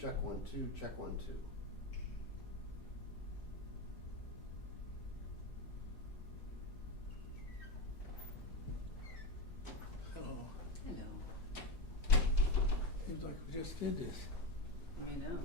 check 1 2, check 1 2. Oh, Hello. seems like we just did this. I know.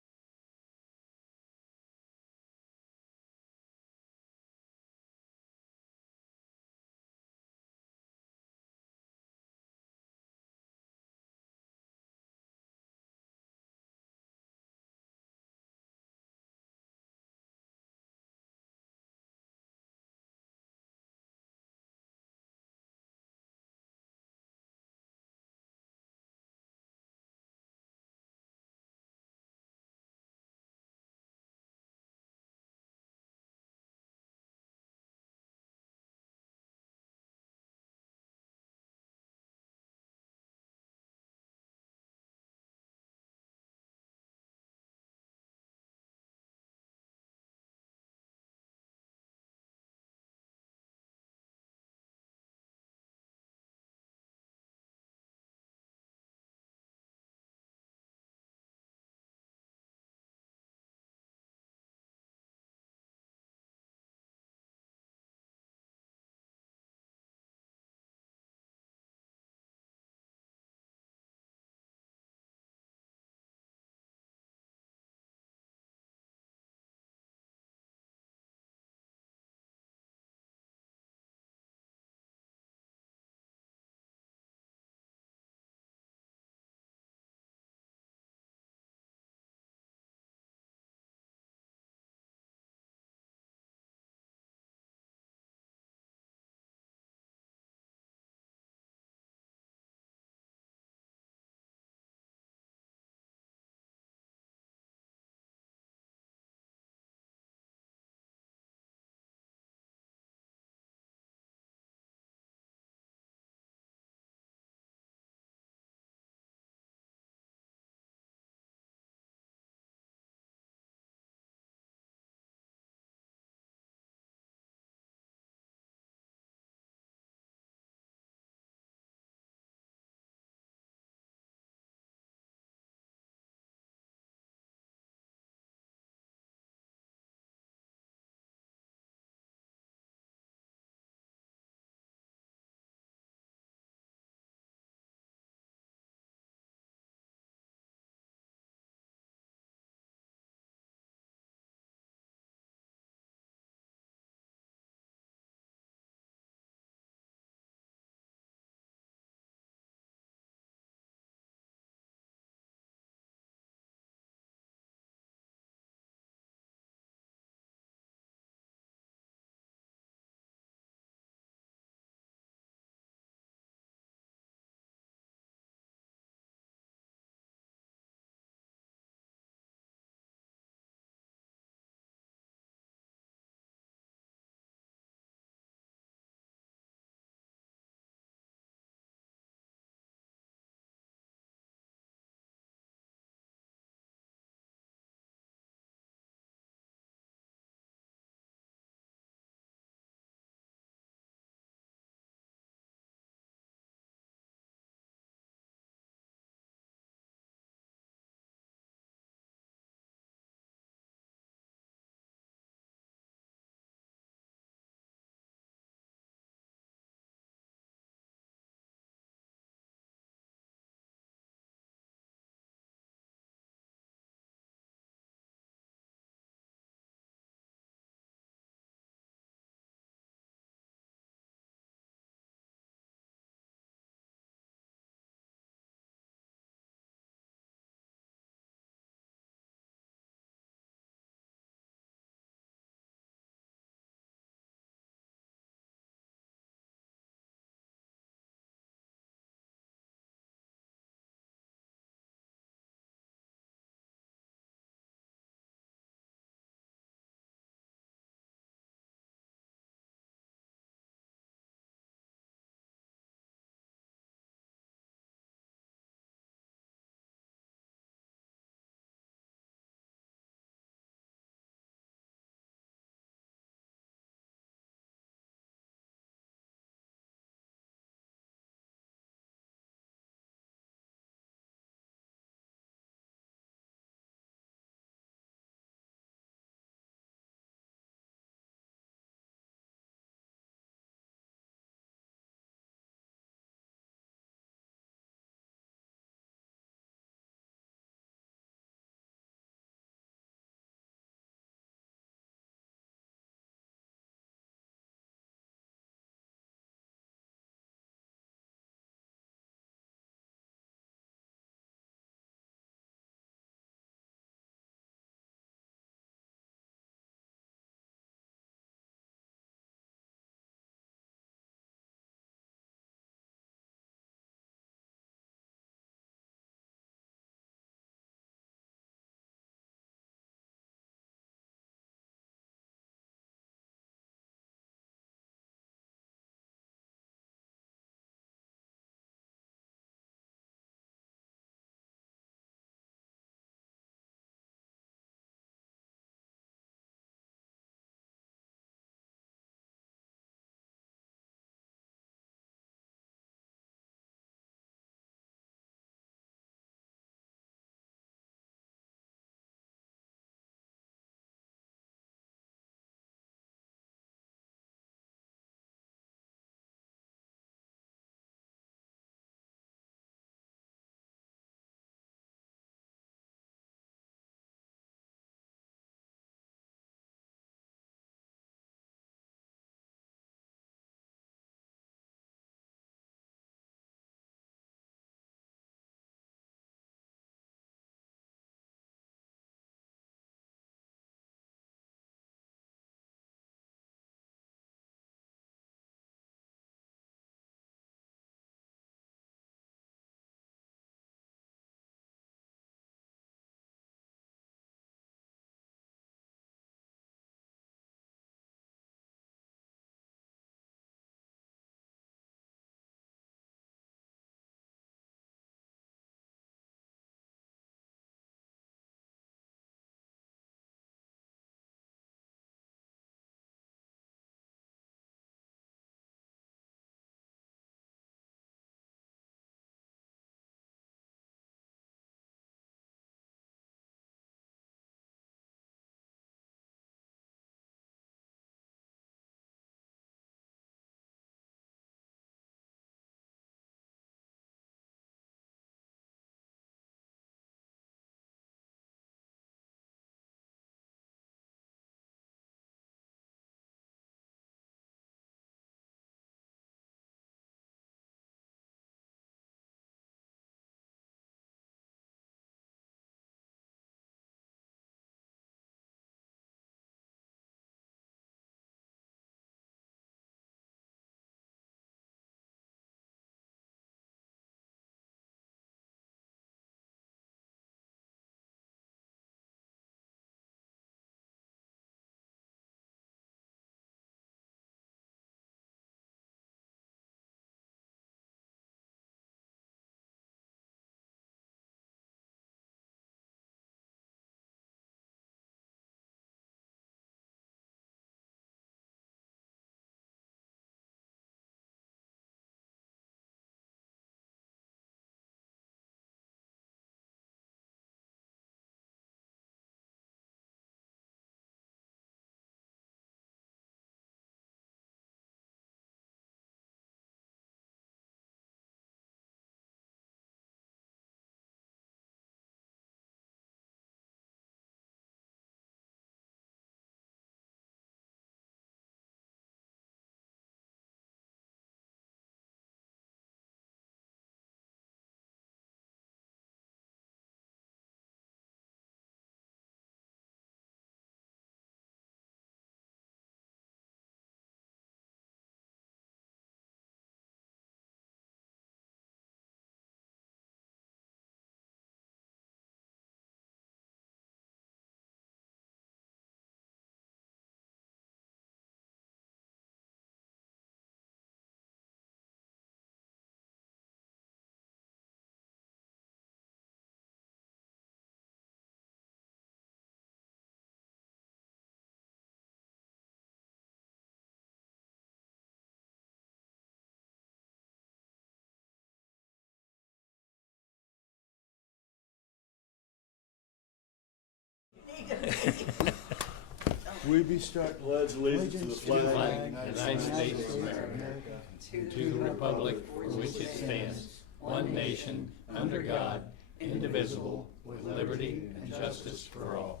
We be start Pledge allegiance to the flag United United States States of of America, America, to the republic for which it stands, one nation, under God, indivisible, with liberty and justice for all.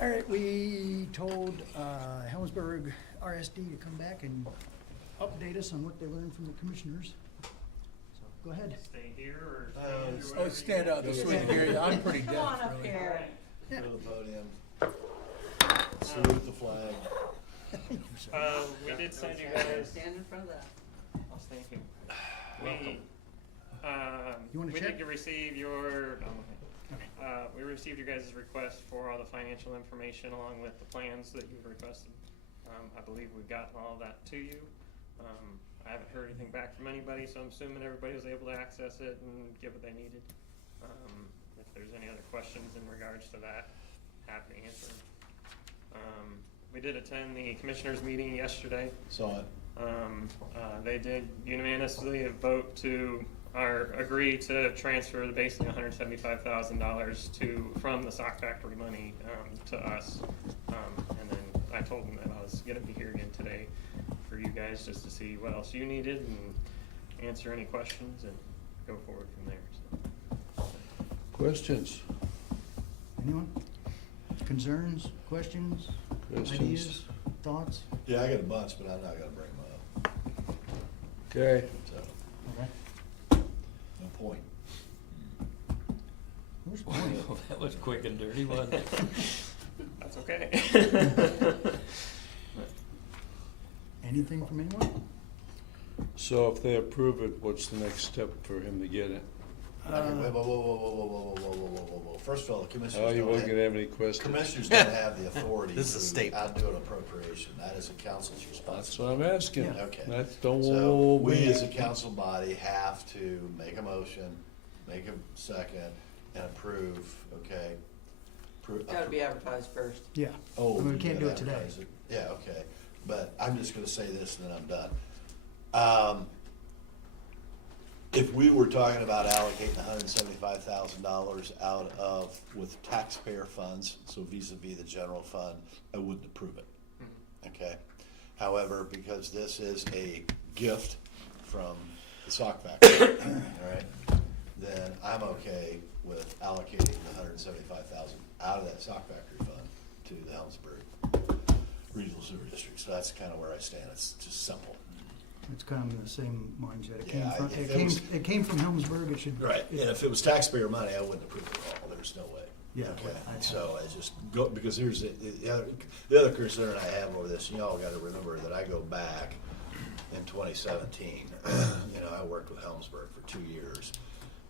All right, we told Helmsburg RSD to come back and update us on what they learned from the commissioners. So go ahead. Stay here or Oh, stand or Oh, stand out this way, Gary, I'm pretty deaf, Come on up really. here. Go to the podium. Salute the flag. We did send you guys. Stand in front of that. I'll stand here. Welcome. You wanna We check? did receive your. Okay. We received your guys' request for all the financial information along with the plans that you've requested. I believe we've gotten all of that to you. I haven't heard anything back from anybody, so I'm assuming everybody was able to access it and get what they needed. If there's any other questions in regards to that, happy to answer them. We did attend the commissioners meeting yesterday. Saw it. They did unanimously vote to, or agree to transfer basically $175,000 from the sock factory money, to us. And then I told them that I was gonna be here again today for you guys just to see what else you needed and answer any questions and go forward from there, so. questions. Anyone? Concerns, questions, Questions. ideas, thoughts? Yeah, I got a bunch, but I'm not gonna bring them up, Okay, so, Okay. no point. Where's the point? That was quick and dirty, wasn't it? That's okay. Anything from anyone? so if they approve it, what's the next step for him to get it? Okay, wait, whoa. First of all, the commissioners Oh, you don't wasn't gonna have, have any questions? commissioners don't have the authority This is a to statement. outdo an appropriation. That is a council's That's responsibility. what I'm asking. Yeah. Okay. That's, don't. So we as a council body have to make a motion, make a second, and approve, okay? Gotta be advertised first. Yeah. Oh, I mean, we you can't gotta do it today. advertise it. Yeah, okay, but I'm just gonna say this and then I'm done. If we were talking about allocating $175,000 out of, with taxpayer funds, so vis-à-vis the general fund, I wouldn't approve it, okay? However, because this is a gift from the sock factory, all right, then I'm okay with allocating the $175,000 out of that sock factory fund to the Helmsburg Regional Sewer District. So that's kind of where I stand. It's just simple. It's kind of in the same mindset. It came Yeah, from, if it it came, was- it came from Helmsburg, it should. Right, and if it was taxpayer money, I wouldn't approve it at all. There's no way. Yeah, Okay, I- so I just go, because here's the other concern I have over this, and y'all gotta remember that I go back in 2017. You know, I worked with Helmsburg for 2 years.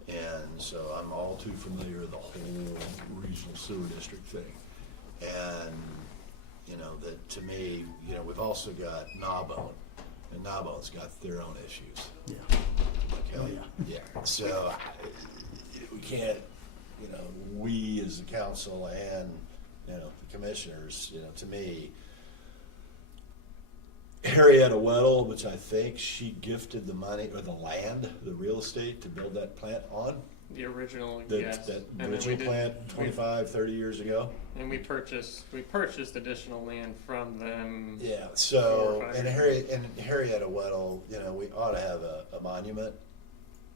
And so I'm all too familiar with the whole regional sewer district thing. And, you know, that to me, you know, we've also got Gnawbone, and Gnawbone's got their own issues. Yeah. Okay? Oh, Yeah, so we can't, you know, we as the council and, you know, the commissioners, you know, to me, Harrietta Weddle, which I think she gifted the money or the land, the real estate to build that plant on. The original, That, yes. that And then we original did- plant 25, 30 years ago. And we purchased additional land from them. Yeah, 4 or so, 5 and years ago. Harrietta Weddle, you know, we ought to have a monument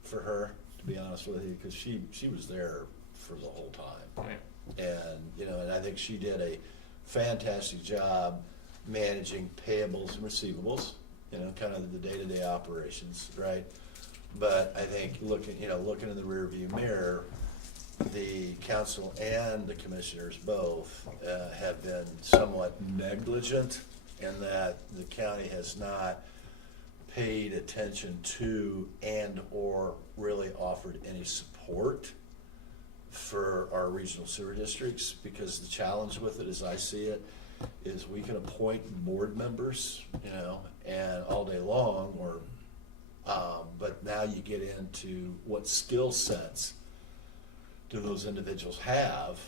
for her, to be honest with you, because she was there for the whole time. Yeah. And, you know, and I think she did a fantastic job managing payables and receivables, you know, kind of the day-to-day operations, right? But I think looking in the rearview mirror, the council and the commissioners both have been somewhat negligent in that the county has not paid attention to and/or really offered any support for our regional sewer districts, because the challenge with it, as I see it, is we can appoint board members, you know, and all day long, or, but now you get into what skill sets do those individuals have?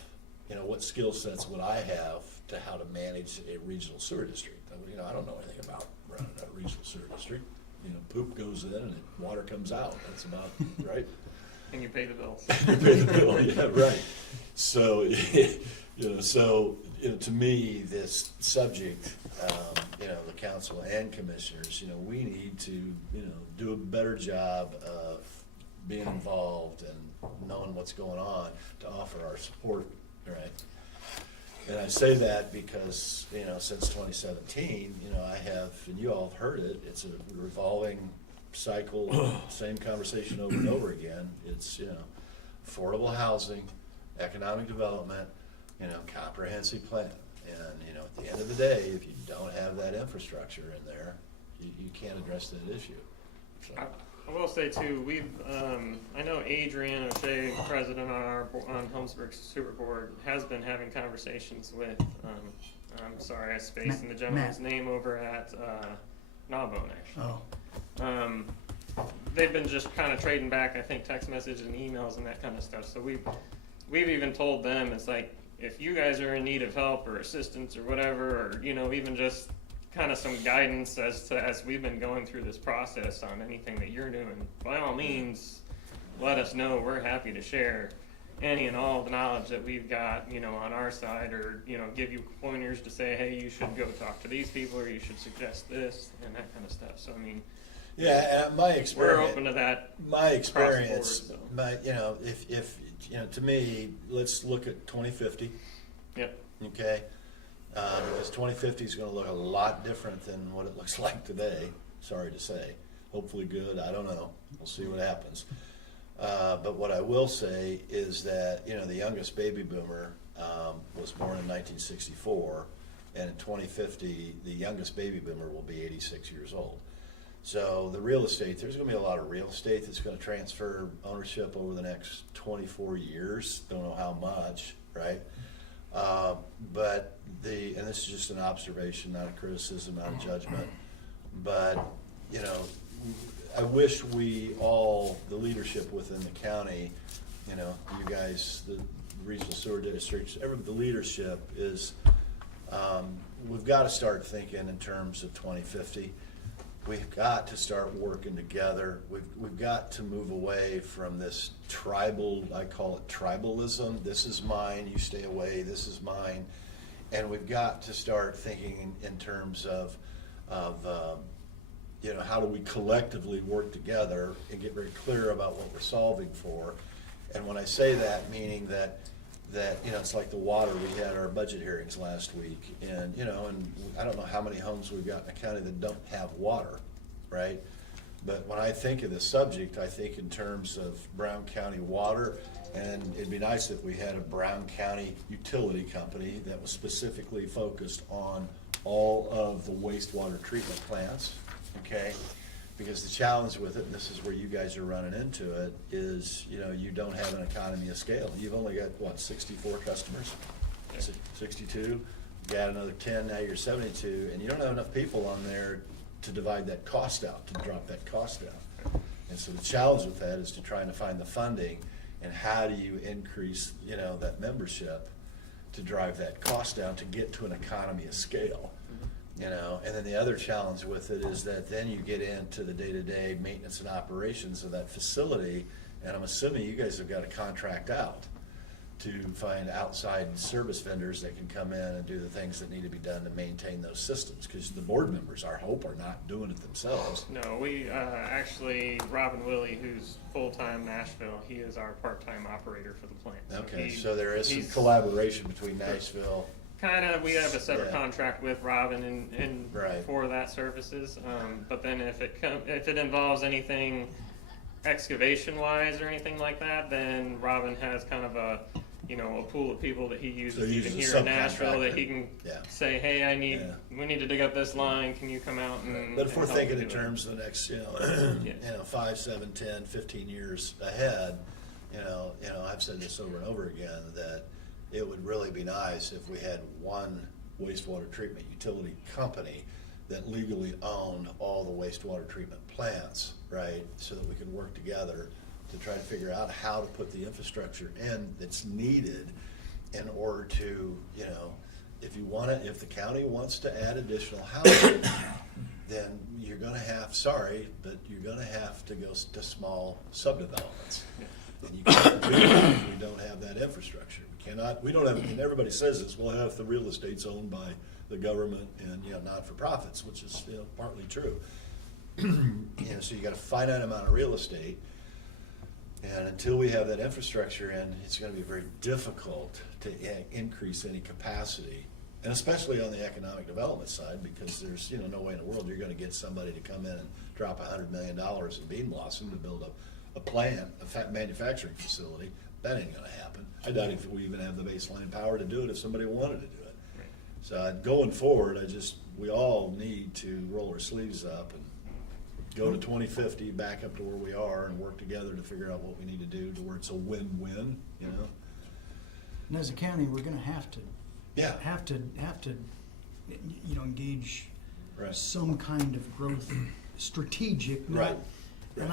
You know, what skill sets would I have to how to manage a regional sewer district? You know, I don't know anything about running a regional sewer district, you know, poop goes in and water comes out, that's about, right? And you pay the bills. You pay the bill, yeah, right. So, you know, to me, this subject, you know, the council and commissioners, you know, we need to, you know, do a better job of being involved and knowing what's going on to offer our support, right? And I say that because, you know, since 2017, you know, I have, and you all have heard it, it's a revolving cycle, same conversation over and over again. It's, you know, affordable housing, economic development, you know, comprehensive plan. And, you know, at the end of the day, if you don't have that infrastructure in there, you can't address that issue. So, I will say too, we've, I know Adrian O'Shea, president on Helmsburg Sewer Board, has been having conversations with, I'm sorry, I spaced in the gentleman's name over at, Gnawbone, actually. Oh, They've been just kind of trading back, I think, text messages and emails and that kind of stuff. So we've even told them, it's like, if you guys are in need of help or assistance or whatever, or, you know, even just kind of some guidance as we've been going through this process on anything that you're doing, by all means, let us know. We're happy to share any and all the knowledge that we've got, you know, on our side, or, you know, give you pointers to say, hey, you should go talk to these people, or you should suggest this, and that kind of stuff. So, I mean, yeah, and my we're experience. open to that. My experience, board, so. my, you know, if, you know, to me, let's look at 2050, Yep. okay? Because 2050 is gonna look a lot different than what it looks like today, sorry to say. Hopefully good, I don't know, we'll see what happens. But what I will say is that, you know, the youngest baby boomer, was born in 1964, and in 2050, the youngest baby boomer will be 86 years old. So the real estate, there's gonna be a lot of real estate that's gonna transfer ownership over the next 24 years, don't know how much, right? But and this is just an observation, not a criticism, not a judgment, but, you know, I wish we all, the leadership within the county, you know, you guys, the regional sewer districts, the leadership is, we've got to start thinking in terms of 2050. We've got to start working together. We've got to move away from this tribal, I call it tribalism. This is mine, you stay away, this is mine. And we've got to start thinking in terms of you know, how do we collectively work together and get very clear about what we're solving for. And when I say that, meaning that, you know, it's like the water, we had our budget hearings last week, and, you know, and I don't know how many homes we've got in the county that don't have water, right? But when I think of this subject, I think in terms of Brown County Water, and it'd be nice if we had a Brown County utility company that was specifically focused on all of the wastewater treatment plants, okay? Because the challenge with it, and this is where you guys are running into it, is, you know, you don't have an economy of scale. You've only got, what, 64 customers? 62? You got another 10, now you're 72, and you don't have enough people on there to divide that cost out, to drop that cost down. And so the challenge with that is to trying to find the funding, and how do you increase, you know, that membership to drive that cost down to get to an economy of scale. You know, and then the other challenge with it is that then you get into the day-to-day maintenance and operations of that facility, and I'm assuming you guys have got a contract out to find outside service vendors that can come in and do the things that need to be done to maintain those systems, because the board members, I hope, are not doing it themselves. No, we actually, Robin Willie, who's full-time Nashville, he is our part-time operator for the plant. Okay, so there is some he's collaboration between Nashville. kind of, we have a separate Yeah. contract with Robin and Right. for that services. But then if it involves anything excavation-wise or anything like that, then Robin has kind of a pool of people that he uses So he even uses here a in Nashville that he can Yeah. say, hey, we need to dig up this line, can you come out and But if we're help thinking me in do it?" terms of the next, Yeah. 5, 7, 10, 15 years ahead, I've said this over and over again, that it would really be nice if we had one wastewater treatment utility company that legally owned all the wastewater treatment plants, right? So that we could work together to try to figure out how to put the infrastructure in that's needed in order to, if the county wants to add additional housing, then you're gonna have, sorry, but you're gonna have to go to small subdevelopments. And you can't do that if we don't have that infrastructure. We don't have, and everybody says this, well, half the real estate's owned by the government and, not-for-profits, which is, partly true. So you got a finite amount of real estate, and until we have that infrastructure in, it's gonna be very difficult to increase any capacity. And especially on the economic development side, because there's, no way in the world you're gonna get somebody to come in and drop $100 million in Bean Blossom to build a plant, manufacturing facility. That ain't gonna happen. I doubt if we even have the baseline power to do it if somebody wanted to do it. Right. So going forward, we all need to roll our sleeves up and go to 2050, back up to where we are, and work together to figure out what we need to do to where it's a win-win, And as a county, we're gonna have to Yeah. engage Right. some kind of growth, strategic. not- Right. And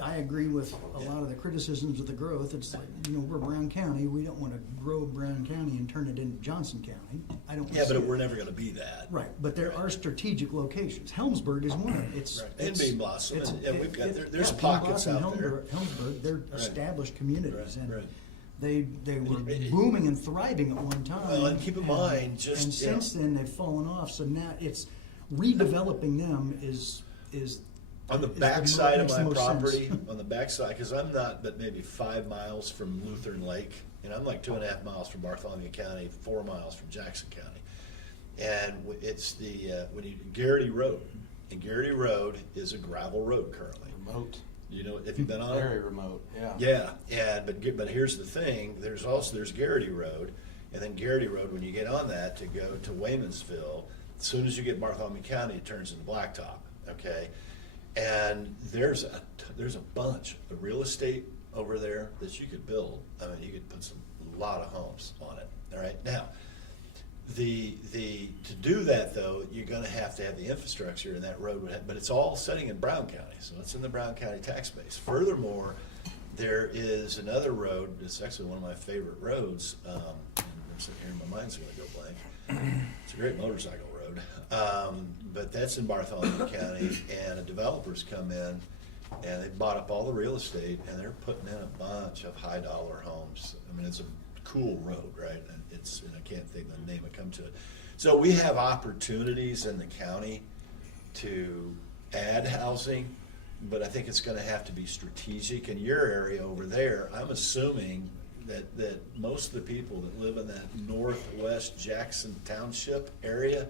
I agree with a lot of the criticisms of the growth. It's like, we're Brown County, we don't wanna grow Brown County and turn it into Johnson County. I don't. Yeah, see but it. we're never gonna be that. Right, but there are strategic locations. Helmsburg is one of them. It's. Right. And it's- Bean Blossom, it's- and we've got, it- there's yeah, Bean pockets Blossom, out there. Helmsburg, they're established communities, and Right. they were booming and thriving at one time. Well, and keep in mind, just, And since then, they've fallen off, so now it's, redeveloping them is. On the is backside of makes my the most sense. property, on the backside, because I'm not but maybe 5 miles from Lutheran Lake, and I'm like 2.5 miles from Bartholomew County, 4 miles from Jackson County. And it's Garrity Road. And Garrity Road is a gravel road currently. Remote, Have you been on it? very remote, yeah. Yeah, but here's the thing, there's Garrity Road, and then Garrity Road, when you get on that to go to Waymansville, as soon as you get Bartholomew County, it turns into blacktop, okay? And there's a bunch of real estate over there that you could build. I mean, you could put a lot of homes on it, all right? Now, to do that though, you're gonna have to have the infrastructure, and that road would have, but it's all sitting in Brown County, so it's in the Brown County tax base. Furthermore, there is another road, it's actually one of my favorite roads, and I'm sitting here and my mind's gonna go blank. It's a great motorcycle road, but that's in Bartholomew County, and the developers come in, and they bought up all the real estate, and they're putting in a bunch of high-dollar homes. I mean, it's a cool road, right? And I can't think of the name that come to it. So we have opportunities in the county to add housing, but I think it's gonna have to be strategic. In your area over there, I'm assuming that most of the people that live in that northwest Jackson Township area,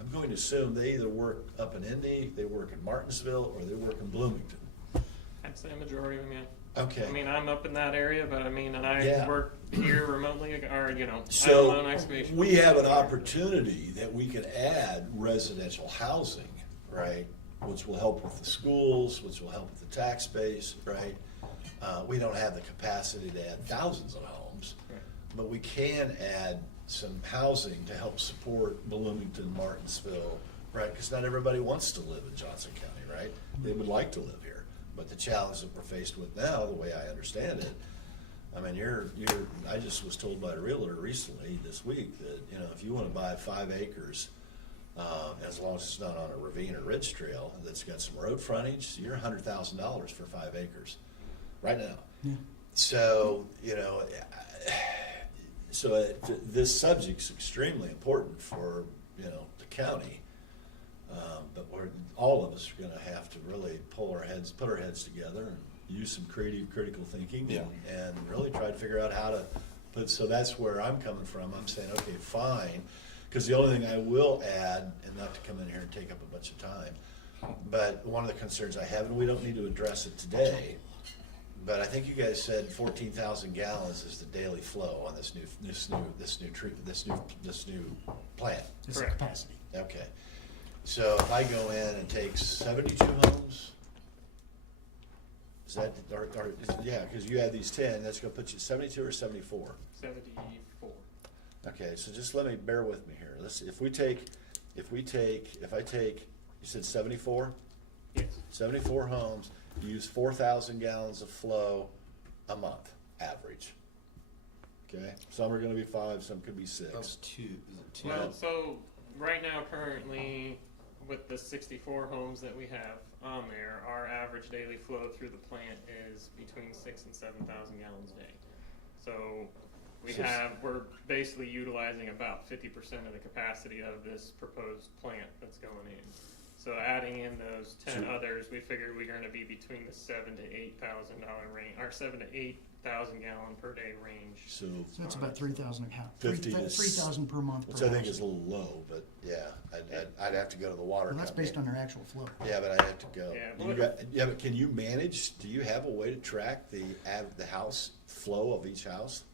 I'm going to assume they either work up in Indy, they work in Martinsville, or they work in Bloomington. I'd say a majority of them, yeah. Okay. I mean, I'm up in that area, but and I Yeah. work here remotely, or, I have So my own excavation. we have an opportunity that we can add residential housing, right? Which will help with the schools, which will help with the tax base, right? We don't have the capacity to add thousands of homes, Right. but we can add some housing to help support Bloomington, Martinsville, right? Because not everybody wants to live in Johnson County, right? They would like to live here, but the challenge that we're faced with now, the way I understand it, I mean, I just was told by a realtor recently this week that, if you want to buy 5 acres, as long as it's not on a ravine or ridge trail that's got some road frontage, you're $100,000 for 5 acres right now. Yeah. So, this subject's extremely important for, the county. But all of us are gonna have to really put our heads together and use some creative, critical thinking. Yeah. And really try to figure out how to so that's where I'm coming from. I'm saying, okay, fine. Because the only thing I will add, and not to come in here and take up a bunch of time, but one of the concerns I have, and we don't need to address it today, but I think you guys said 14,000 gallons is the daily flow on this new plant. It's a Correct. capacity. Okay. So if I go in and take 72 homes, is that, yeah, because you had these 10, that's gonna put you 72 or 74? 74. Okay, so just bear with me here. If I take, you said 74? Yes. 74 homes, you use 4,000 gallons of flow a month, average. Okay, some are gonna be 5, some could be 6. That's two, is it two? Well, so right now, currently, with the 64 homes that we have on there, our average daily flow through the plant is between 6,000 and 7,000 gallons a day. So we're basically utilizing about 50% of the capacity of this proposed plant that's going in. So adding in those 10 others, we figured we're going to be between the $7,000 to $8,000 range, or 7,000 to 8,000 gallon per day range. So, So that's about 3,000 account, 50 to 3,000 per month per which I think house. is a little low, but yeah, I'd have to go to the water Well, that's company. based on their actual flow. Yeah, but I have to go. Yeah, But can you manage, do you have a way to track the house flow of each house?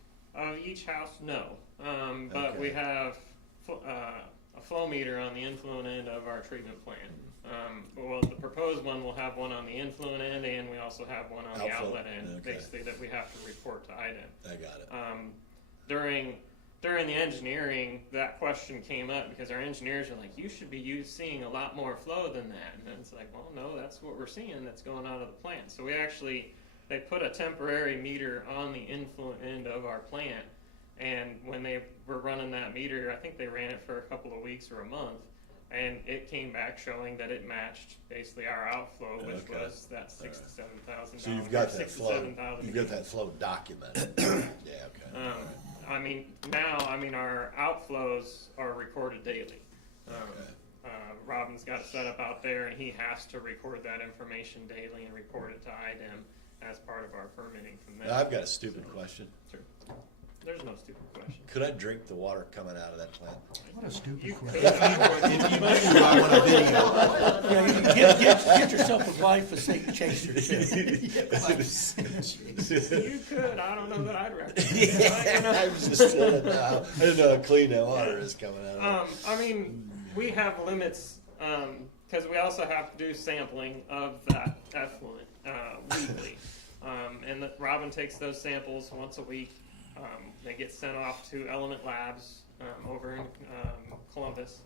Each house, no. But we Okay. have a flow meter on the influent end of our treatment plant. Well, the proposed one will have one on the influent end, and we also have one on the Outflow, outlet end, okay. basically, that we have to report to IDEM. I got it. During the engineering, that question came up because our engineers are like, you should be seeing a lot more flow than that. And it's like, well, no, that's what we're seeing that's going out of the plant. So they put a temporary meter on the influent end of our plant. And when they were running that meter, I think they ran it for a couple of weeks or a month. And it came back showing that it matched basically our outflow, which Okay. was that $6,000 to $7,000. So you've got that 6,000 to flow, 7,000 you've got that flow documented. Yeah, okay. All right. Our outflows are recorded daily. Okay. Robin's got it set up out there, and he has to record that information daily and report it to IDEM as part of our permitting from them. Now, I've got a stupid question. Sure. There's no stupid question. Could I drink the water coming out of that plant? What a stupid You question. could, I would. If you do, I want a video. Yeah, get yourself a life estate chaser too. You could. I don't know that I'd recommend it. I was just saying, I didn't know how clean that water is coming out of it. We have limits because we also have to do sampling of that effluent weekly. And Robin takes those samples once a week. They get sent off to Element Labs over in Columbus,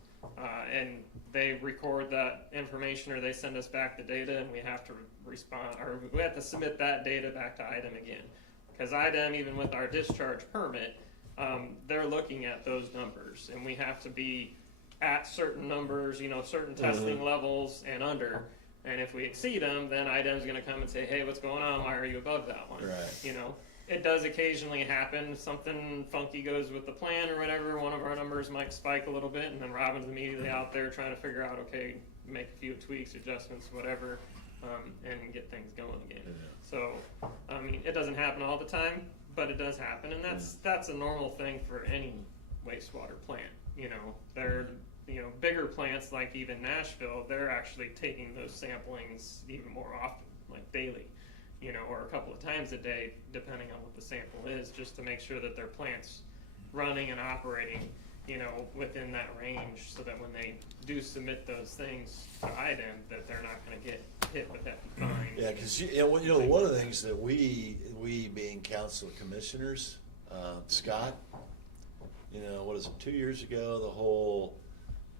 and they record that information, or they send us back the data, and we have to respond, or we have to submit that data back to IDEM again. Because IDEM, even with our discharge permit, they're looking at those numbers, and we have to be at certain numbers, certain testing levels and under. And if we exceed them, then IDEM's going to come and say, hey, what's going on? Why are you above that one? Right. It does occasionally happen. Something funky goes with the plan or whatever. One of our numbers might spike a little bit, and then Robin's immediately out there trying to figure out, okay, make a few tweaks, adjustments, whatever, and get things going again. Yeah. So, it doesn't happen all the time, but it does happen, and that's a normal thing for any wastewater plant. They're bigger plants like even Nashville, they're actually taking those samplings even more often, like daily. Or a couple of times a day, depending on what the sample is, just to make sure that their plant's running and operating, within that range, so that when they do submit those things to IDEM, that they're not going to get hit with that fine. Yeah, because one of the things that we being council commissioners, Scott, what is it? 2 years ago, the whole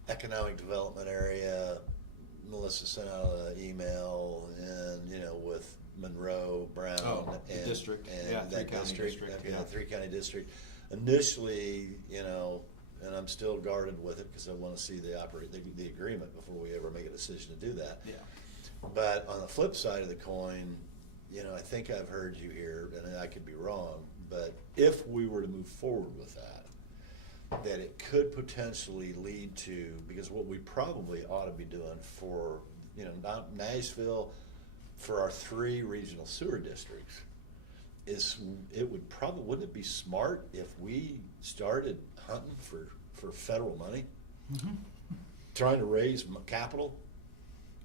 economic development area, Melissa sent out an email, and with Monroe, Brown, and district. and Yeah, that three-county district, district, yeah, yeah. 3-county district. Initially, and I'm still guarded with it because I want to see the agreement before we ever make a decision to do that. Yeah. But on the flip side of the coin, I think I've heard you here, and I could be wrong, but if we were to move forward with that it could potentially lead to, because what we probably ought to be doing for, not Nashville, for our 3 regional sewer districts, wouldn't it be smart if we started hunting for federal money? Mm-hmm. Trying to raise capital?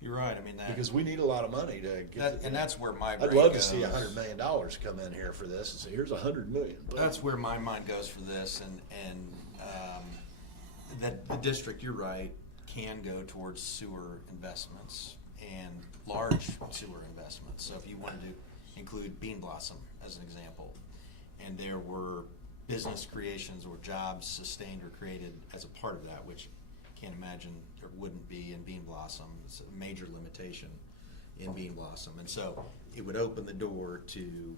You're right. I mean, Because we need a lot of money to get. and that's where my I'd brain love to goes. see $100 million come in here for this and say, here's $100 million. That's where my mind goes for this, and that the district, you're right, can go towards sewer investments and large sewer investments. So if you wanted to include Bean Blossom as an example, and there were business creations or jobs sustained or created as a part of that, which I can't imagine there wouldn't be in Bean Blossom. It's a major limitation in Bean Blossom. And so it would open the door to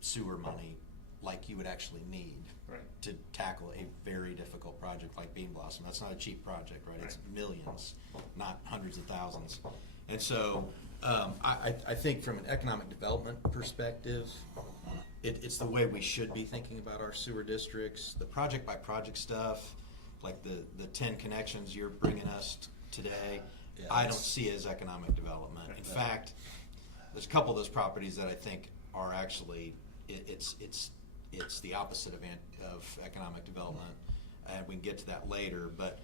sewer money like you would actually need Right. to tackle a very difficult project like Bean Blossom. That's not a cheap project, right? It's millions, not hundreds of thousands. And so I think from an economic development perspective, it's the way we should be thinking about our sewer districts. The project by project stuff, like the 10 connections you're bringing us today, Yeah, I don't that's- see as economic development. In fact, there's a couple of those properties that I think are actually, it's the opposite of economic development, and we can get to that later. But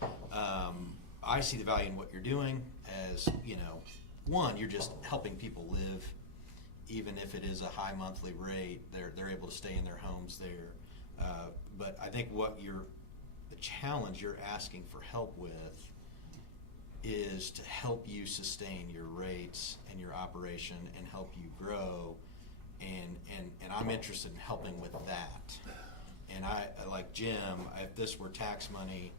I see the value in what you're doing as, one, you're just helping people live, even if it is a high monthly rate. They're able to stay in their homes there. But I think the challenge you're asking for help with is to help you sustain your rates and your operation and help you grow. And I'm interested in helping with that. And I like Jim, if this were tax money,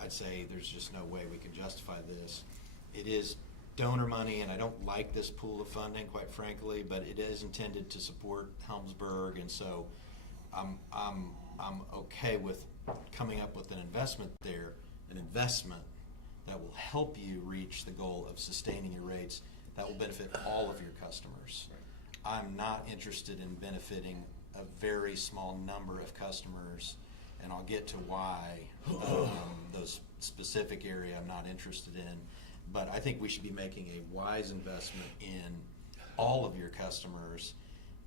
I'd say there's just no way we can justify this. It is donor money, and I don't like this pool of funding, quite frankly, but it is intended to support Helmsburg, and so I'm okay with coming up with an investment there, an investment that will help you reach the goal of sustaining your rates that will benefit all of your customers. I'm not interested in benefiting a very small number of customers, and I'll get to why those specific area I'm not interested in. But I think we should be making a wise investment in all of your customers,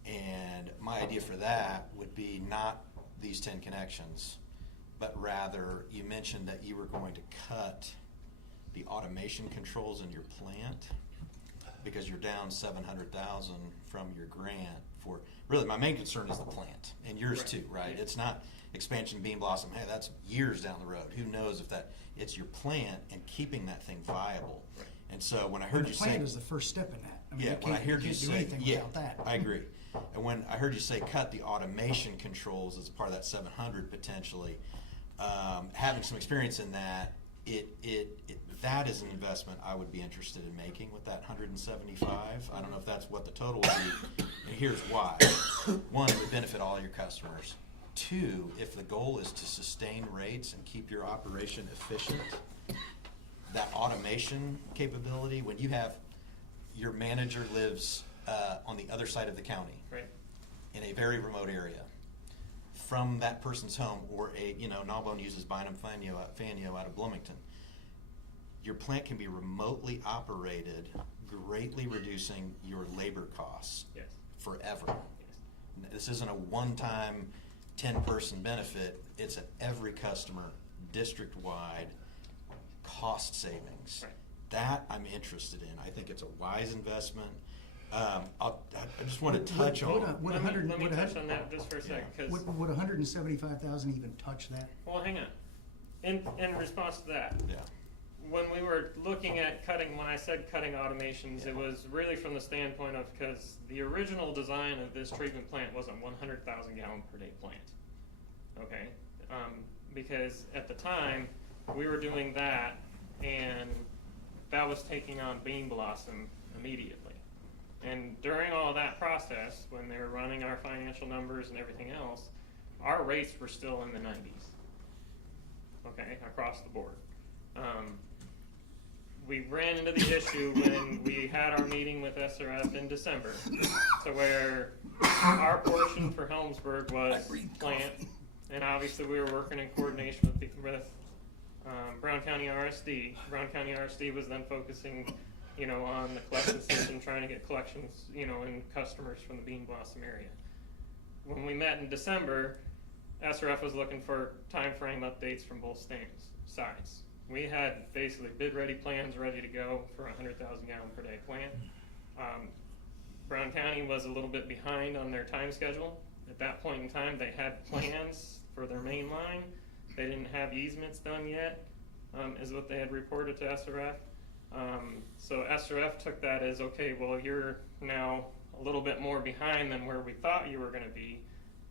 and my idea for that would be not these 10 connections, but rather you mentioned that you were going to cut the automation controls in your plant because you're down $700,000 from your grant for, really my main concern is the plant, and yours too, right? It's not expansion Bean Blossom, hey, that's years down the road. Who knows if it's your plant and keeping that thing viable. And so when I heard you say. The plan is the first step in that. I mean, Yeah, you when I can't- heard you can't do say, anything yeah, without that. I agree. And when I heard you say cut the automation controls as part of that 700 potentially, having some experience in that, that is an investment I would be interested in making with that 175. I don't know if that's what the total would be, and here's why. One, it would benefit all your customers. Two, if the goal is to sustain rates and keep your operation efficient, that automation capability, when you have your manager lives on the other side of the county, Right. in a very remote area, from that person's home, or Gnawbone uses Bynum Faneuil out of Bloomington, your plant can be remotely operated, greatly reducing your labor costs Yes. forever. Yes. This isn't a one-time 10-person benefit. It's an every customer, district-wide cost savings. Right. That I'm interested in. I think it's a wise investment. I just want to touch on. Would Let 100 me would touch 100 on that just for a second, because, would 175,000 even touch that? well, hang on. In response to that, Yeah. when we were looking at when I said cutting automations, it was really from the standpoint of, because the original design of this treatment plant was a 100,000 gallon per day plant. Okay? Because at the time, we were doing that, and that was taking on Bean Blossom immediately. And during all that process, when they were running our financial numbers and everything else, our rates were still in the 90s. Okay, across the board. We ran into the issue when we had our meeting with SRF in December, to where our portion for Helmsburg was plant, and obviously we were working in coordination with Brown County RSD. Brown County RSD was then focusing, on the collection system, trying to get collections, and customers from the Bean Blossom area. When we met in December, SRF was looking for time frame updates from both sides. We had basically bid-ready plans ready to go for a 100,000 gallon per day plant. Brown County was a little bit behind on their time schedule. At that point in time, they had plans for their main line. They didn't have easements done yet, is what they had reported to SRF. So SRF took that as, okay, well, you're now a little bit more behind than where we thought you were going to be.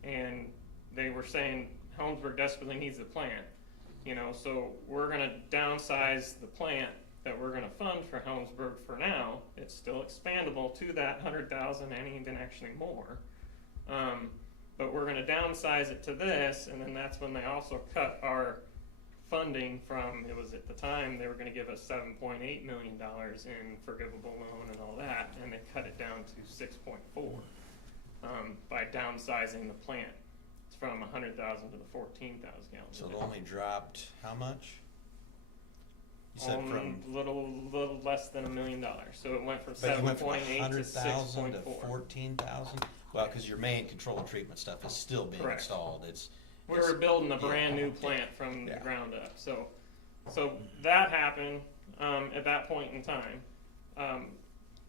And they were saying Helmsburg desperately needs a plant. So we're going to downsize the plant that we're going to fund for Helmsburg for now. It's still expandable to that 100,000 and even actually more. but we're gonna downsize it to this, and then that's when they also cut our funding from, it was at the time, they were gonna give us $7.8 million in forgivable loan and all that, and they cut it down to 6.4, by downsizing the plant from 100,000 to the 14,000 gallons. So a it day. only dropped how much? You said from, little less than $1 million, so it went from but you went from 7.8 to 100,000 to 6.4. 14,000? Well, because your main control and treatment stuff is still being Correct. installed, We were building a yeah, brand new yeah, plant from the yeah. ground up, so that happened, at that point in time.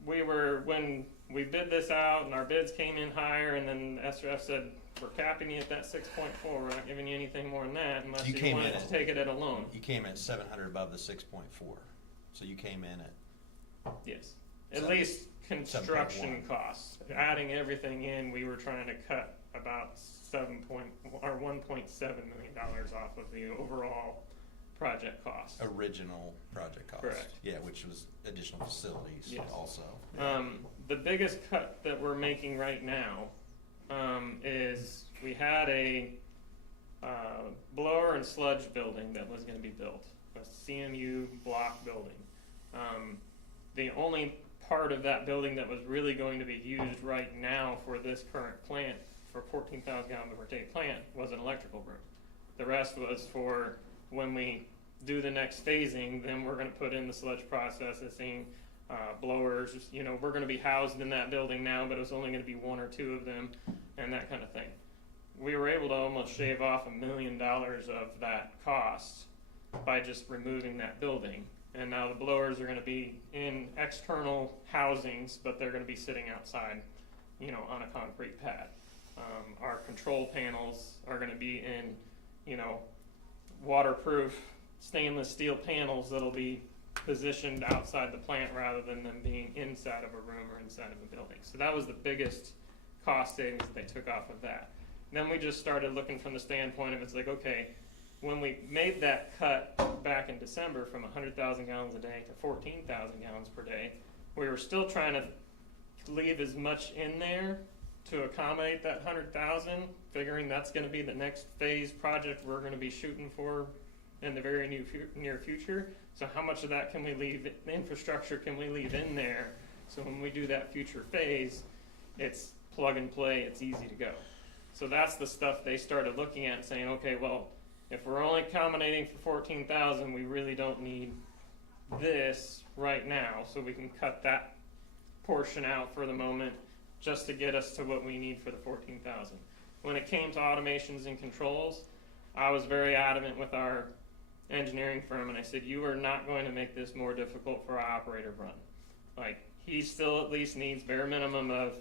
When we bid this out and our bids came in higher, and then SRF said, we're capping you at that 6.4, we're not giving you anything more than that unless You you came wanted in to at- take it at a loan. You came in at 700 above the 6.4, so you came in at, Yes, at Seven- least construction 7.1. costs, adding everything in, we were trying to cut about $1.7 million off of the overall project cost. original project cost. Correct. Yeah, which was additional facilities Yes. also. The biggest cut that we're making right now, is we had a, blower and sludge building that was gonna be built, a CMU block building. The only part of that building that was really going to be used right now for this current plant, for 14,000 gallon per day plant, was an electrical room. The rest was for when we do the next phasing, then we're gonna put in the sludge processing, blowers, we're gonna be housed in that building now, but it was only gonna be 1 or 2 of them, and that kind of thing. We were able to almost shave off $1 million of that cost by just removing that building. And now the blowers are gonna be in external housings, but they're gonna be sitting outside, on a concrete pad. Our control panels are gonna be in, waterproof stainless steel panels that'll be positioned outside the plant rather than them being inside of a room or inside of a building. So that was the biggest cost savings that they took off of that. Then we just started looking from the standpoint of, it's like, okay, when we made that cut back in December from 100,000 gallons a day to 14,000 gallons per day, we were still trying to leave as much in there to accommodate that 100,000, figuring that's gonna be the next phase project we're gonna be shooting for in the very near future. So how much of that can we leave, infrastructure can we leave in there? So when we do that future phase, it's plug and play, it's easy to go. So that's the stuff they started looking at and saying, okay, well, if we're only accommodating for 14,000, we really don't need this right now, so we can cut that portion out for the moment just to get us to what we need for the 14,000. When it came to automations and controls, I was very adamant with our engineering firm, and I said, you are not going to make this more difficult for our operator to run. Like, he still at least needs bare minimum of,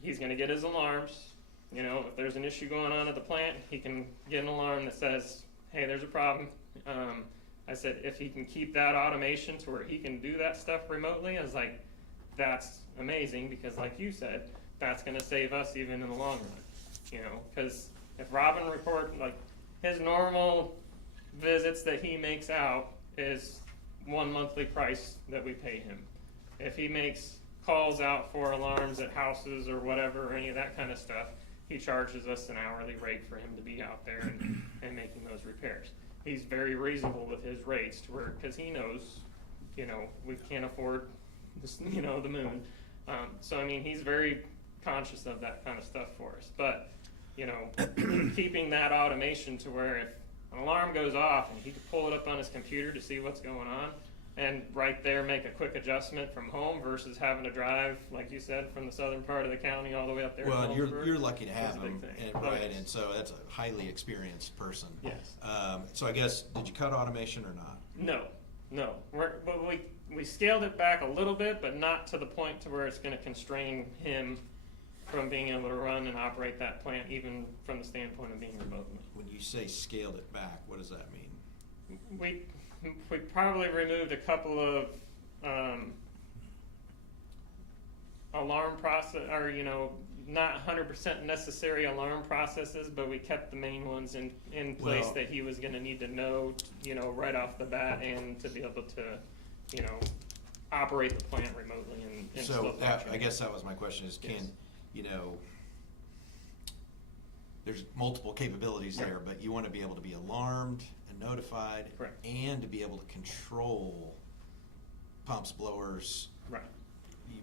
he's gonna get his alarms, if there's an issue going on at the plant, he can get an alarm that says, hey, there's a problem. I said, if he can keep that automation to where he can do that stuff remotely, I was like, that's amazing, because like you said, that's gonna save us even in the long run, because if Robin his normal visits that he makes out is 1 monthly price that we pay him. If he makes calls out for alarms at houses or whatever, or any of that kind of stuff, he charges us an hourly rate for him to be out there and making those repairs. He's very reasonable with his rates to where, because he knows, we can't afford this, the moon. So I mean, he's very conscious of that kind of stuff for us. But, keeping that automation to where if an alarm goes off and he could pull it up on his computer to see what's going on, and right there make a quick adjustment from home versus having to drive, like you said, from the southern part of the county all the way up there. well, to you're Mulberry, lucky to have is a big him, thing. right, and so that's a highly experienced person. Yes. So I guess, did you cut automation or not? No. But we scaled it back a little bit, but not to the point to where it's going to constrain him from being able to run and operate that plant, even from the standpoint of being remotely. When you say scaled it back, what does that mean? We probably removed a couple of alarm process, or not 100% necessary alarm processes, but we kept the main ones in place Well- that he was going to need to know, right off the bat, and to be able to, operate the plant remotely and So still function. I guess that was my question: is Yes. there's multiple capabilities there, but you want to be able to be alarmed and notified. Correct. And to be able to control pumps, blowers, Right.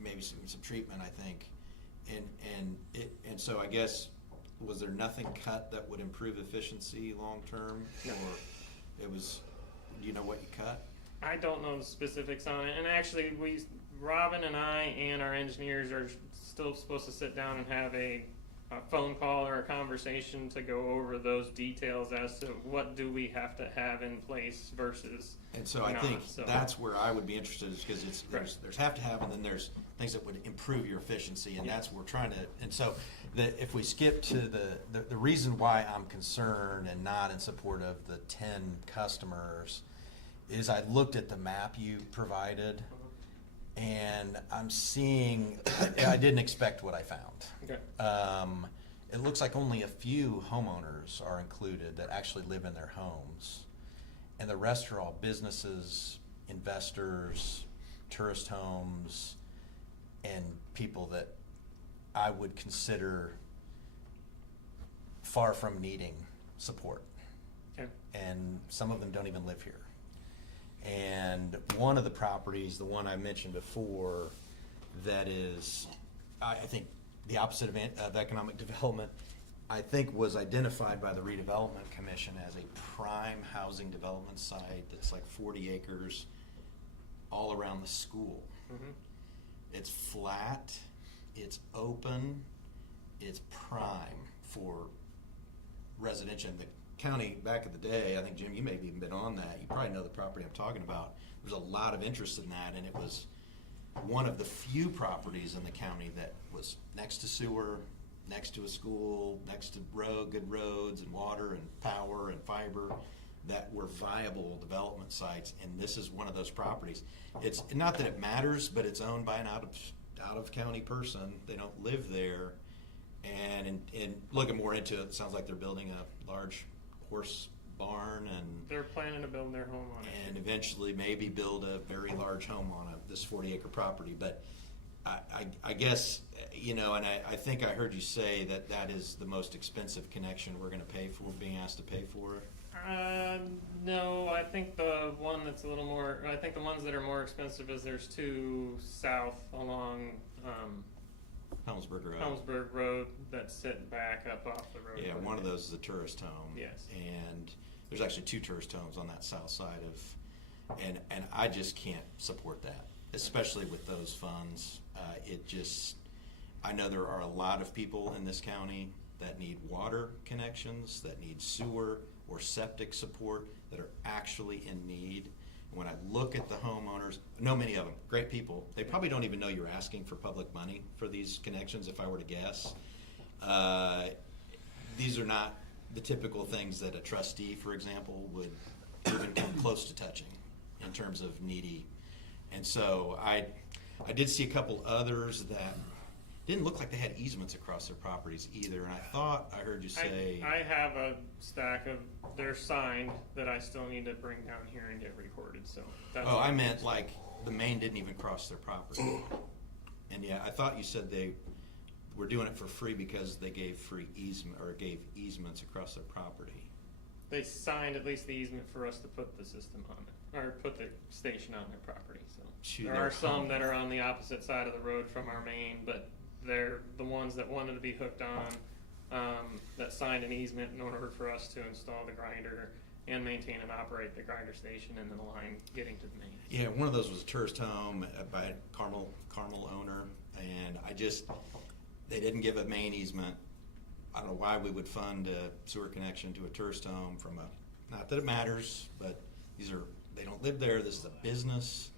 maybe some treatment, I think. And so I guess, was there nothing cut that would improve efficiency long-term? No. Or it was, do you know what you cut? I don't know the specifics on it, and actually, Robin and I and our engineers are still supposed to sit down and have a phone call or a conversation to go over those details as to what do we have to have in place versus And so I not, think so. that's where I would be interested, is because Right. there's have to have, and then there's things that would improve your efficiency, and Yeah. that's what we're trying to, and so if we skip to the reason why I'm concerned and not in support of the 10 customers is I looked at the map you provided, and I'm seeing, I didn't expect what I found. Okay. It looks like only a few homeowners are included that actually live in their homes. And the rest are all businesses, investors, tourist homes, and people that I would consider far from needing support. Okay. And some of them don't even live here. And one of the properties, the one I mentioned before, that is, I think, the opposite of economic development, I think was identified by the Redevelopment Commission as a prime housing development site that's like 40 acres all around the school. Mhm. It's flat, it's open, it's prime for residential. In the county, back in the day, I think, Jim, you may have even been on that. You probably know the property I'm talking about. There's a lot of interest in that, and it was one of the few properties in the county that was next to sewer, next to a school, next to good roads and water and power and fiber, that were viable development sites, and this is one of those properties. It's not that it matters, but it's owned by an out of county person. They don't live there, and looking more into it, it sounds like they're building a large horse barn and They're planning to build their home on it. and eventually maybe build a very large home on this 40-acre property. But I guess, and I think I heard you say that is the most expensive connection we're going to pay for, being asked to pay for. No, I think the one that's a little more, I think the ones that are more expensive is there's two south along, Helmsburg Road. Helmsburg Road that sit back up off the road. Yeah, one of those is a tourist home. Yes. And there's actually two tourist homes on that south side and I just can't support that, especially with those funds. I know there are a lot of people in this county that need water connections, that need sewer or septic support, that are actually in need. When I look at the homeowners, know many of them, great people. They probably don't even know you're asking for public money for these connections, if I were to guess. These are not the typical things that a trustee, for example, would even come close to touching in terms of needy. And so I did see a couple others that didn't look like they had easements across their properties either. And I thought I heard you say, I have a stack of, they're signed, that I still need to bring down here and get recorded, so. That's oh, I meant like the main didn't even cross their property. And yeah, I thought you said they were doing it for free because they gave free easement, or gave easements across their property. They signed at least the easement for us to put the system on it, or put the station on their property, so. To There their are some home. that are on the opposite side of the road from our main, but they're the ones that wanted to be hooked on, that signed an easement in order for us to install the grinder and maintain and operate the grinder station and then the line getting to the main. Yeah, one of those was a tourist home by a Carmel owner, and they didn't give a main easement. I don't know why we would fund a sewer connection to a tourist home from not that it matters, but they don't live there, this is a business.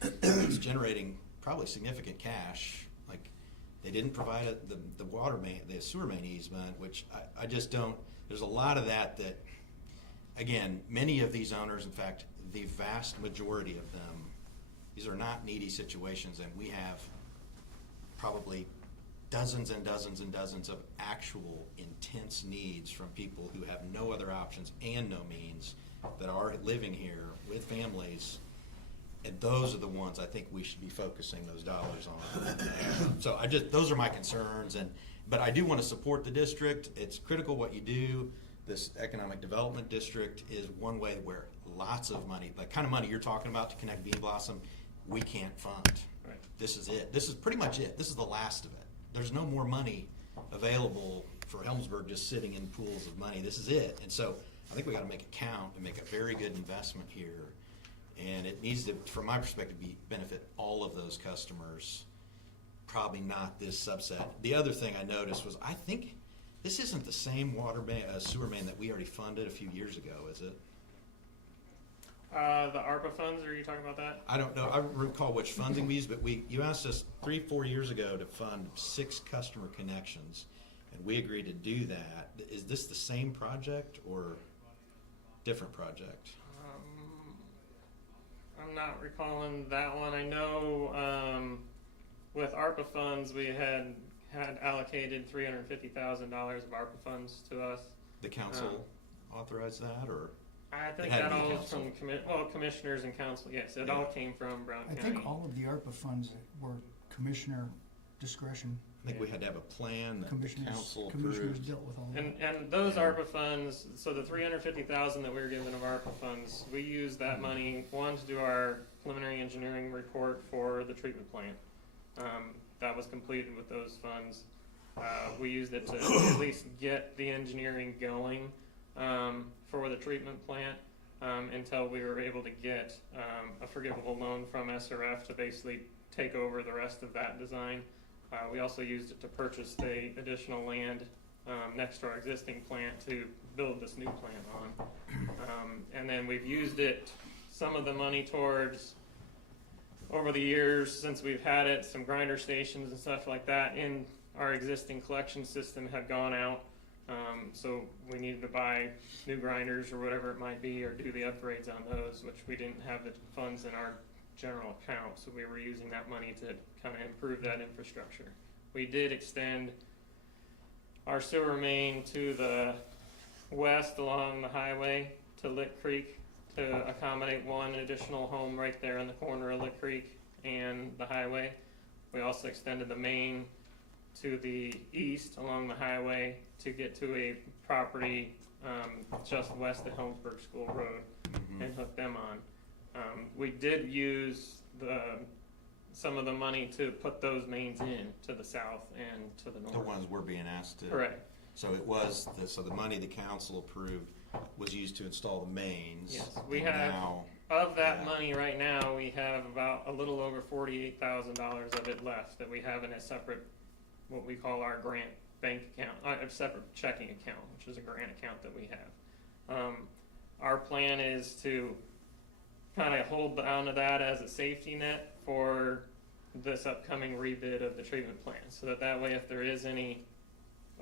It's generating probably significant cash. Like, they didn't provide the water main, the sewer main easement, which I just don't, there's a lot of that, again, many of these owners, in fact, the vast majority of them, these are not needy situations, and we have probably dozens and dozens and dozens of actual intense needs from people who have no other options and no means, that are living here with families. And those are the ones I think we should be focusing those dollars on. So those are my concerns, and But I do want to support the district. It's critical what you do. This economic development district is one way where lots of money, the kind of money you're talking about to connect Bean Blossom, we can't fund. Right. This is it. This is pretty much it. This is the last of it. There's no more money available for Helmsburg just sitting in pools of money. This is it. And so I think we got to make it count and make a very good investment here. And it needs to, from my perspective, benefit all of those customers, probably not this subset. The other thing I noticed was, I think this isn't the same sewer main that we already funded a few years ago, is it? The ARPA funds, are you talking about that? I don't know. I don't recall which funding we used, but you asked us 3-4 years ago to fund 6 customer connections, and we agreed to do that. Is this the same project or different project? I'm not recalling that one. I know with ARPA funds, we had allocated $350,000 of ARPA funds to us. The council authorized that, or? I think It had to that be all was council. from commissioners and council. Yes, it Yeah. all came from Brown I County. think all of the ARPA funds were commissioner discretion. I think we had to have a plan that the Commissioners council commissioners approved. dealt with all that. And those ARPA funds, so the $350,000 that we were given of ARPA funds, we used that money, one, to do our preliminary engineering report for the treatment plant. That was completed with those funds. We used it to at least get the engineering going for the treatment plant until we were able to get a forgivable loan from SRF to basically take over the rest of that design. We also used it to purchase the additional land next to our existing plant to build this new plant on. And then we've used it, some of the money towards, over the years since we've had it, some grinder stations and stuff like that in our existing collection system had gone out. So we needed to buy new grinders or whatever it might be, or do the upgrades on those, which we didn't have the funds in our general account, so we were using that money to kind of improve that infrastructure. We did extend our sewer main to the west along the highway to Lick Creek to accommodate one additional home right there in the corner of Lick Creek and the highway. We also extended the main to the east along the highway to get to a property just west of Helmsburg School Road and hook them on. We did use some of the money to put those mains in to the south and to the north. The ones we're being asked to. Correct. So it was, so the money the council approved was used to install the mains. Yes, we and have, now- of that yeah. money right now, we have about a little over $48,000 of it left that we have in a separate, what we call our grant bank account, a separate checking account, which is a grant account that we have. Our plan is to kind of hold down to that as a safety net for this upcoming rebid of the treatment plant, so that way if there is any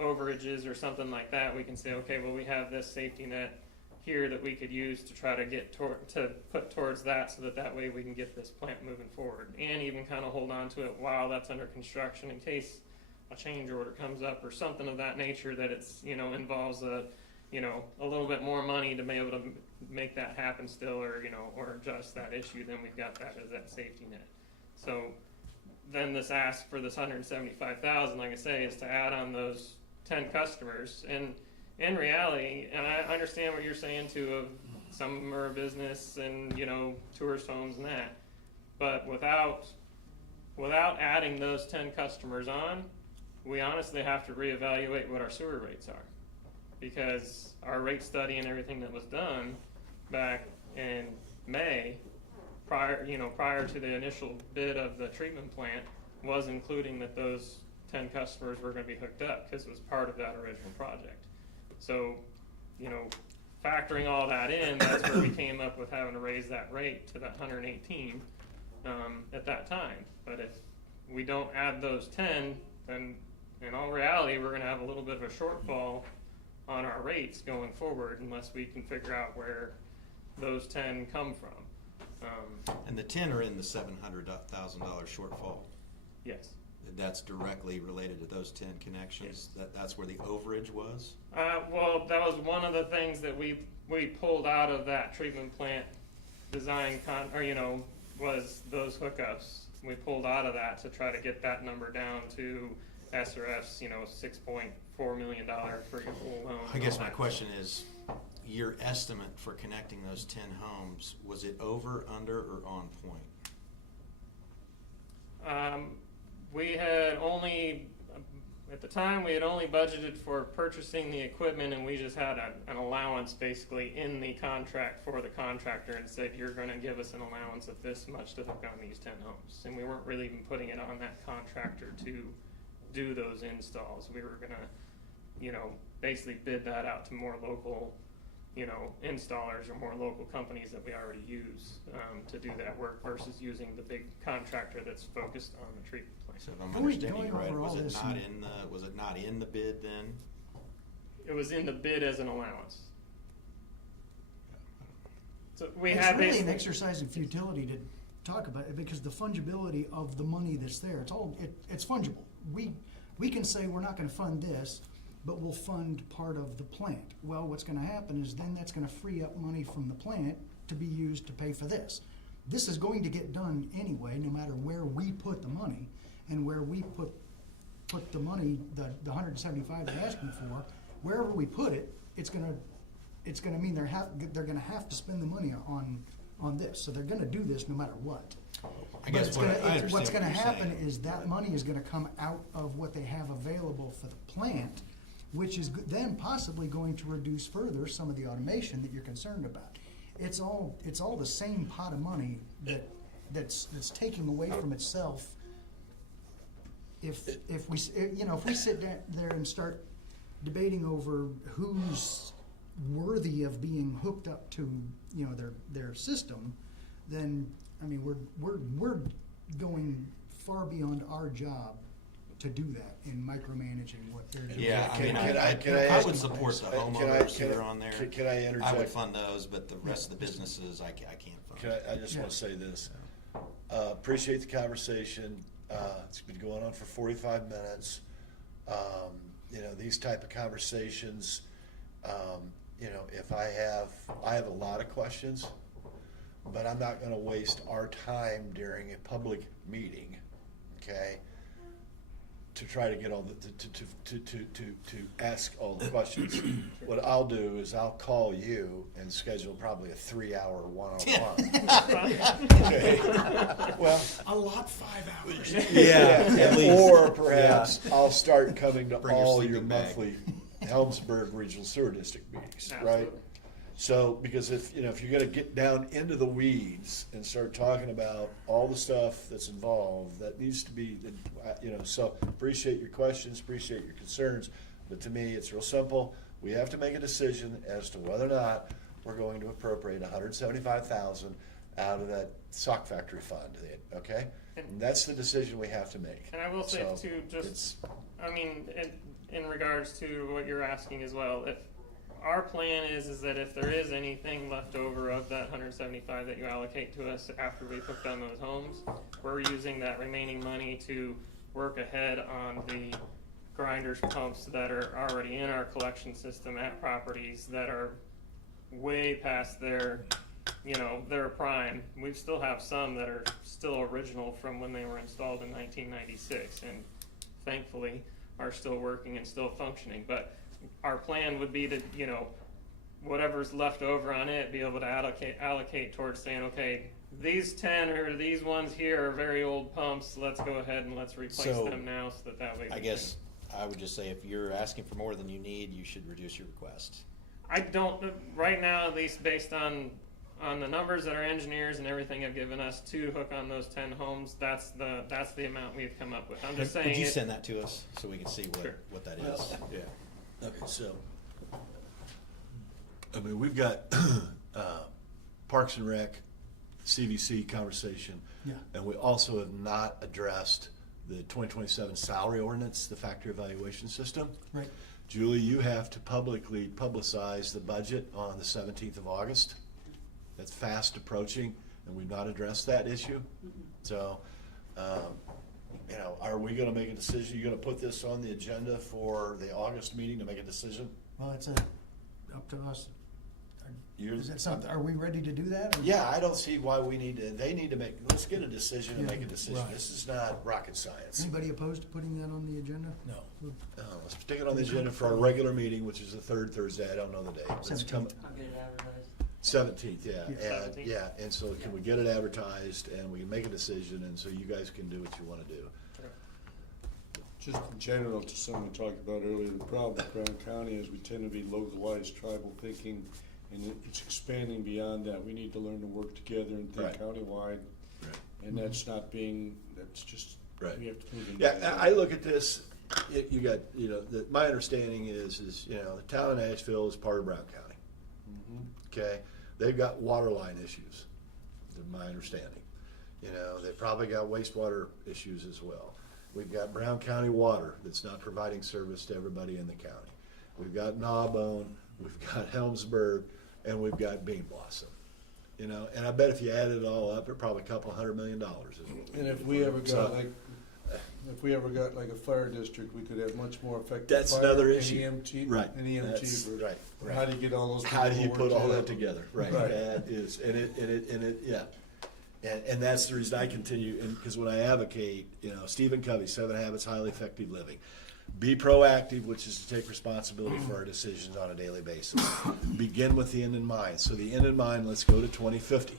overages or something like that, we can say, okay, well, we have this safety net here that we could use to try to get to put towards that, so that way we can get this plant moving forward, and even kind of hold on to it while that's under construction in case a change order comes up or something of that nature, that it's, involves a little bit more money to be able to make that happen still, or or adjust that issue. Then we've got that as that safety net. So then this ask for this $175,000, like I say, is to add on those 10 customers. And in reality, and I understand what you're saying too, of some of them are a business and tourist homes and that, but without adding those 10 customers on, we honestly have to reevaluate what our sewer rates are, because our rate study and everything that was done back in May, prior to the initial bid of the treatment plant, was including that those 10 customers were going to be hooked up, because it was part of that original project. So, factoring all that in, that's where we came up with having to raise that rate to that 118 at that time. But if we don't add those 10, then in all reality, we're going to have a little bit of a shortfall on our rates going forward, unless we can figure out where those 10 come from. And the 10 are in the $700,000 shortfall. Yes. That's directly related to those 10 connections. That's where the overage was. Well, that was one of the things that we pulled out of that treatment plant design was those hookups. We pulled out of that to try to get that number down to SRF's, $6.4 million for your full loan. I guess my all that. question is, your estimate for connecting those 10 homes, was it over, under, or on point? We had only, at the time, we had only budgeted for purchasing the equipment, and we just had an allowance basically in the contract for the contractor and said, you're gonna give us an allowance of this much to hook on these 10 homes. And we weren't really even putting it on that contractor to do those installs. We were gonna, basically bid that out to more local, installers or more local companies that we already use to do that work versus using the big contractor that's focused on the treatment plant. So if I'm Going- understanding you going right, over was all it this not and- in the bid then? It was in the bid as an allowance. So we It's have really an basically, exercise in futility to talk about it, because the fungibility of the money that's there, it's fungible. We can say we're not gonna fund this, but we'll fund part of the plant. Well, what's gonna happen is then that's gonna free up money from the plant to be used to pay for this. This is going to get done anyway, no matter where we put the money, and where we put the money, the 175 they're asking for, wherever we put it, it's gonna mean they're gonna have to spend the money on this. So they're gonna do this no matter what. I guess But what I understand what's what gonna you're happen saying. is that money is gonna come out of what they have available for the plant, which is then possibly going to reduce further some of the automation that you're concerned about. It's all the same pot of money that's taking away from itself. If we sit there and start debating over who's worthy of being hooked up to their system, then we're going far beyond our job to do that in micromanaging what they're doing. Yeah, I mean, Can I I ask- would support the can homeowners who are on there. Can I interject? I would fund those, but the rest of the businesses, I can't fund. I just want to say this. Appreciate the conversation. It's been going on for 45 minutes. These type of conversations, if I have a lot of questions, but I'm not going to waste our time during a public meeting, okay, to try to get all to ask all the questions. What I'll do is I'll call you and schedule probably a 3-hour one-on-one. Okay. Well, A lot 5 hours. yeah, at least. or perhaps I'll start coming to Bring your all your sleeping bag. monthly Helmsburg Regional Sewer District meetings, right? Absolutely. So, because if you're gonna get down into the weeds and start talking about all the stuff that's involved, that needs to be, so appreciate your questions, appreciate your concerns, but to me, it's real simple. We have to make a decision as to whether or not we're going to appropriate $175,000 out of that sock factory fund, okay? And that's the decision we have to make. And I will say So, too, it's- in regards to what you're asking as well, if our plan is that if there is anything left over of that 175 that you allocate to us after we put down those homes, we're using that remaining money to work ahead on the grinders pumps that are already in our collection system at properties that are way past their prime. We still have some that are still original from when they were installed in 1996, and thankfully are still working and still functioning. But our plan would be to, whatever's left over on it, be able to allocate towards saying, okay, these 10 or these ones here are very old pumps. Let's go ahead and let's replace So, them now, so that way. I guess I would just say if you're asking for more than you need, you should reduce your request. I don't right now, at least based on the numbers that our engineers and everything have given us to hook on those 10 homes. That's the amount we've come up with. I'm just saying. Would you it- send that to us so we can see Sure. what that is? Well, Yeah. Okay, so, we've got Parks and Rec, CVC conversation. Yeah. And we also have not addressed the 2027 salary ordinance, the factory evaluation system. Right. Julie, you have to publicly publicize the budget on the 17th of August. That's fast approaching, and we've not addressed that issue. So, are we gonna make a decision? You gonna put this on the agenda for the August meeting to make a decision? Well, it's up to us. Is that something, are we ready to do that? or- Yeah, I don't see why we need to, they need to make, let's get a decision and Yeah, make a decision. right. This is not rocket science. Anybody opposed to putting that on the agenda? No. Let's stick it on the agenda for our regular meeting, which is the third Thursday, I don't know the date. Let's come, 17th. I'll get it advertised. 17th, yeah, Yeah. and, 17th. yeah, and so can we get it advertised, and we can make a decision, and so you guys can do what you wanna do. Just in general, to something we talked about earlier, the problem with Brown County is we tend to be localized tribal thinking, and it's expanding beyond that. We need to learn to work together and think Right. countywide, and that's not being, that's just, Right. we have to move in. Yeah, that I look at this, you got, my understanding is, the town of Nashville is part of Brown County. Mhm. Okay, they've got water line issues, to my understanding. They've probably got wastewater issues as well. We've got Brown County Water that's not providing service to everybody in the county. We've got Gnawbone, we've got Helmsburg, and we've got Bean Blossom. And I bet if you added it all up, they're probably a couple $100 million is what And we if need we for ever it. got So, like a fire district, we could have much more effective. That's fire another and issue. EMT, Right. and EMT. That's- for- right, for right. How do you get all those? How do people you to put work all that together? Right, Right. that is, yeah. And that's the reason I continue, and because when I advocate, Stephen Covey, 7 Habits Highly Effective Living. Be proactive, which is to take responsibility for our decisions on a daily basis. Begin with the end in mind. So the end in mind, let's go to 2050.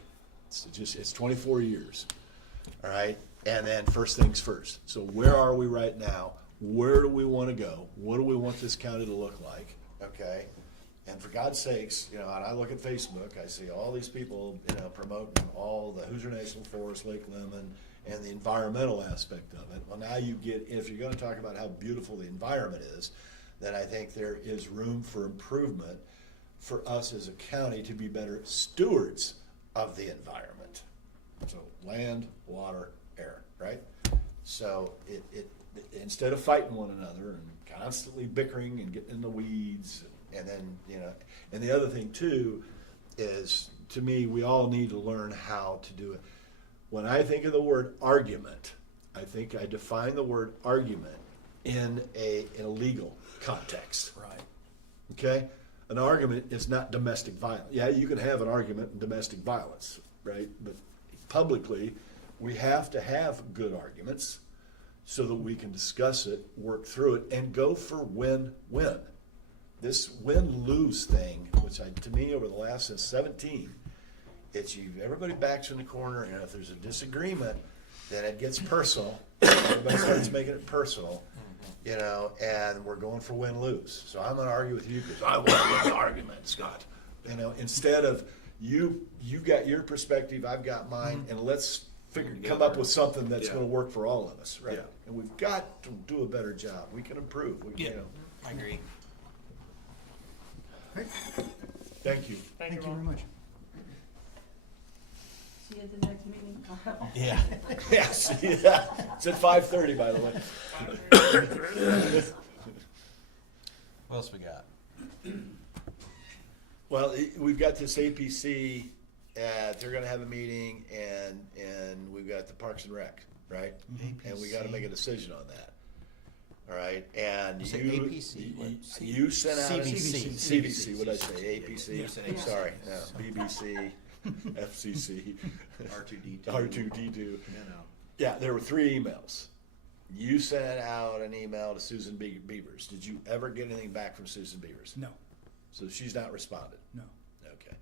It's 24 years, all right? And then first things first. So where are we right now? Where do we want to go? What do we want this county to look like? Okay? And for God's sakes, and I look at Facebook, I see all these people, promoting all the Hoosier National Forest, Lake Lemon, and the environmental aspect of it. Well, now if you're gonna talk about how beautiful the environment is, then I think there is room for improvement for us as a county to be better stewards of the environment. So land, water, air, right? So instead of fighting one another and constantly bickering and getting in the weeds, and then, and the other thing too is, to me, we all need to learn how to do it. When I think of the word argument, I think I define the word argument in a legal context. Right. Okay? An argument is not domestic violence. Yeah, you can have an argument in domestic violence, right? But publicly, we have to have good arguments so that we can discuss it, work through it, and go for win-win. This win-lose thing, which to me, over the last since 17, everybody backs in the corner, and if there's a disagreement, then it gets personal. Everybody starts making it personal, and we're going for win-lose. So I'm going to argue with you because I want to win the argument, Scott. Instead of you got your perspective, I've got mine, and let's come up with something that's going to work for all of us, right? Yeah. And we've got to do a better job. We can improve. I agree. Great. Thank you. Thank you Thank you all. very much. See you at the next meeting. Yeah. Yes. Yeah. It's at 5:30, by the way. What else we got? Well, we've got this APC. They're going to have a meeting, and we've got the Parks and Rec, right? And we got to make a decision on that. All right, and You say you APC? What? you sent out CBC. CBC. What did I say? APC. You said APC. Sorry, no, BBC, FCC, R2D2. R2D2. Yeah, there were 3 emails. You sent out an email to Susan Beavers. Did you ever get anything back from Susan Beavers? No, So she's not responded. no. Okay.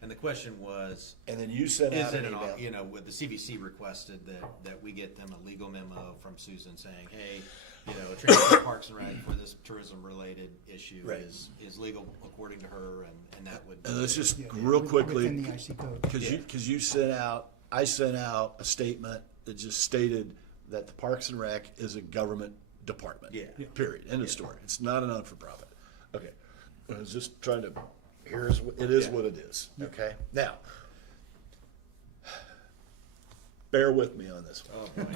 And the question was, And then you sent is out it an an, email. with the CVC requested that we get them a legal memo from Susan saying, hey, a transfer to Parks and Rec for this tourism-related issue Right. is legal according to her, and that would. And let's just Yeah, real with- quickly, Within the IC code. because you sent out, I sent out a statement that just stated that the Parks and Rec is a government department. Yeah. Yeah. Period. End of story. It's not a non-for-profit. Okay. I was just trying to. It is what it is. Okay. Now, bear with me on this one.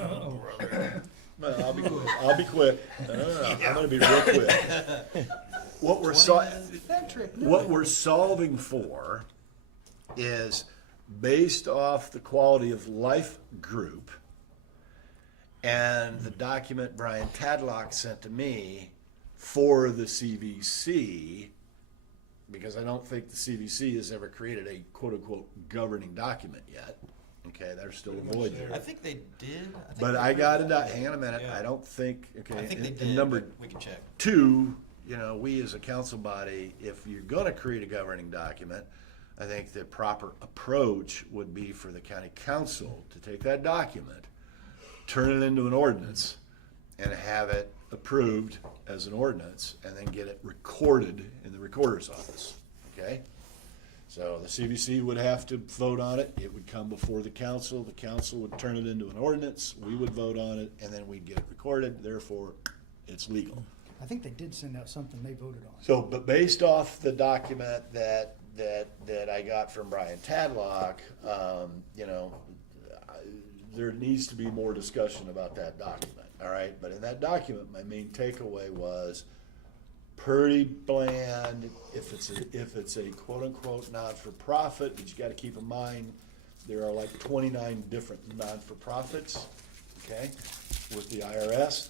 No, I'll be quick. No. I'm going to be real quick. What we're solving for is based off the quality of life group and the document Brian Tadlock sent to me for the CVC. because I don't think the CVC has ever created a quote-unquote governing document yet. Okay, there's still a void I there. think they did. think But they I did got it, that. hang on a minute, Yeah. I don't think, okay. I think they and did, number but we can check. two, you know, we as a council body, if you're gonna create a governing document, I think the proper approach would be for the county council to take that document, turn it into an ordinance, and have it approved as an ordinance, and then get it recorded in the recorder's office, okay? So the CVC would have to vote on it, it would come before the council would turn it into an ordinance, we would vote on it, and then we'd get it recorded, therefore, it's legal. I think they did send out something they voted on. So, but based off the document that I got from Brian Tadlock, you know, there needs to be more discussion about that document, all right? But in that document, my main takeaway was pretty bland. If it's a quote-unquote non-for-profit, but you gotta keep in mind, there are like 29 different non-for-profits, okay, with the IRS.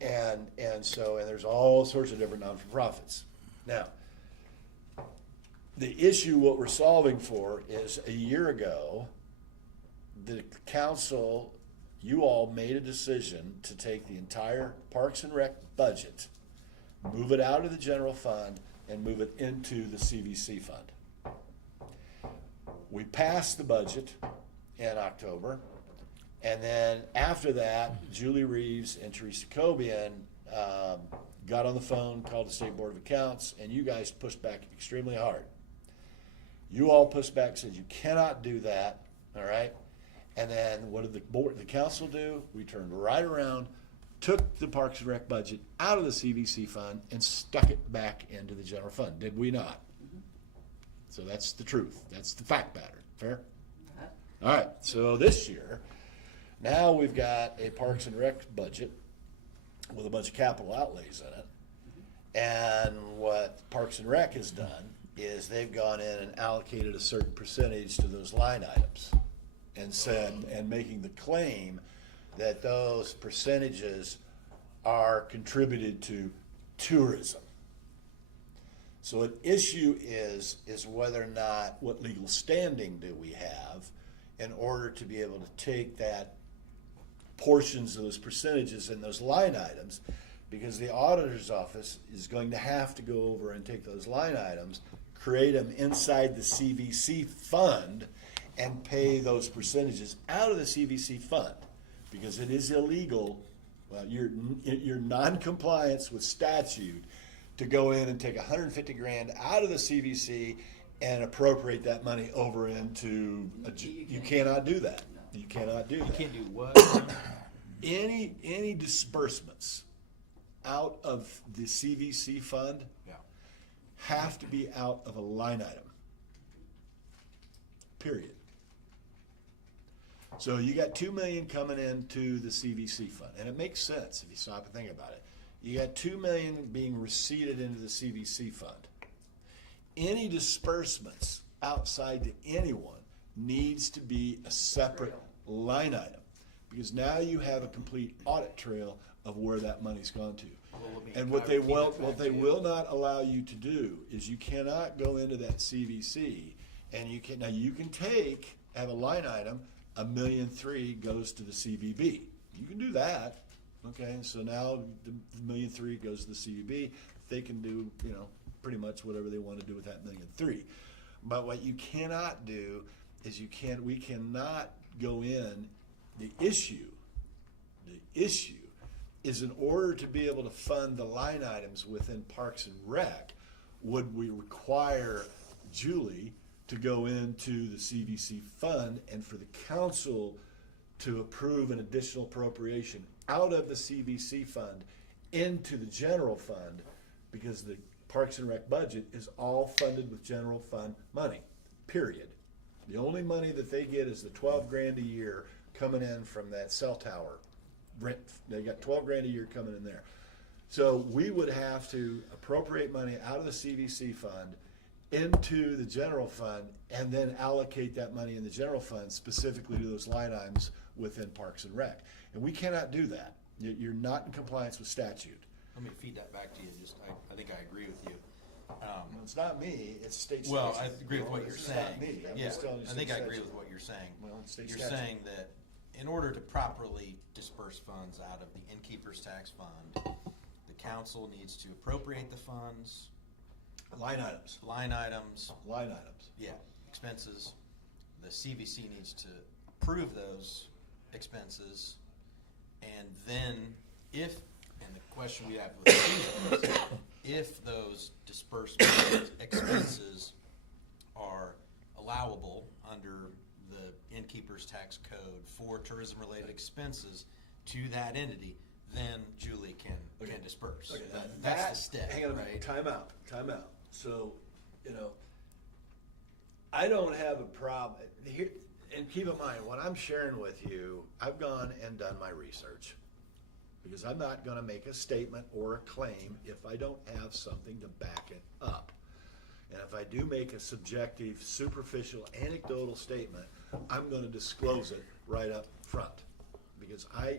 And there's all sorts of different non-for-profits. Now, the issue, what we're solving for is a year ago, the council, you all made a decision to take the entire Parks and Rec budget, move it out of the general fund, and move it into the CVC fund. We passed the budget in October, and then after that, Julie Reeves and Teresa Cobian got on the phone, called the State Board of Accounts, and you guys pushed back extremely hard. You all pushed back, said you cannot do that, all right? And then what did the council do? We turned right around, took the Parks and Rec budget out of the CVC fund and stuck it back into the general fund, did we not? So that's the truth, that's the fact pattern, fair? All right, so this year, now we've got a Parks and Rec budget with a bunch of capital outlays in it. And what Parks and Rec has done is they've gone in and allocated a certain percentage to those line items and said, and making the claim that those percentages are contributed to tourism. So an issue is whether or not, what legal standing do we have in order to be able to take that portions of those percentages and those line items, because the auditor's office is going to have to go over and take those line items, create them inside the CVC fund, and pay those percentages out of the CVC fund, because it is illegal, well, you're non-compliance with statute to go in and take 150 grand out of the CVC and appropriate that money over into, you cannot do that. You cannot do that. You can't do what? Any disbursements out of the CVC fund Yeah. have to be out of a line item. Period. So you got 2 million coming into the CVC fund, and it makes sense if you stop and think about it. You got 2 million being receipted into the CVC fund. Any disbursements outside to anyone needs to be a separate line item, because now you have a complete audit trail of where that money's gone to. And what they will not allow you to do is you cannot go into that CVC and you can have a line item, $1.3 million goes to the CVB. You can do that. Okay, so now the $1.3 million goes to the CVB. They can do, pretty much whatever they want to do with that $1.3 million. But what you cannot do is we cannot go in. The issue is, in order to be able to fund the line items within Parks and Rec, would we require Julie to go into the CVC fund and for the council to approve an additional appropriation out of the CVC fund into the general fund, because the Parks and Rec budget is all funded with general fund money, period. The only money that they get is the 12 grand a year coming in from that cell tower rent. They got 12 grand a year coming in there. So we would have to appropriate money out of the CVC fund into the general fund and then allocate that money in the general fund specifically to those line items within Parks and Rec. And we cannot do that. You're not in compliance with statute. Let me feed that back to you. I think I agree with you. Well, it's not me, it's state statute. Well, I agree with what you're It's saying. not me, I'm Yeah, just telling you I think state I agree statute. with what you're saying. Well, it's state You're statute. saying that in order to properly disperse funds out of the innkeeper's tax fund, the council needs to appropriate the funds, Line items, line items, line items. yeah, expenses. The CVC needs to approve those expenses, and then if, and the question we have with these is, if those disbursement expenses are allowable under the innkeeper's tax code for tourism-related expenses to that entity, then Julie can disperse. Okay, That's the step, hang on, right? time out. So, I don't have a problem, here, and keep in mind, what I'm sharing with you, I've gone and done my research. Because I'm not gonna make a statement or a claim if I don't have something to back it up. And if I do make a subjective, superficial, anecdotal statement, I'm gonna disclose it right up front. Because I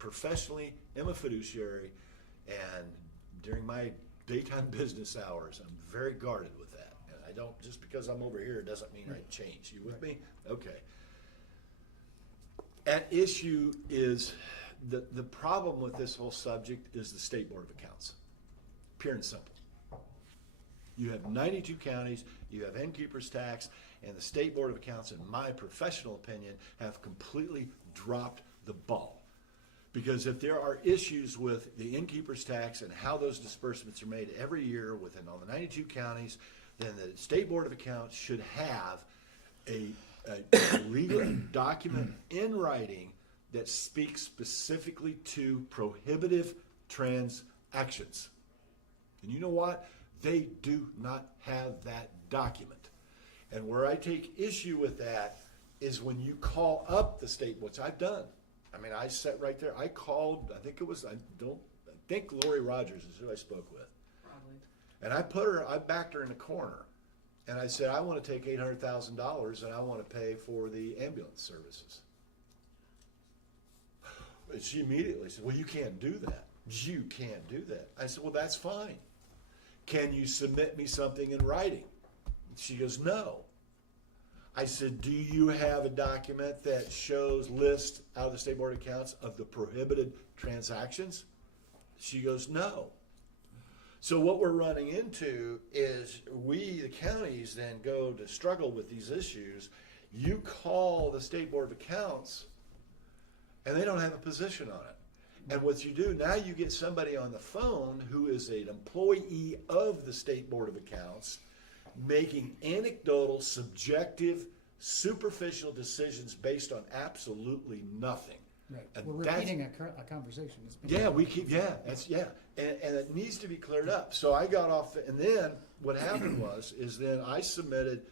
professionally am a fiduciary, and during my daytime business hours, I'm very guarded with that. And I don't, just because I'm over here, doesn't mean I change. You with me? Okay. At issue is, the problem with this whole subject is the State Board of Accounts. Pure and simple. You have 92 counties, you have innkeeper's tax, and the State Board of Accounts, in my professional opinion, have completely dropped the ball. Because if there are issues with the innkeeper's tax and how those disbursements are made every year within all the 92 counties, then the State Board of Accounts should have a legal document in writing that speaks specifically to prohibitive transactions. And you know what? They do not have that document. And where I take issue with that is when you call up the state, which I've done. I mean, I sat right there. I called, I think Lori Rogers is who I spoke with. Probably. And I backed her in the corner. And I said, I want to take $800,000 and I want to pay for the ambulance services. And she immediately said, well, you can't do that. You can't do that. I said, well, that's fine. Can you submit me something in writing? She goes, no. I said, do you have a document that shows list out of the State Board of Accounts of the prohibited transactions? She goes, no. So what we're running into is we, the counties, then go to struggle with these issues. You call the State Board of Accounts, and they don't have a position on it. And what you do, now you get somebody on the phone who is an employee of the State Board of Accounts making anecdotal, subjective, superficial decisions based on absolutely nothing. Right, And we're that's- repeating a conversation. that's been- And it needs to be cleared up. So I got off, and then what happened is then I submitted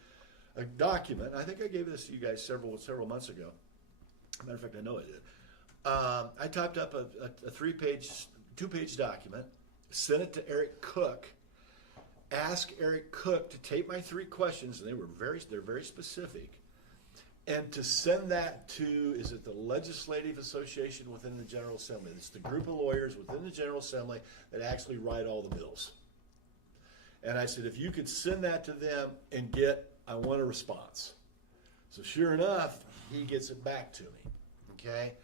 a document. I think I gave this to you guys several months ago. Matter of fact, I know I did. I typed up a 2-page document, sent it to Eric Cook, asked Eric Cook to take my 3 questions, and they're very specific, and to send that to, is it the Legislative Association within the General Assembly? It's the group of lawyers within the General Assembly that actually write all the bills. And I said, if you could send that to them and I want a response. So sure enough, he gets it back to me, okay?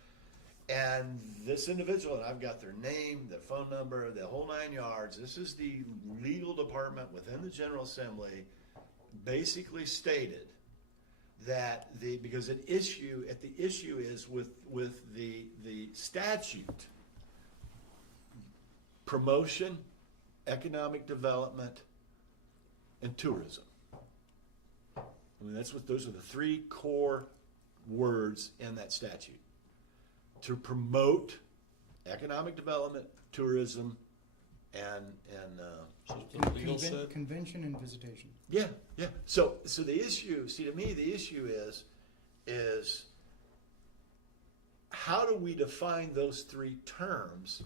And this individual, and I've got their name, their phone number, the whole 9 yards. This is the legal department within the General Assembly, basically stated that because the issue is with the statute, promotion, economic development, and tourism. I mean, those are the 3 core words in that statute. To promote economic development, tourism, and Convention and visitation. yeah. So the issue, to me, the issue is how do we define those 3 terms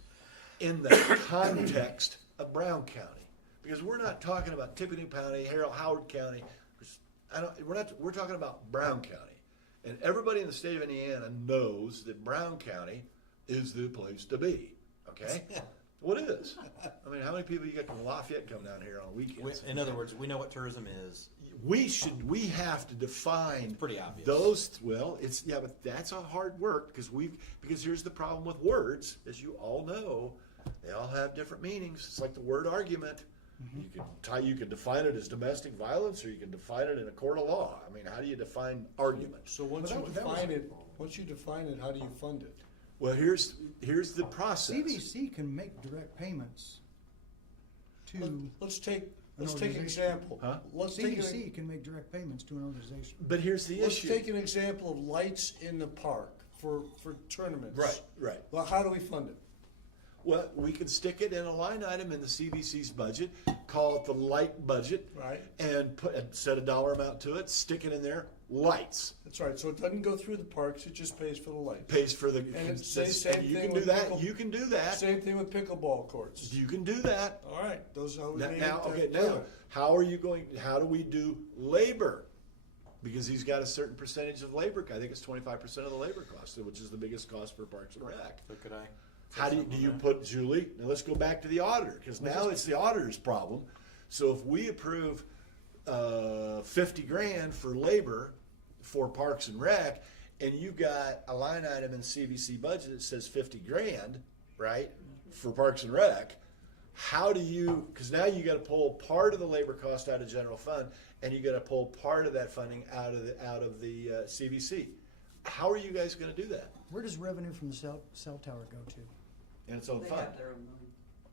in the context of Brown County? Because we're not talking about Tippecanoe County, Howard County. We're talking about Brown County. And everybody in the state of Indiana knows that Brown County is the place to be, okay? What is? I mean, how many people you got from Lafayette come down here on weekends? In other words, we know what tourism is. We have to define Pretty obvious. those. Well, but that's a hard work because here's the problem with words, as you all know, they all have different meanings. It's like the word argument. You can define it as domestic violence, or you can define it in a court of law. I mean, how do you define argument? So once Well, you that was- define it, how do you fund it? Well, here's the process. CVC can make direct payments to, Let's take An an organization. example. Huh? Let's take an, CVC can make direct payments to an organization. But here's the let's issue. take an example of lights in the park for tournaments. Right. Well, how do we fund it? Well, we can stick it in a line item in the CVC's budget, call it the light budget, Right. and set a dollar amount to it, stick it in there, lights. That's right. So it doesn't go through the parks, it just pays for the lights. Pays for the. And it's same you thing can do with that. You can do that. Same thing with pickleball courts. You can do that. All right, those are how we made Now, it. now, how do we do labor? Because he's got a certain percentage of labor. I think it's 25% of the labor cost, which is the biggest cost for Parks and Rec. So could I? How do you put, Julie? Now let's go back to the auditor, because now it's the auditor's problem. So if we approve 50 grand for labor for Parks and Rec, and you've got a line item in CVC budget that says 50 grand, right, for Parks and Rec, how do you? Because now you got to pull part of the labor cost out of general fund, and you got to pull part of that funding out of the CVC. How are you guys going to do that? Where does revenue from the cell tower go to? In its own They fund. have their own money.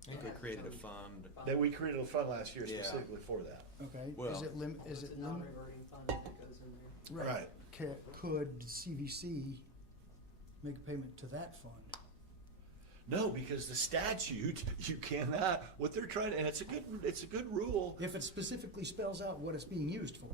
I think we created a fund. That we created a fund last year Yeah. specifically for that. Okay, Well- is it It's a non-reverting fund that goes in there. Right. Could CVC make a payment to that fund? No, because the statute, you cannot. What they're trying to, and it's a good rule. If it specifically spells out what it's being used for.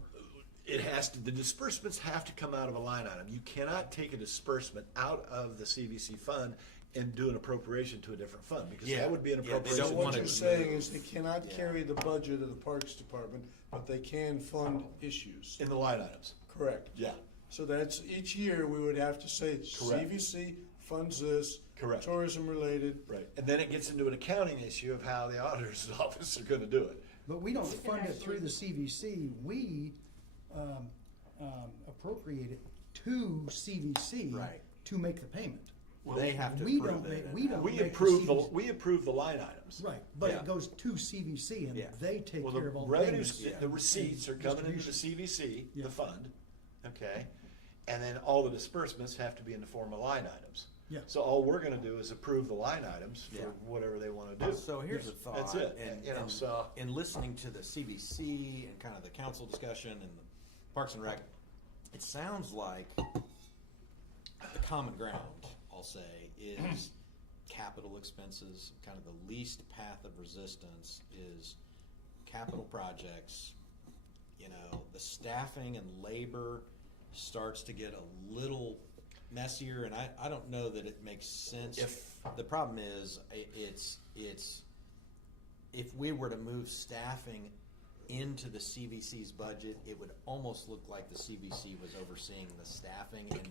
It has to. The disbursements have to come out of a line item. You cannot take a disbursement out of the CVC fund and do an appropriation to a different fund, because Yeah. that would be an Yeah, they appropriation. don't So want what it you're to saying move. is they cannot Yeah. carry the budget of the Parks Department, but they can fund issues. In the line items. Correct. Yeah. So that's, each year, we would have to say CVC funds this. Correct. Tourism related. Right. And then it gets into an accounting issue of how the auditor's office are going to do it. But we don't fund it through the CVC, we appropriate it to CVC. Right. To make the payment. They have to We approve don't it. make, we don't We make the approve CVC. the line items. Right, but Yeah. it goes to CVC and Yeah. they take Well, care the of all the revenues, payments. the receipts are coming into the Distribution. CVC, Yeah. the fund, okay? And then all the disbursements have to be in the form of line items. Yeah. So all we're gonna do is approve the line items for Yeah. whatever they wanna do. So here's a Yes. thought. That's it. And, You know, and so- in listening to the CVC and kind of the council discussion and the Parks and Rec, it sounds like the common ground, I'll say, is capital expenses. Kind of the least path of resistance is capital projects. You know, the staffing and labor starts to get a little messier, and I don't know that it makes sense. The problem is, it's if we were to move staffing into the CVC's budget, it would almost look like the CVC was overseeing the staffing, and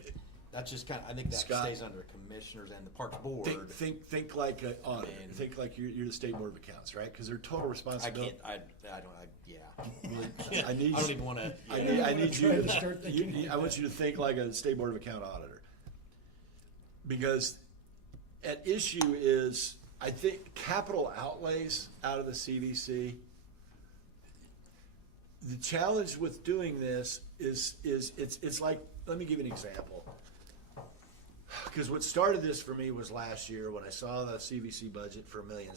that's just kind of, I think that Scott, stays under commissioners and the Parks Board. Think like an auditor. And- Think like you're the State Board of Accounts, right? Because they're total I responsibility. can't, yeah. I need I don't you- even want to. I need you Trying to start thinking like I want that. you to think like a State Board of Account auditor. Because at issue is, I think, capital outlays out of the CVC. The challenge with doing this is it's like, let me give you an example. Because what started this for me was last year when I saw the CVC budget for $1.7 million.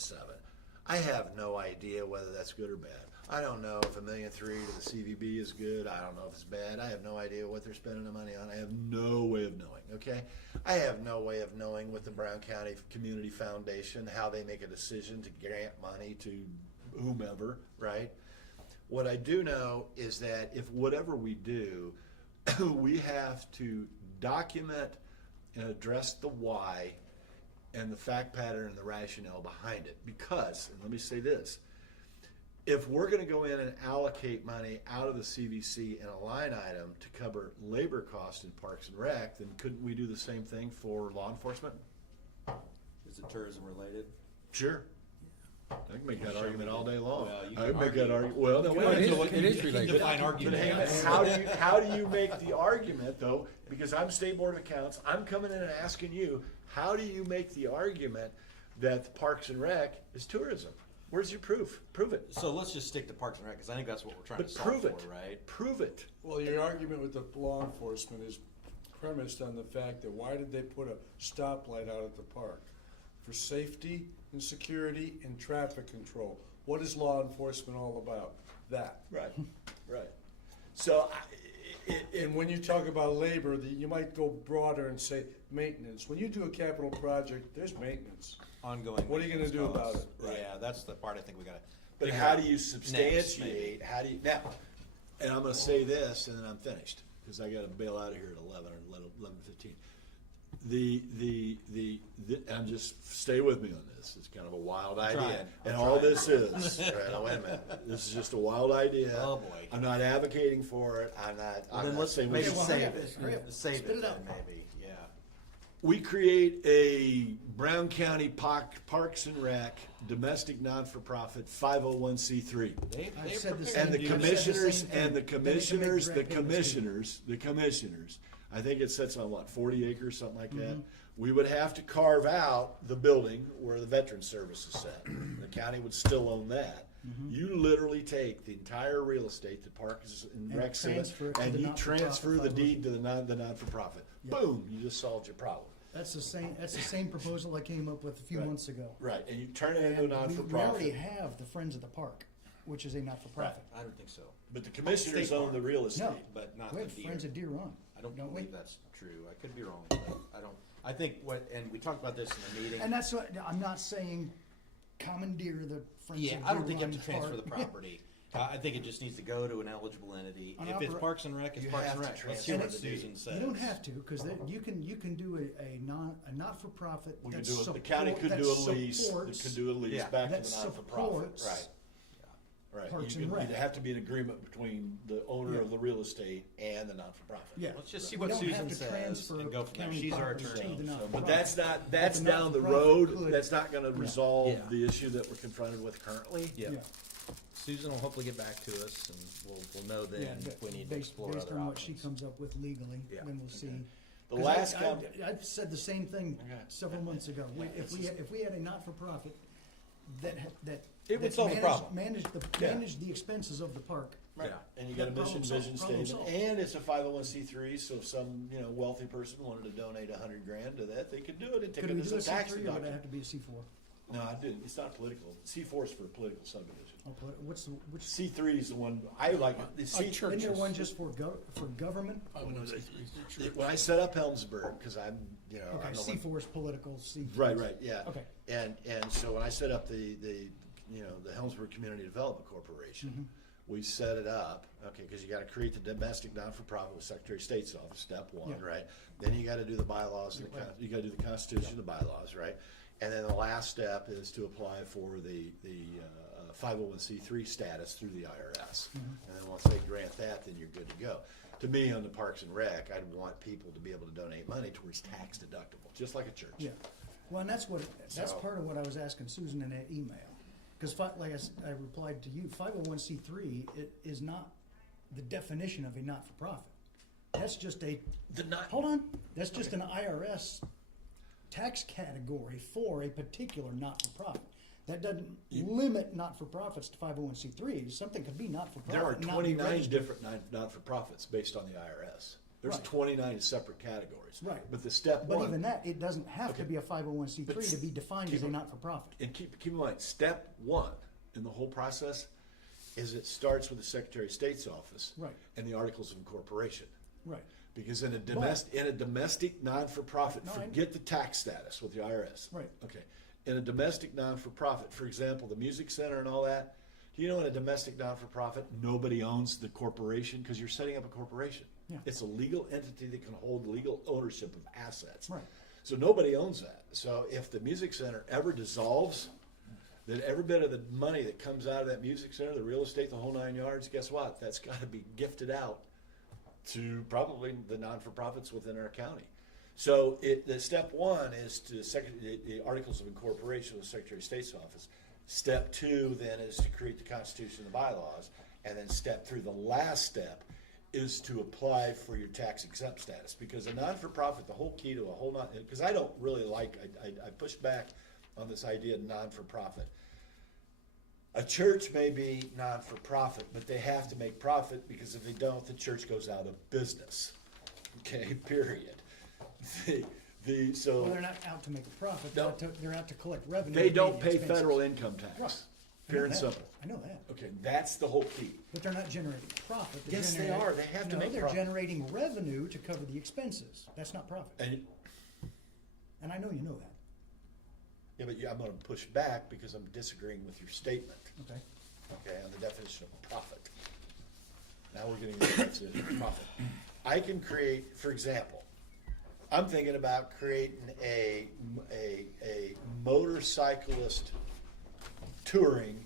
I have no idea whether that's good or bad. I don't know if $1.3 million to the CVB is good. I don't know if it's bad. I have no idea what they're spending the money on. I have no way of knowing, okay? I have no way of knowing with the Brown County Community Foundation how they make a decision to grant money to whomever, right? What I do know is that if whatever we do, we have to document and address the why and the fact pattern and the rationale behind it. Because, and let me say this, if we're going to go in and allocate money out of the CVC in a line item to cover labor costs in Parks and Rec, then couldn't we do the same thing for law enforcement? Is it tourism related? Sure. I can make that argument all day long. Well, you I can can make that argue. argument, well, no, wait a Well, minute. it is related. Define But argument. hang on, how do you make the argument though? Because I'm State Board of Accounts, I'm coming in and asking you, how do you make the argument that Parks and Rec is tourism? Where's your proof? Prove it. So let's just stick to Parks and Rec, because I think that's what we're trying But to solve prove for, it. right? Prove it. Well, your argument with the law enforcement is premised on the fact that why did they put a stoplight out at the park? For safety and security and traffic control. What is law enforcement all about? That. Right, right. So, And when you talk about labor, you might go broader and say maintenance. When you do a capital project, there's maintenance. Ongoing. What are you gonna maintenance do about costs. it? Right. Yeah, that's the part I think we gotta. but figure how out do you next, substantiate, maybe. how do you, now, and I'm gonna say this and then I'm finished, because I gotta bail out of here at 11 or 11:15. And just stay with me on this, it's kind of a wild idea. trying. And I'm all trying. this is, right, now, wait a minute, this is just a wild idea. Oh, boy. I'm not advocating for it, I'm not, Well, I'm then not let's saying we maybe should. well, save yeah, it. great. Save Spit it it then, out. maybe, yeah. We create a Brown County Parks and Rec domestic non-for-profit 501c3. I've They said the prepared same And the thing. commissioners, I've said the same and the thing. Then they can make direct payments to the commissioners, I think it sits on what, 40 acres, something like that? Mm-hmm. We would have to carve out the building where the veteran service is set. The county would still own that. Mm-hmm. You literally take the entire real estate that Parks and And Rec sits, transfer it to and the you not-for-profit transfer the 501c3. deed to the non-for-profit. Yeah. Boom, you just solved your problem. That's the same proposal I came up with a few Right. months ago. Right, and you turn it into a And we already non-for-profit. have the Friends of the Park, which is a not-for-profit. I don't think so, But the commissioners State own the real estate. No, but not we the have deer. Friends of Deer Run. I don't we? believe that's true. I could be wrong, but I don't, I think what, and we talked about this in the meeting. And that's what, I'm not saying commandeer the Friends of Yeah, Deer I don't think you Run have to transfer the Park. property. I think it just needs to go to an eligible entity. An If it's oper- Parks and Rec, it's You Parks have and to Rec. Let's transfer see what the the deed. Susan says. You don't have to, because you can do a not-for-profit We could that do it, the support, county could that do a lease, supports- could do a lease Yeah. back to that the non-for-profit. supports Right, right. Parks You and could- Rec. It'd have to be an agreement between the owner Yeah. of the real estate and the non-for-profit. Yeah. Let's just see We what don't have Susan to says transfer and go from there. county She's our property to attorney. the so- not-for-profit. But that's But down the not-for-profit road, could- that's not gonna resolve Yeah. the issue that we're confronted with currently. Yeah. Yeah. Susan will hopefully get back to us and we'll know then Yeah, if we need to based- explore based other on what she options. comes up with legally, Yeah. then we'll see. The 'Cause last I've said the same thing Okay. several months ago. If we had a not-for-profit that It would that solve the problem. managed Yeah. managed the expenses of the park. Right, Yeah. and you got a Problem mission, solved, vision problem statement, solved. and it's a 501c3, so if some, wealthy person wanted to donate $100,000 to that, they could do it and take Could it we as do a a tax C3 or would it have deduction. to be a C4? No, I didn't, it's not political, C4 is for political subdivision. Which, C3 is the one, I like, the C, isn't there one just for government? when I set up Helmsburg, cause I'm, Okay, I'm the one. C4 is political, C3. Right, yeah. Okay. And so when I set up the Helmsburg Community Development Corporation, we set it up, okay, because you gotta create the domestic non-for-profit with Secretary of State's office, step one, Yeah. right? Then you gotta do the bylaws, and you gotta do the Constitution, the bylaws, right? And then the last step is to apply for the 501c3 status through the IRS. And then once they grant that, then you're good to go. To me, on the Parks and Rec, I'd want people to be able to donate money towards tax deductible, just like a church. Yeah, well, and that's So- part of what I was asking Susan in that email. Because like I replied to you, 501c3 is not the definition of a not-for-profit. That's just hold on, that's just an IRS tax category for a particular not-for-profit. That doesn't limit not-for-profits to 501c3s. Something could be not-for-profit. There are and not be 29 registered. different not-for-profits based on the IRS. There's Right. 29 separate categories. Right. But the step But one, even that, it doesn't have to Okay. be a 501c3 to be defined keep as a it- not-for-profit. and keep in mind, step one in the whole process is it starts with the Secretary of State's office. Right. And the Articles of Incorporation. Right. Because in a domestic non-for-profit, No, I- forget the tax status with the IRS. Right. Okay. In a domestic non-for-profit, for example, the music center and all that, do you know in a domestic non-for-profit, nobody owns the corporation because you're setting up a corporation. Yeah. It's a legal entity that can hold legal ownership of assets. Right. So nobody owns that. So if the music center ever dissolves, then every bit of the money that comes out of that music center, the real estate, the whole 9 yards, guess what? That's got to be gifted out to probably the non-for-profits within our county. So the step one is to the Articles of Incorporation with the Secretary of State's office. Step 2 then is to create the Constitution and the bylaws. And then step 3, the last step, is to apply for your tax exempt status. Because a non-for-profit, the whole key to a whole non, because I don't really like, I push back on this idea of non-for-profit. A church may be non-for-profit, but they have to make profit, because if they don't, the church goes out of business. Okay, period. So Well, they're not out to make a profit, No. they're out to collect revenue. they and don't pay the pay expenses. federal income tax. Right. I Pure know and that. simple. I know that. Okay, that's the whole key. But they're not generating profit. They're Yes, they generating- are. They have to No, make they're profit. generating revenue to cover the expenses. That's not profit. And I know you know that. Yeah, but I'm gonna push back because I'm disagreeing with your statement, Okay. okay, on the definition of profit. Now we're getting to the definition of profit. I can create, for example, I'm thinking about creating a motorcyclist touring,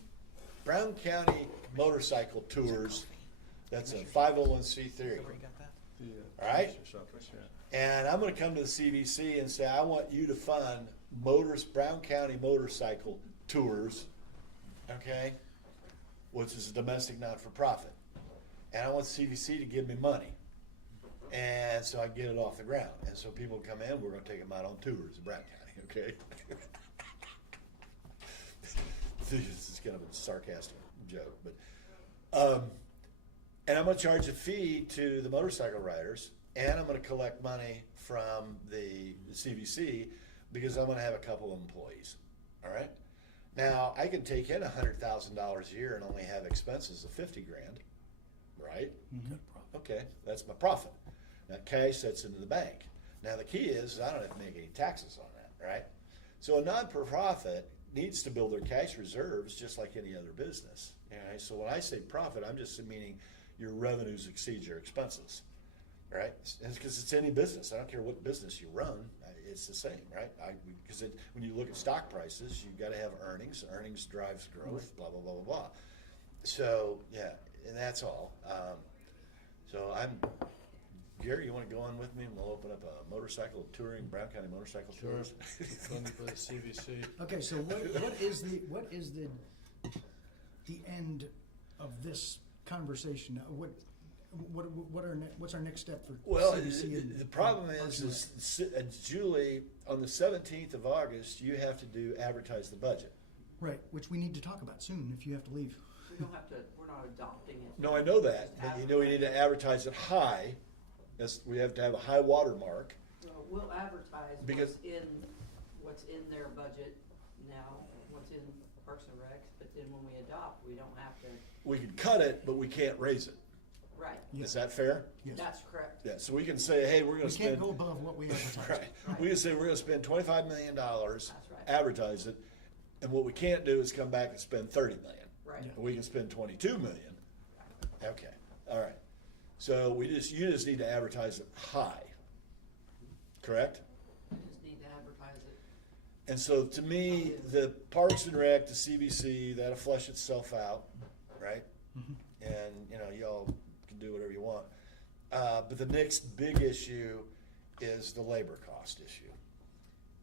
Brown County Motorcycle Tours, that's a 501c3. All right? And I'm gonna come to the CVC and say, I want you to fund Brown County Motorcycle Tours, okay? Which is a domestic not-for-profit. And I want CVC to give me money. And so I can get it off the ground. And so people come in, we're gonna take them out on tours in Brown County, okay? This is kind of a sarcastic joke, but, and I'm gonna charge a fee to the motorcycle riders, and I'm gonna collect money from the CVC, because I'm gonna have a couple of employees, all right? Now, I can take in $100,000 a year and only have expenses of 50 grand, right? Okay, that's my profit. Now, cash that's into the bank. Now, the key is I don't have to make any taxes on that, right? So a non-profit needs to build their cash reserves just like any other business. Okay? So when I say profit, I'm just meaning your revenues exceed your expenses, right? Because it's any business. I don't care what business you run. It's the same, right? Because when you look at stock prices, you've got to have earnings. Earnings drives growth, blah, blah, blah, blah, blah. So, yeah, and that's all. So Gary, you want to go on with me, and we'll open up a motorcycle touring, Brown County Motorcycle Tours? Funded by the CVC. Okay, so what is the end of this conversation? What's our next step for Well, CBC and the problem Parks and Rec? is, Julie, on the 17th of August, you have to advertise the budget. Right, which we need to talk about soon if you have to leave. We don't have to, we're not adopting it. No, I know that, but you know we need to advertise it high. We have to have a high water mark. Well, we'll advertise Because- what's in their budget now, what's in Parks and Rec, but then when we adopt, we don't have to, We can cut it, but we can't raise it. right, Is that fair? Yes. that's correct. Yeah, so we can say, hey, we're gonna We spend. can't go above what we advertise. Right. We can say we're gonna spend $25 million, That's right. advertise it, and what we can't do is come back and spend 30 million. Right. Yeah. We can spend 22 million. Okay, all right. So you just need to advertise it high, correct? We just need to advertise it. And so to me, the Parks and Rec, the CBC, that'll flush itself out, right? And, y'all can do whatever you want. But the next big issue is the labor cost issue.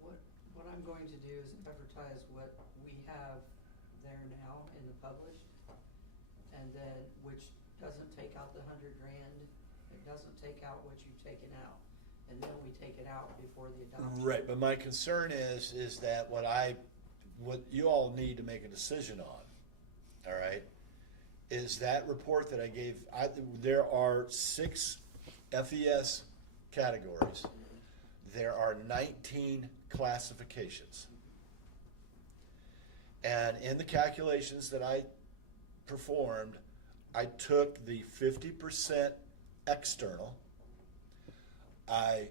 What I'm going to do is advertise what we have there now in the published, and then, which doesn't take out the $100,000, it doesn't take out what you've taken out, and then we take it out before the adoption. Right, but my concern is that what you all need to make a decision on, all right, is that report that I gave. There are 6 FES categories. There are 19 classifications. And in the calculations that I performed, I took the 50% external. I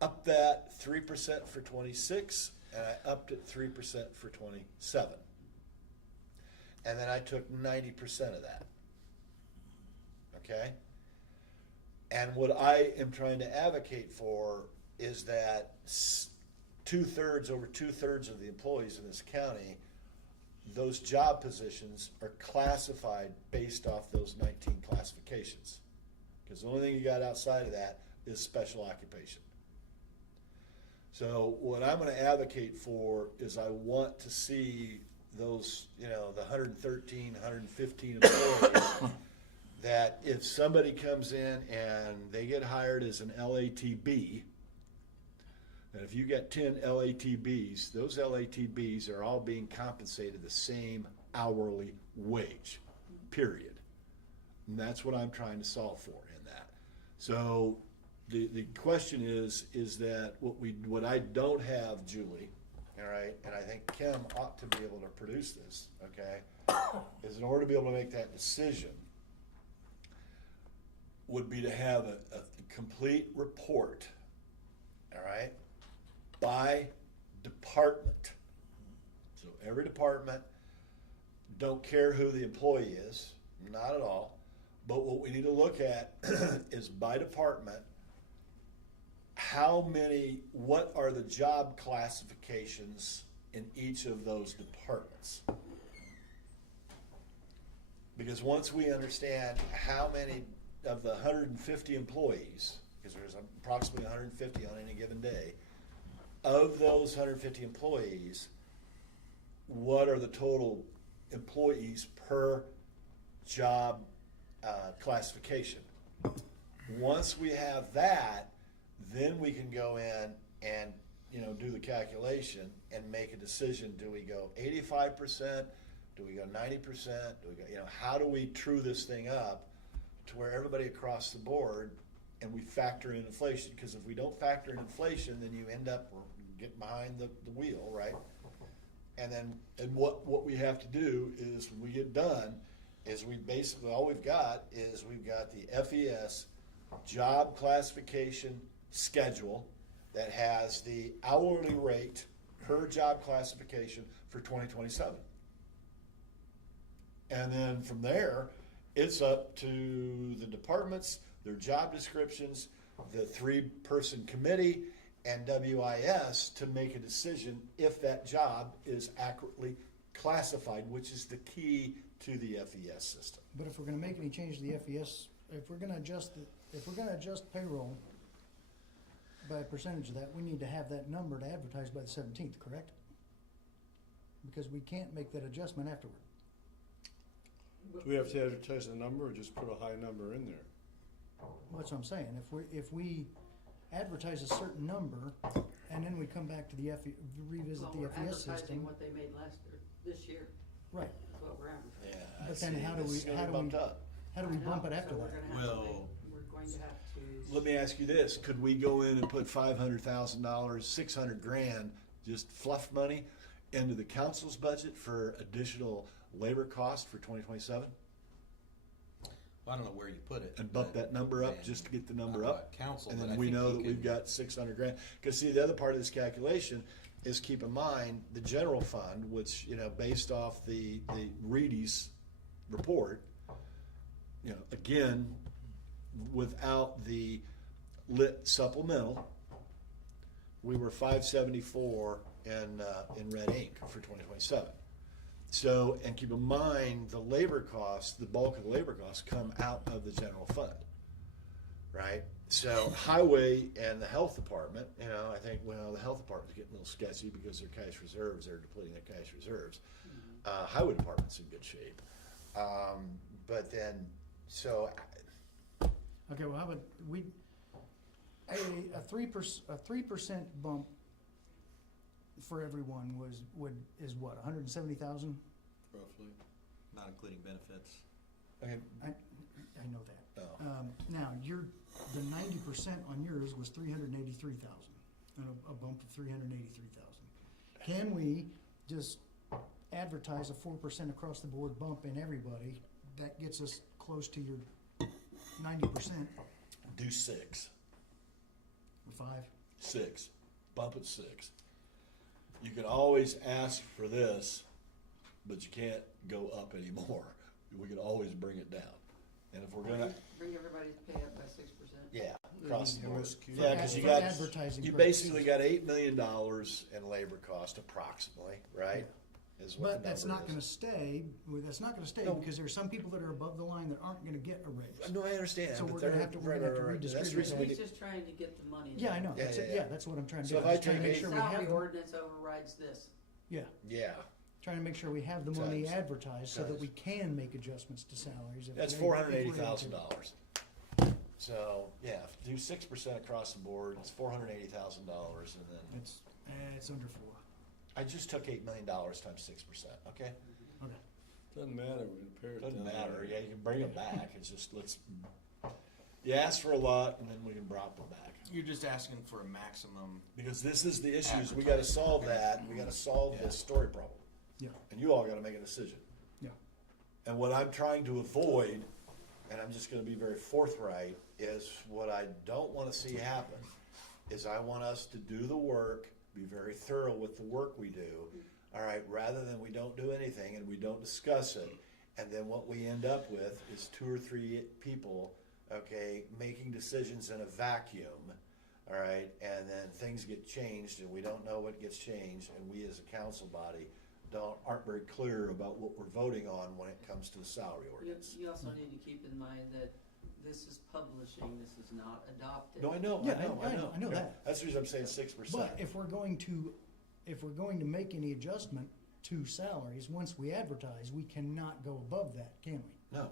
upped that 3% for 26, and I upped it 3% for 27. And then I took 90% of that. Okay? And what I am trying to advocate for is that over two-thirds of the employees in this county, those job positions are classified based off those 19 classifications. Because the only thing you got outside of that is special occupation. So what I'm going to advocate for is I want to see those, you know, the 113, 115 employees, that if somebody comes in and they get hired as an LATB, and if you get 10 LATBs, those LATBs are all being compensated the same hourly wage, period. And that's what I'm trying to solve for in that. So the question is that what I don't have, Julie, all right, and I think Kim ought to be able to produce this, okay, is in order to be able to make that decision, would be to have a complete report, all right, by department. So every department, don't care who the employee is, not at all. But what we need to look at is by department, what are the job classifications in each of those departments? Because once we understand how many of the 150 employees, because there's approximately 150 on any given day, of those 150 employees, what are the total employees per job classification? Once we have that, then we can go in and, you know, do the calculation and make a decision. Do we go 85%? Do we go 90%? Do we go, you know, how do we true this thing up to where everybody across the board, and we factor in inflation? Because if we don't factor in inflation, then you end up getting behind the wheel, right? And what we have to do is, when we get done, is we basically, all we've got is we've got the FES job classification schedule that has the hourly rate per job classification for 2027. And then from there, it's up to the departments, their job descriptions, the 3-person committee, and WIS to make a decision if that job is accurately classified, which is the key to the FES system. But if we're gonna make any change to the FES, if we're gonna adjust payroll by a percentage of that, we need to have that number to advertise by the 17th, correct? Because we can't make that adjustment afterward. Do we have to advertise the number or just put a high number in there? That's what I'm saying. If we advertise a certain number and then we come back to the revisit Well, the we're FES advertising system. what they made this year, Right. is what we're advertising. Yeah. I But then see. how do This we- is gonna how be do we- bumped up. How do we I know, bump it after so we're that? gonna have to Well- we're going to have to. Let me ask you this, could we go in and put $500,000, 600 grand, just fluff money, into the council's budget for additional labor cost for 2027? Well, I don't know where you put it. And bump but- that number up and just to get the I don't number know up? about Council, And but then I we think know you that we've could- got 600 grand. Because see, the other part of this calculation is, keep in mind, the general fund, which, you know, based off the Reedy's report, you know, again, without the lit supplemental, we were 574 in red ink for 2027. So, and keep in mind, the labor costs, the bulk of the labor costs come out of the general fund, right? So highway and the health department, you know, I think, well, the health department's getting a little sketchy because their cash reserves, they're depleting their cash reserves. Highway department's in good shape. But then, so, Okay, well, how about a 3% bump for everyone is what, 170,000? Roughly. Not including benefits. okay, I know that. oh, Now, the 90% on yours was 383,000, a bump of 383,000. Can we just advertise a 4% across the board bump in everybody? That gets us close to your 90%, do 6. or 5. 6. Bump it 6. You can always ask for this, but you can't go up anymore. We can always bring it down. And if we're gonna, Bring everybody's pay up by 6%. yeah, across the board. MSQ. Yeah, because you For got, advertising you purposes. basically got $8 million in labor cost approximately, right? Is what But the that's number not is. gonna stay, No. because there are some people that are above the line that aren't gonna get a raise. No, I understand. So but we're gonna they're- have to right, right, right. That's the redistribute reason we He's need- just trying to get the money. Yeah, I know, Yeah, that's yeah, it, yeah. yeah, that's what I'm trying to So do. if I'm I just trying to take make eight- sure we Salary have them. ordinance overrides this. Yeah, Yeah. trying to make sure we have the money Times. advertised so that Times. we can make adjustments to salaries. That's if we're able $480,000. So, yeah, do 6% across the board, it's $480,000, and to. then, It's under 4. I just took $8 million times 6%, okay? Okay. Doesn't matter, we're gonna pare it down. Doesn't matter, yeah, you can bring it back, it's just, you ask for a lot, and then we can drop it back. You're just asking for a maximum. Because this is the issues, we gotta solve that, we gotta solve Yeah. this story problem. Yeah. And you all gotta make a decision. Yeah. And what I'm trying to avoid, and I'm just gonna be very forthright, is what I don't wanna see happen, is I want us to do the work, be very thorough with the work we do, all right, rather than we don't do anything and we don't discuss it, and then what we end up with is 2 or 3 people, okay, making decisions in a vacuum, all right, and then things get changed and we don't know what gets changed, and we as a council body aren't very clear about what we're voting on when it comes to the salary ordinance. You also need to keep in mind that this is publishing, this is not adopted. No, I know, Yeah, I know. I know that. That's the reason I'm saying 6%. But if we're going to make any adjustment to salaries, once we advertise, we cannot go above that, can we? No.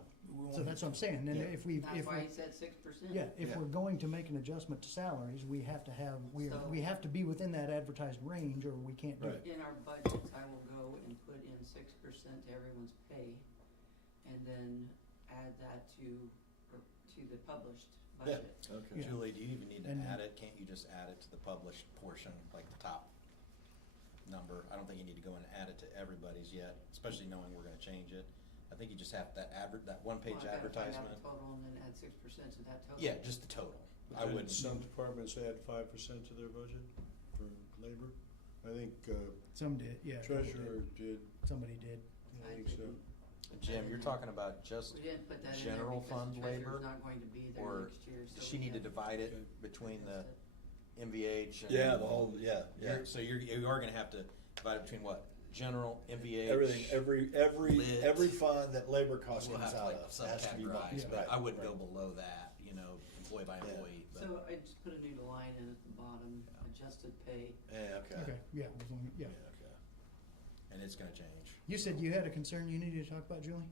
So that's what I'm saying, and Yeah. if we, That's why he said 6%. yeah, if Yeah. we're going to make an adjustment to salaries, we have to have, So- we have to be within that advertised range, or we can't do Right. it. In our budgets, I will go and put in 6% to everyone's pay, and then add that to the published Yeah, budget. okay. Yeah. Julie, do you even need to And- add it? Can't you just add it to the published portion, like the top number? I don't think you need to go and add it to everybody's yet, especially knowing we're gonna change it. I think you just have that Well, one-page I gotta find out advertisement. the total and then add 6% to that total. Yeah, just the total. I Didn't wouldn't. some departments add 5% to their budget for labor? I think Some did, yeah. treasurer did, Somebody did. I think so. Jim, you're talking about just We didn't put that in there general because fund the treasurer's labor? not going to be there Or next year, so does she we need to have- divide Okay. it between the MVH and? Yeah, the whole, yeah. So you are gonna have to divide it between what? General, MVH? Everything, Lit. every fund that labor cost We'll comes have to out like of has to be bumped. subcategorize, but Right, I wouldn't go right. below that, employee by Yeah. employee. but- So I just put a new line in at the bottom, adjusted pay. Yeah, okay. Okay, yeah, as long- yeah. Yeah, okay. And it's gonna change. You said you had a concern you needed to talk about, Julie?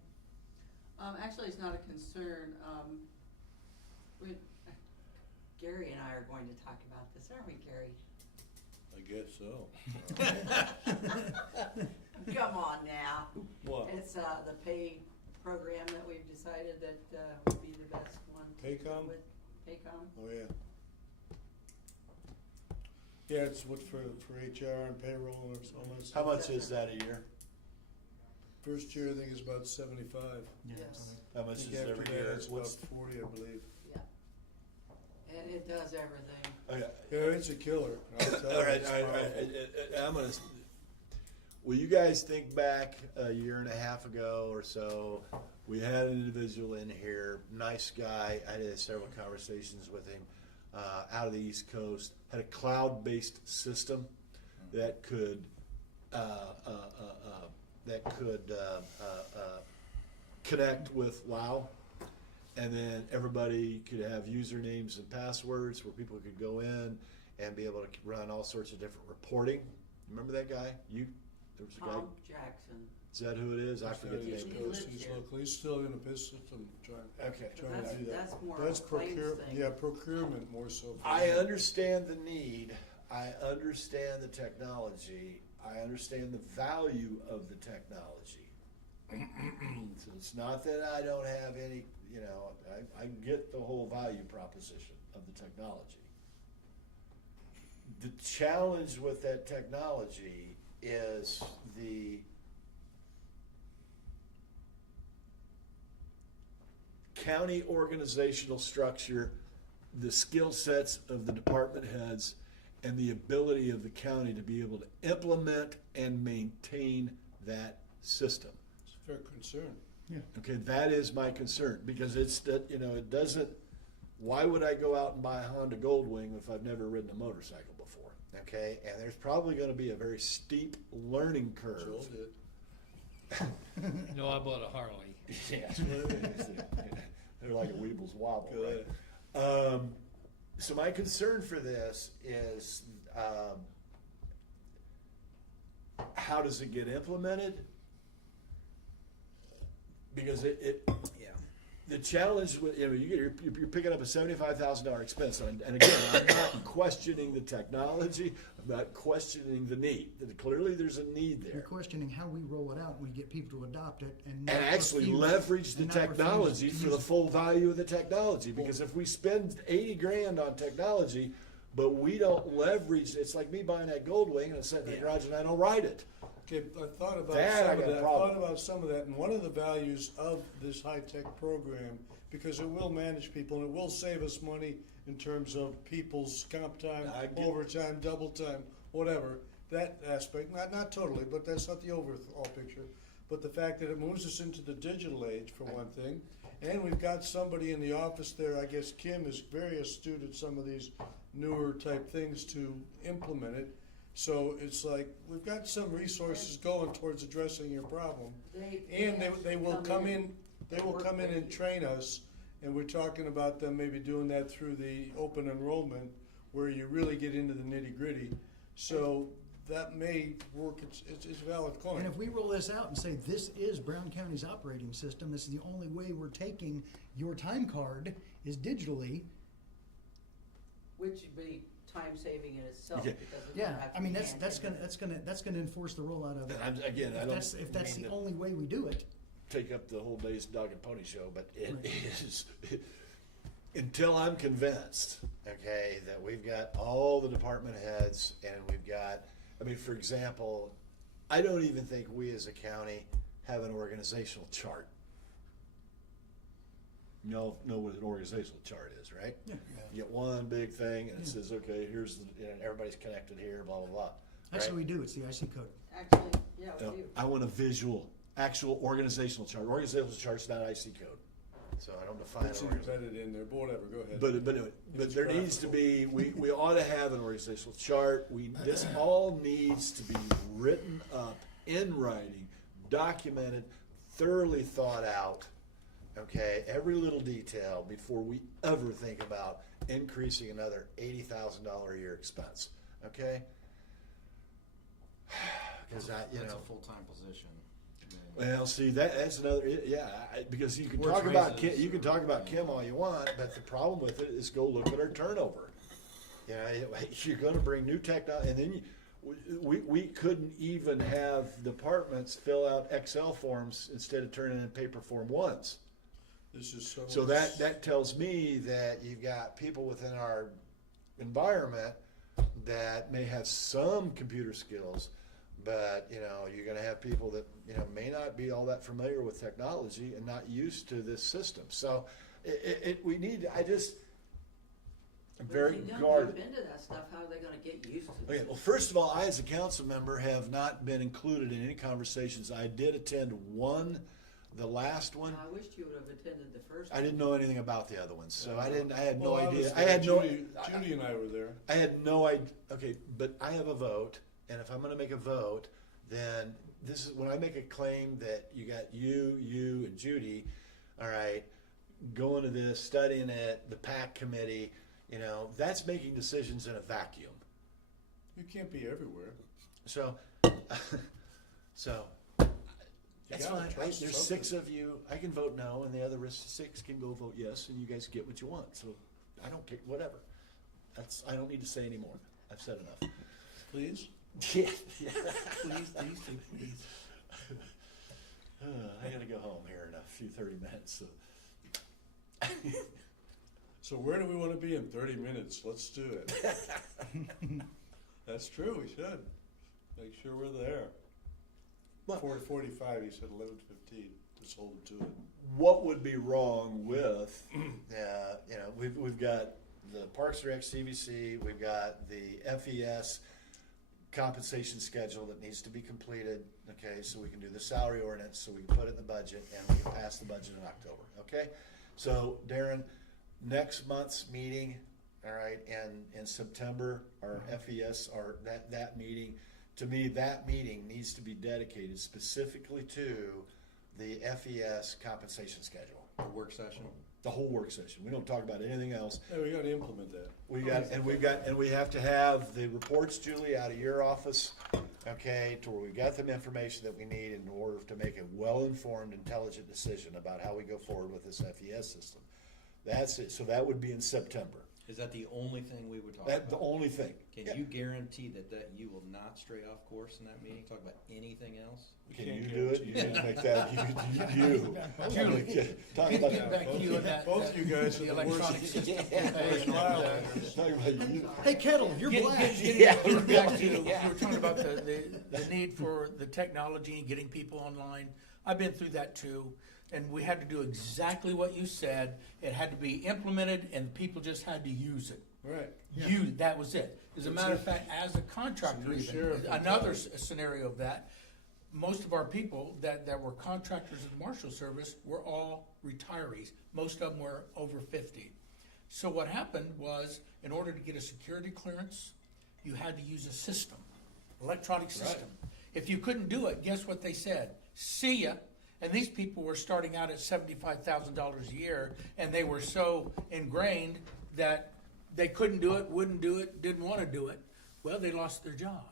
Actually, it's not a concern, Gary and I are going to talk about this, aren't we, Gary? I guess so. Come on now. What? It's, the pay program that we've decided that, would be the best one to go Paycom? with. Paycom? Oh, yeah. Yeah, it's what for HR and payroll or all that How stuff. much is that a year? First year, I think it's about 75. Yes. How I much think is it after every that, year? it's about 40, I believe. Yeah. And it does everything. Okay. Yeah, it's a killer. I'll tell you, All right, it's all powerful. right, I'm gonna, will you guys think back a year and a half ago or so, we had an individual in here, nice guy, I had several conversations with him, out of the East Coast, had a cloud-based system that could, connect with WOW. And then everybody could have usernames and passwords where people could go in and be able to run all sorts of different reporting. Remember that guy? There was a guy. Tom Jackson. Is that who it is? I He's forget down the East name. He Coast, lives he's here. local. He's still in the biz system trying Okay. to do that. That's more That's of a claims thing. Yeah, procurement more so. for I him. understand the need. I understand the technology. I understand the value of the technology. So it's not that I don't have any, I get the whole value proposition of the technology. The challenge with that technology is the county organizational structure, the skill sets of the department heads, and the ability of the county to be able to implement and maintain that system. It's a fair concern. Yeah. Okay, that is my concern, because it's that, it doesn't, why would I go out and buy a Honda Goldwing if I've never ridden a motorcycle before? Okay, and there's probably gonna be a very steep learning Joel curve. did. No, I bought a Harley. Yeah. They're like a Weebles Wobble, Good. right? So my concern for this is, how how does it get implemented? Because Yeah. the challenge with, you're picking up a $75,000 expense, and again, I'm not questioning the technology, I'm not questioning the need. Clearly, there's a need You're there. questioning how we roll it out and we get people to adopt it and not And actually refuse- leverage the and not refuse technology to for use the it. full value of the technology, because if we spend 80 grand on technology, but we don't leverage, it's like me buying that Goldwing and it's sitting in the garage and I don't ride it. Okay, I thought about That I some of got a that, problem. and one of the values of this high-tech program, because it will manage people and it will save us money in terms of people's comp time, I get- overtime, double time, whatever, that aspect, not totally, but that's not the overall picture. But the fact that it moves us into the digital age, for one thing, and we've got somebody in the office there, I guess Kim is very astute at some of these newer type things to implement it. So it's like, we've got some resources going towards addressing your problem. And they will come in, and train us, and we're talking about them maybe doing that through the open enrollment, where you really get into the nitty gritty. So that may work, it's a valid And coin. if we roll this out and say, this is Brown County's operating system, this is the only way we're taking your time card is digitally, Which would be time saving in itself, Yeah. because it yeah, doesn't have to I mean, be that's gonna enforce the rollout of it. And again, I don't If that's mean the to only way we do it, take up the whole day's dog and pony show, but it Right. is, until I'm convinced, okay, that we've got all the department heads and we've got, I mean, for example, I don't even think we as a county have an organizational chart. Know what an organizational chart is, right? Yeah. You get one big thing and it Yeah. says, okay, here's the, everybody's connected here, blah, blah, blah. actually right? we do, it's the IC code. Actually, yeah, we No, do. I want a visual, actual organizational chart. Organizational chart's not IC code, so I don't define It's it. embedded in there, but whatever, go ahead. But It's there needs to graphical. be, we ought to have an organizational chart. This all needs to be written up in writing, documented, thoroughly thought out, okay, every little detail before we ever think about increasing another $80,000 a year expense, okay? Because That's a full-time position. Well, see, that's another, yeah, because you can Where it's talk about Kim, raises you can or- talk about Kim all you want, but the problem with it is go look at her turnover. You know, you're gonna bring new technology, and then we couldn't even have departments fill out Excel forms instead of turning in paper form ones. This is so. So that tells me that you've got people within our environment that may have some computer skills, but, you're gonna have people that, may not be all that familiar with technology and not used to this system. So we need, I'm But very if you don't guarded. jump into that stuff, how are they gonna get used to Okay, it? well, first of all, I as a council member have not been included in any conversations. I did attend one, the last one. I wished you would have attended the first. I didn't know anything about the other ones, so I had no Well, idea. was I there. had no. Judy and I were there. I had no idea. Okay, but I have a vote, and if I'm going to make a vote, then this is when I make a claim that you got you, and Judy, all right, going to this, studying it, the PAC committee, that's making decisions in a vacuum. You can't be everywhere. So, that's gotta fine. trust There's something. 6 of you. I can vote no, and the other 6 can go vote yes, and you guys get what you want. So I don't care. Whatever. I don't need to say anymore. I've said enough. Please? Yeah. Please, please. I gotta go home here in a few 30 minutes. So. So where do we want to be in 30 minutes? Let's do it. That's true, we should. Make sure we're there. Well- 4:45, you said 11:15. Just hold it to it. What would be wrong with, we've got the Parks and Rec CVC, we've got the FES compensation schedule that needs to be completed, okay, so we can do the salary ordinance, so we can put it in the budget, and we can pass the budget in October, okay? So Darren, next month's meeting, all right, and in September, our FES, that meeting, to me, that meeting needs to be dedicated specifically to the FES compensation schedule. The work session. The whole work session. We don't talk about anything else. Yeah, we gotta implement that. We have to have the reports, Julie, out of your office. okay, to where we got them information that we need in order to make a well-informed, intelligent decision about how we go forward with this FES system. That's it, so that would be in September. Is that the only thing we would talk That's the about? only thing. Can Yeah. you guarantee that you will not stray off course in that meeting, talk about anything else? Can Can't you do it? You guarantee can make that, you. Julie, Talk Get about, back to you on that. Both you guys the are the worst- electronic system. worst And, violators. talk about you. Hey, Kettle, you're black. Getting back to, you were talking about the need for the technology and getting people online. I've been through that too, and we had to do exactly what you said. It had to be implemented, and people just had to use it. Right. That was it. As a matter of fact, as a contractor, It's a new sheriff even, in another town. scenario of that, most of our people that were contractors in the Marshal Service were all retirees. Most of them were over 50. So what happened was, in order to get a security clearance, you had to use a system, electronic system. If you couldn't do it, guess what they said? See ya. And these people were starting out at $75,000 a year, and they were so ingrained that they couldn't do it, wouldn't do it, didn't want to do it. Well, they lost their job.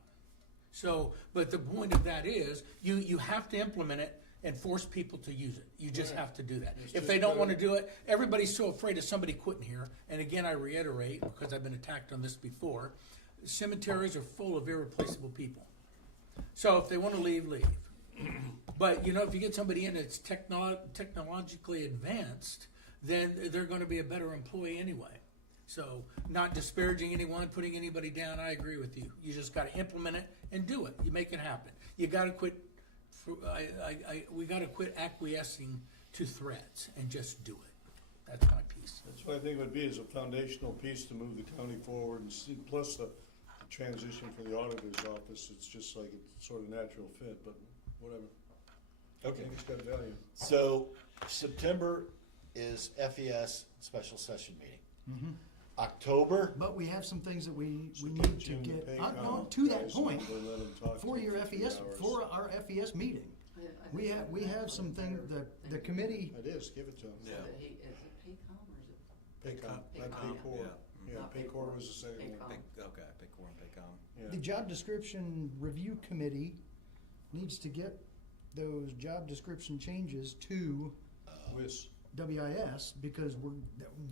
So, but the point of that is, you have to implement it and force people to use it. You just have to do that. It's If just they don't better- want to do it, everybody's so afraid of somebody quitting here. And again, I reiterate, because I've been attacked on this before, cemeteries are full of irreplaceable people. So if they want to leave, leave. But, you know, if you get somebody in that's technologically advanced, then they're going to be a better employee anyway. So, not disparaging anyone, putting anybody down, I agree with you. You just got to implement it and do it. You make it happen. You got to quit. We got to quit acquiescing to threats and just do it. That's my piece. That's what I think it would be, is a foundational piece to move the county forward, and see, plus the transition for the auditor's office, it's just like it's sort of natural fit, but whatever. I Okay. think it's got value. So September is FES special session meeting. October, But we have some things that we So need to Jim get, Paycom to that guys, point, we'll let 'em talk for your 3 FES, hours. for our FES meeting. We have some things, the committee, It is, give it to them. So that he, is it Paycom or is it? Paycom, not Paycom. Paycor. Yeah. Yeah, Not Paycor Paycor. was the second one. Paycom. Okay, Paycor and Paycom. Yeah. the job description review committee needs to get those job description changes to WIS. WIS, because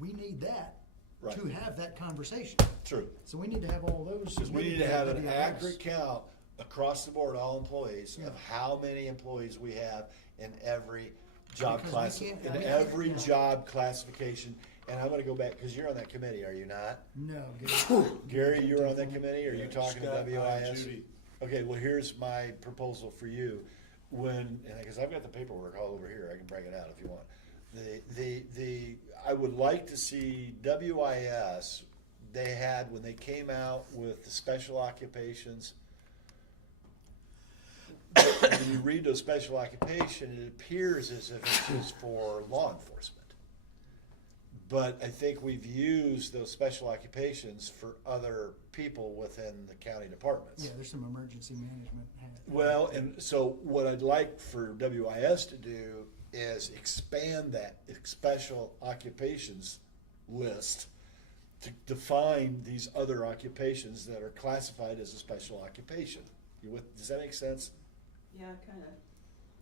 we need that Right. to have that conversation. true. So we need to have all those. Because we need submitted to have an WIS. accurate count across the board, all employees, of Yeah. how many employees we have in every job Because class, we can't- in we can't- every job classification. And I'm gonna go back, because you're on that committee, are you not? No, good. Gary, you're on that committee, or are you Yeah, talking to Scott, I, WIS? Judy. Okay, well, here's my proposal for you. When, because I've got the paperwork all over here, I can break it out if you want. I would like to see WIS, they had, when they came out with the special occupations, when you read those special occupation, it appears as if it's just for law enforcement. But I think we've used those special occupations for other people within the county departments. Yeah, there's some emergency management. Well, and so what I'd like for WIS to do is expand that special occupations list to define these other occupations that are classified as a special occupation. Does that make sense? Yeah, kinda.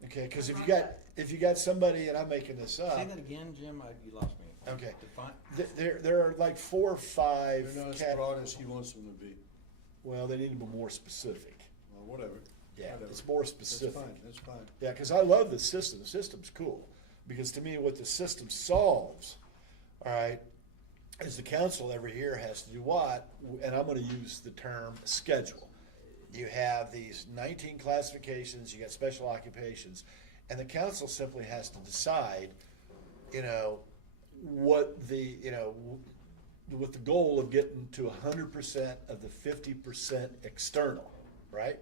Okay, because if you got somebody, and I'm making this up. Say that again, Jim, you lost me. Okay. Define, There are like 4 or 5. They're not as broad as he wants them to be. Well, they need to be more specific. Well, whatever. Yeah, Whatever. it's more That's specific. fine, that's fine. Yeah, because I love the system. The system's cool. Because to me, what the system solves, all right, is the council every year has to do what? And I'm going to use the term schedule. You have these 19 classifications, you got special occupations, and the council simply has to decide, what the, with the goal of getting to 100% of the 50% external, right?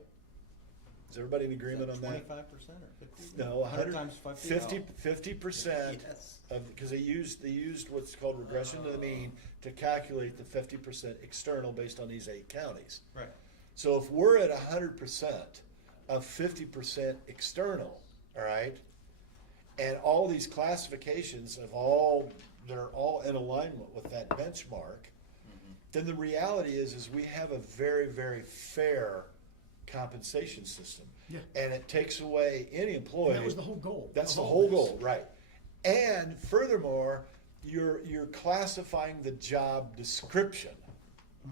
Is everybody in agreement on that? 25% or 50? No, 100 times 50? 50% Yes. of, because they used what's called regression to the mean to calculate the 50% external based on these 8 counties. Right. So if we're at 100% of 50% external, all right, and all these classifications they're all in alignment with that benchmark, then the reality is we have a very, very fair compensation system. Yeah. And it takes away any employee. That was the whole goal. That's of the all whole this. goal, right? And furthermore, you're classifying the job description.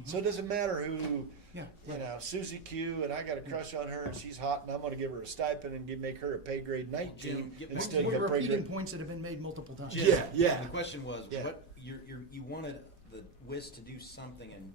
So it doesn't matter who, Yeah. you know, Susie Q, and I got a crush on her, and she's hot, and I'm going to give her a stipend and make her a pay grade 19 Jim, get instead We're of a pay repeating grade. points that have been made multiple times. Yeah, yeah. The question was, Yeah. what, you wanted the WIS to do something and.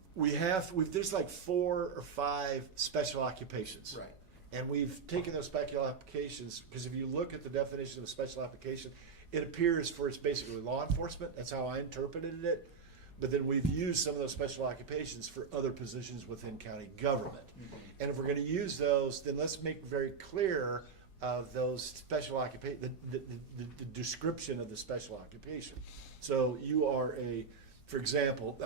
There's like 4 or 5 special occupations. Right. And we've taken those special applications, because if you look at the definition of a special application, it appears for it's basically law enforcement. That's how I interpreted it. But then we've used some of those special occupations for other positions within county government. And if we're gonna use those, then let's make very clear of those special occupation, the description of the special occupation. So you are for example,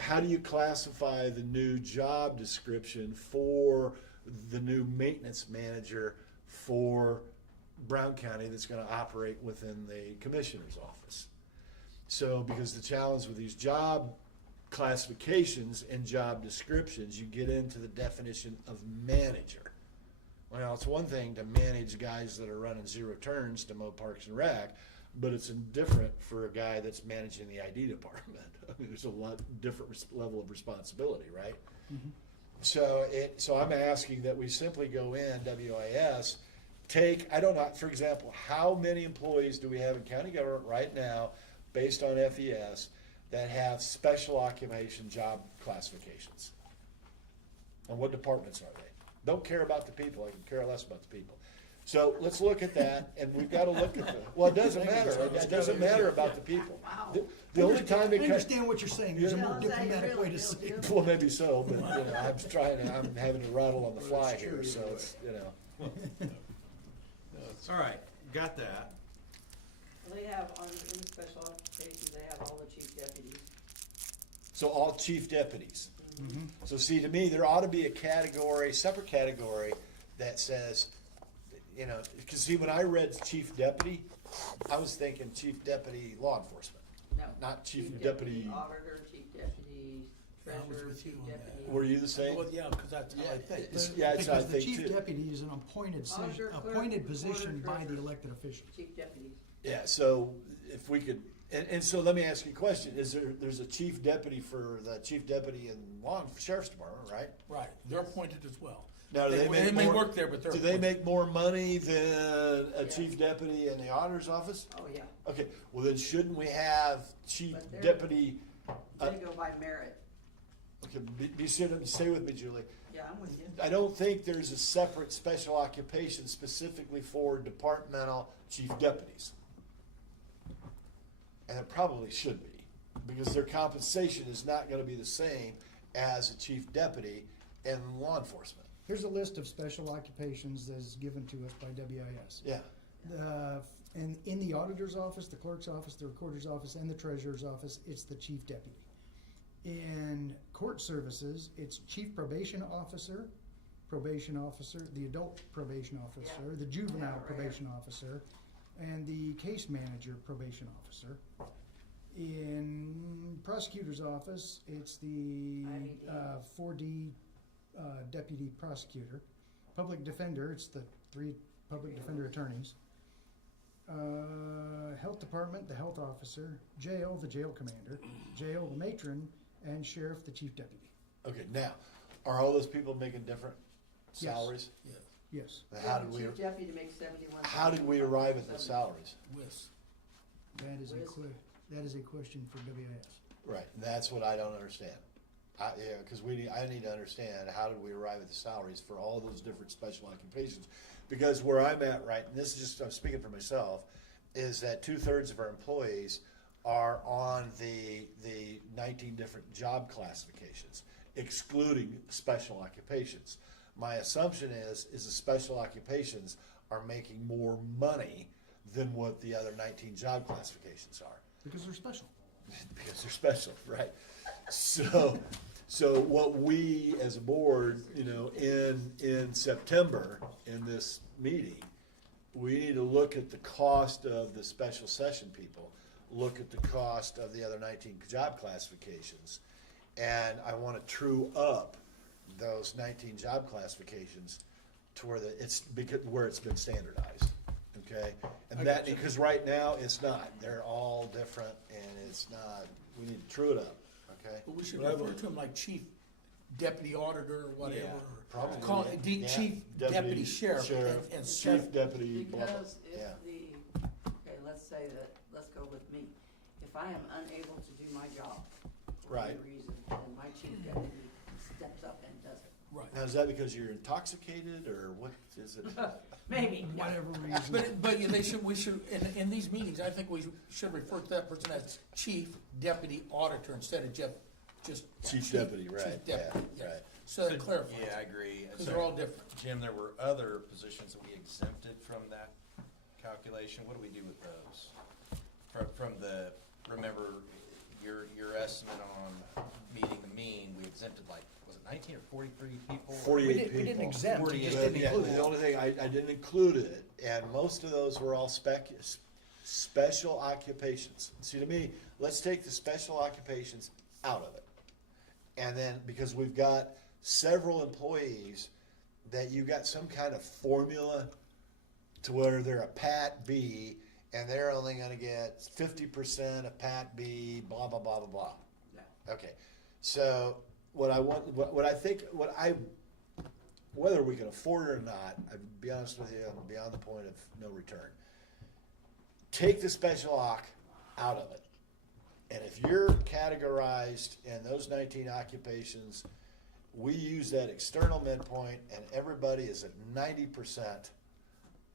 how do you classify the new job description for the new maintenance manager for Brown County that's gonna operate within the commissioner's office? So, because the challenge with these job classifications and job descriptions, you get into the definition of manager. Well, it's one thing to manage guys that are running 0 turns to mow Parks and Rec, but it's different for a guy that's managing the ID department. I mean, there's a lot different level of responsibility, right? So I'm asking that we simply go in WIS, I don't know, for example, how many employees do we have in county government right now, based on FES, that have special occupation job classifications? And what departments are they? Don't care about the people, I can care less about the people. So let's look at that, and we've got to look at well, it doesn't matter, it doesn't matter about the people. Wow. The only time I it understand what you're saying. There's a more Sounds like diplomatic really way to feel say it. good. Well, maybe so, but, I'm having to rattle on the fly here, so it's, All right, got that. They have, in special occupations, they have all the chief deputies. So all chief deputies. So see, to me, there ought to be a category, separate category that says, because see, when I read chief deputy, I was thinking chief deputy law enforcement, No. not chief deputy. Auditor, chief deputy, I was treasurer, with you chief on that. deputy. Were you the same? Well, yeah, because that's how I think. Yeah, it's I Because the think chief too. deputy is an appointed, Auditor, clerk, appointed recorder, position by the treasurer. elected official. Chief deputies. Yeah, so if we could, and so let me ask you a question, there's a chief deputy for the chief deputy in sheriff's department, right? Right, they're appointed as well. Now, do they make may more, work there, but they're do they appointed. make more money than a Yeah. chief deputy in the auditor's office? Oh, yeah. Okay, well then shouldn't we have chief But they're- deputy, They go by merit. okay, stay with me, Julie. Yeah, I'm with you. I don't think there's a separate special occupation specifically for departmental chief deputies. And it probably should be, because their compensation is not gonna be the same as a chief deputy in law enforcement. Here's a list of special occupations that is given to us by WIS. Yeah, And in the auditor's office, the clerk's office, the recorder's office, and the treasurer's office, it's the chief deputy. In court services, it's chief probation officer, the adult probation officer, Yeah. the juvenile Yeah, right. probation officer, and the case manager probation officer. In prosecutor's office, it's the IVD. 4D deputy prosecutor. Public defender, it's the 3 public defender attorneys. Health department, the health officer. Jail, the jail commander. Jail, the matron. And sheriff, the chief deputy. okay, now, are all those people making different Yes. salaries? Yes. How did we, Chief deputy makes 71. how did we arrive at the salaries? WIS. That is Liz? that is a question for WIS. Right, and that's what I don't understand. Because I need to understand, how did we arrive at the salaries for all those different special occupations? Because where I'm at, right, and this is just, I'm speaking for myself, is that 2/3 of our employees are on the 19 different job classifications, excluding special occupations. My assumption is the special occupations are making more money than what the other 19 job classifications are. Because they're special. Because they're special, right? So what we as a board, in September, in this meeting, we need to look at the cost of the special session people, look at the cost of the other 19 job classifications, and I want to true up those 19 job classifications to where where it's been standardized, okay? I And that, gotcha. because right now, it's not, they're all different, and it's not, we need to true it up, okay? But we should But I refer would- to him like chief deputy auditor or whatever. Yeah, or probably, Call it yeah. chief deputy sheriff and Chief deputy, blah, blah. Because Yeah. if okay, let's say that, let's go with me. If I am unable to do my job for any Right. reason, then my chief deputy steps up and does it. Right. Now, is that because you're intoxicated, or what is it? Maybe, no. Whatever reason. But we should, in these meetings, I think we should refer to that person as chief deputy auditor instead of just. Chief deputy, right, Chief deputy, yeah, yeah. right. So that clarifies. Yeah, I agree. Because they're all different. Jim, there were other positions that we exempted from that calculation. What do we do with those? From the, remember, your estimate on meeting the mean, we exempted like, was it 19 or 43 people? 48 We didn't people. exempt, we just 48. didn't Yeah, include the it. only thing, I didn't include it, and most of those were all special occupations. See, to me, let's take the special occupations out of it. And then, because we've got several employees that you've got some kind of formula to where they're a Pat B, and they're only gonna get 50% of Pat B, blah, blah, blah, blah, blah. Yeah. Okay, so what I want, whether we can afford it or not, I'll be honest with you, I'm beyond the point of no return. Take the special occ out of it. And if you're categorized in those 19 occupations, we use that external midpoint, and everybody is at 90%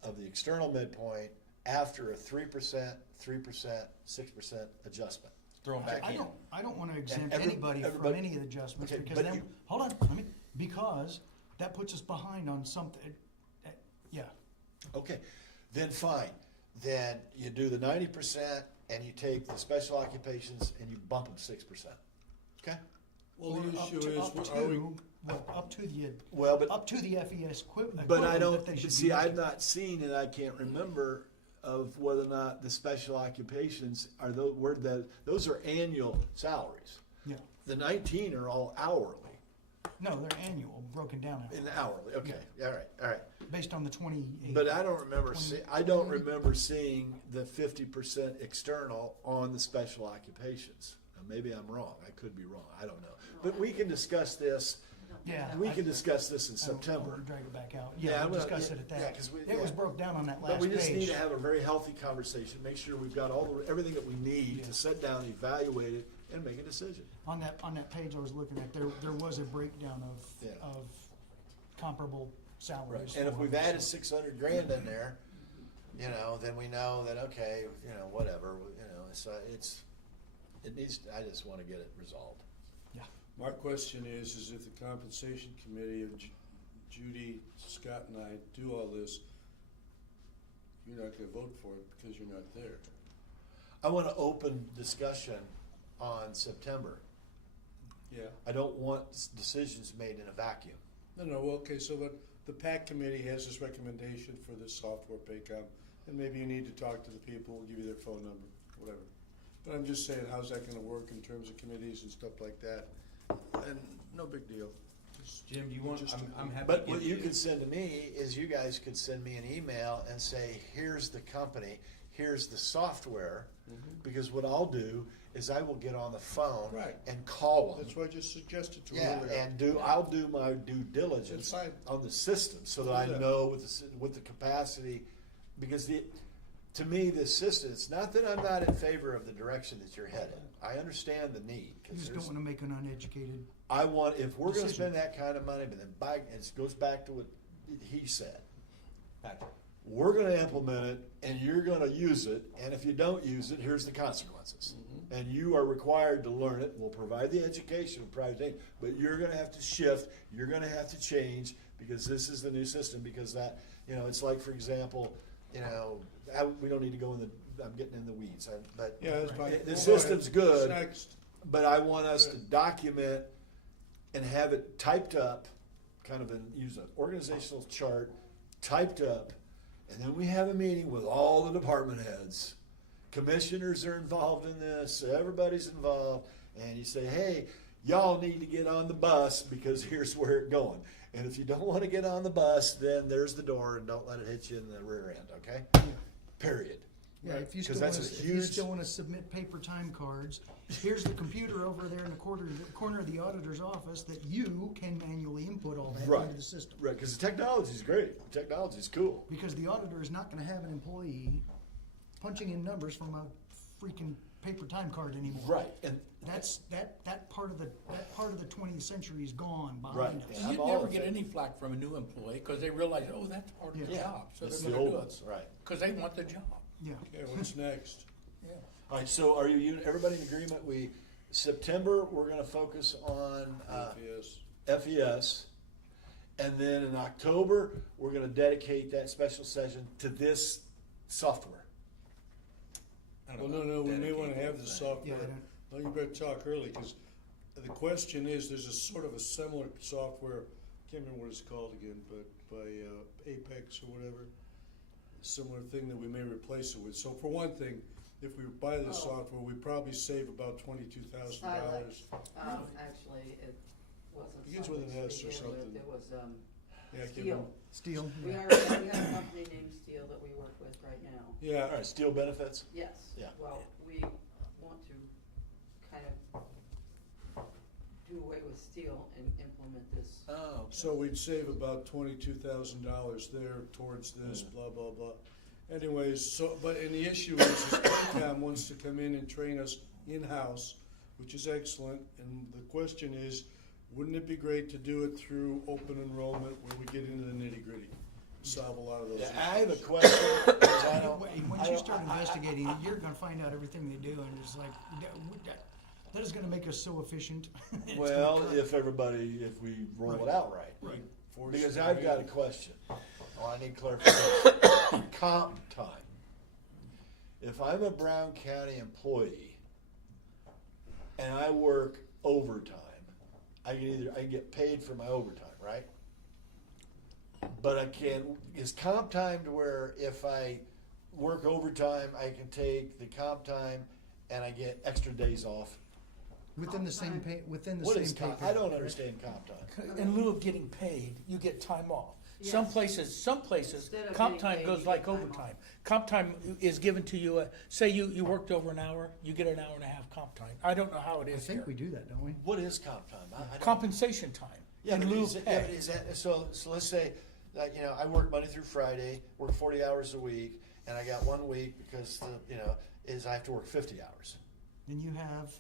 of the external midpoint after a 3%, 6% adjustment. Throw them back in. I don't wanna exempt every- anybody from everybody- any of the adjustments, Okay, because but then, you- hold on, because that puts us behind on something, yeah. Okay, then fine. Then you do the 90% and you take the special occupations and you bump them 6%. Okay? Well, Or the up issue to- is, up are we, to- well, up to the, Well, but up to the FES equivalent. But I that don't, they should see, be I've making. not seen, and I can't remember of whether or not the special occupations are those are annual salaries. Yeah, The 19 are all hourly, no, they're annual, broken down, in hourly, okay, all right. based on the 28. But I don't remember seeing the 50% external on the special occupations. Now, maybe I'm wrong, I could be wrong, I don't know. But we can discuss this, Yeah. we can discuss this in I don't September. wanna drag it back out. Yeah, Yeah, I'm we'll gonna- discuss it at yeah, that. 'cause It was yeah. broke down on that But last we just need page. to have a very healthy conversation, make sure we've got everything that we need Yeah. to sit down, evaluate it, and make a decision. On that page I was looking at, there was a breakdown Yeah. of comparable salaries. And if for we've them, added so- 600 grand in there, then we know that, okay, whatever, it needs, I just wanna get it resolved. Yeah, my question is if the compensation committee of Judy, Scott and I do all this, you're not gonna vote for it because you're not there. I wanna open discussion on September. Yeah. I don't want decisions made in a vacuum. No, well, okay, so the PAC committee has this recommendation for this software Paycom, and maybe you need to talk to the people, we'll give you their phone number, whatever. But I'm just saying, how's that gonna work in terms of committees and stuff like that? And no big deal. Just- Jim, do you want, just- I'm happy to But give what you could send to me is you guys could send me an email and say, here's the company, here's the software. Because what I'll do is I will get on the phone Right. and call them. That's what I just suggested to Yeah, earlier. and I'll do my due diligence That's fine. on the system so that I Yeah. know with the capacity, because to me, the system, it's not that I'm not in favor of the direction that you're headed. I understand the need. you 'Cause just don't there's- wanna make an uneducated, if we're gonna decision. spend that kind of money, but then it goes back to what he said. Patrick. We're gonna implement it and you're gonna use it, and if you don't use it, here's the consequences. And you are required to learn it, we'll provide the education, we'll provide the thing, but you're gonna have to shift, you're gonna have to change, because this is the new system, because that, it's like, for example, we don't need to go I'm getting in the weeds, but Yeah, that's fine. the Go system's ahead. good. Next. But I want us to document and have it typed up, use an organizational chart, typed up, and then we have a meeting with all the department heads. Commissioners are involved in this, everybody's involved, and you say, hey, y'all need to get on the bus because here's where it's going. And if you don't want to get on the bus, then there's the door and don't let it hit you in the rear end, okay? Period. Yeah, if you 'Cause still that's wanna, a if you huge- still wanna submit paper time cards, here's the computer over there in the corner of the auditor's office that you can manually input all that Right. into the system. Right, because the technology's great. The technology's cool. Because the auditor is not gonna have an employee punching in numbers from a freaking paper time card anymore. Right, and That part of the 20th century is gone Right. behind us. Yeah. You'd I'm all never in get favor. any flack from a new employee, cause they realize, oh, that's part of the Yeah. job, so it's they're the gonna old do ones, it. right. Cause they want the job, Yeah. Okay, what's next? yeah. All right, so are you, everybody in agreement? September, we're gonna focus on, Yes. FES. And then in October, we're gonna dedicate that special session to this software. I don't Well, know no, about we may dedicate wanna have the thing. software. Yeah, No, you better talk early, because the question is, there's a sort of a similar software, can't remember what it's called again, but by Apex or whatever. Similar thing that we may replace it with. So for one thing, if we buy this Oh. software, we probably save about $22,000. Actually, it wasn't. Begins with an Silex S to or begin with. something. It was, Yeah, I can't Steel. remember. Steel. We yeah. already, we have a company named Steel that we work with right now. All Yeah, right, steel benefits? Yes. Yeah. Well, we want to kind of do away with Steel and implement this. Oh. so we'd save about $22,000 there towards this, blah, blah, blah. Anyways, so, and the issue is Comcom wants to come in and train us in-house, which is excellent, and the question is, wouldn't it be great to do it through open enrollment where we get into the nitty-gritty? Solve a lot of those Yeah, issues. I have a question, 'cause I don't. Once I you don't- start investigating it, you're gonna find out everything they do, and it's like, that is gonna make us so efficient. It's gonna Well, cut. if we roll it out right. Right. Force Because it I've got a in. question. Oh, I need clarification. Comp time. If I'm a Brown County employee and I work overtime, I can get paid for my overtime, right? But is comp time to where if I work overtime, I can take the comp time and I get extra days off? Within the same pay, within the What same is pay comp? period. I don't understand comp time. In lieu of getting paid, you get time off. Some Yes. places, Instead of comp getting time paid, goes you like get time off. overtime. Comp time is given to you, say you worked over an hour, you get an hour and a half comp time. I don't know how it I is think here. we do that, don't we? What is comp time? I don't- Compensation time, Yeah, in but lieu is of it- yeah, pay. but is that, so let's say that, I work Monday through Friday, work 40 hours a week, and I got 1 week because I have to work 50 hours. Then you have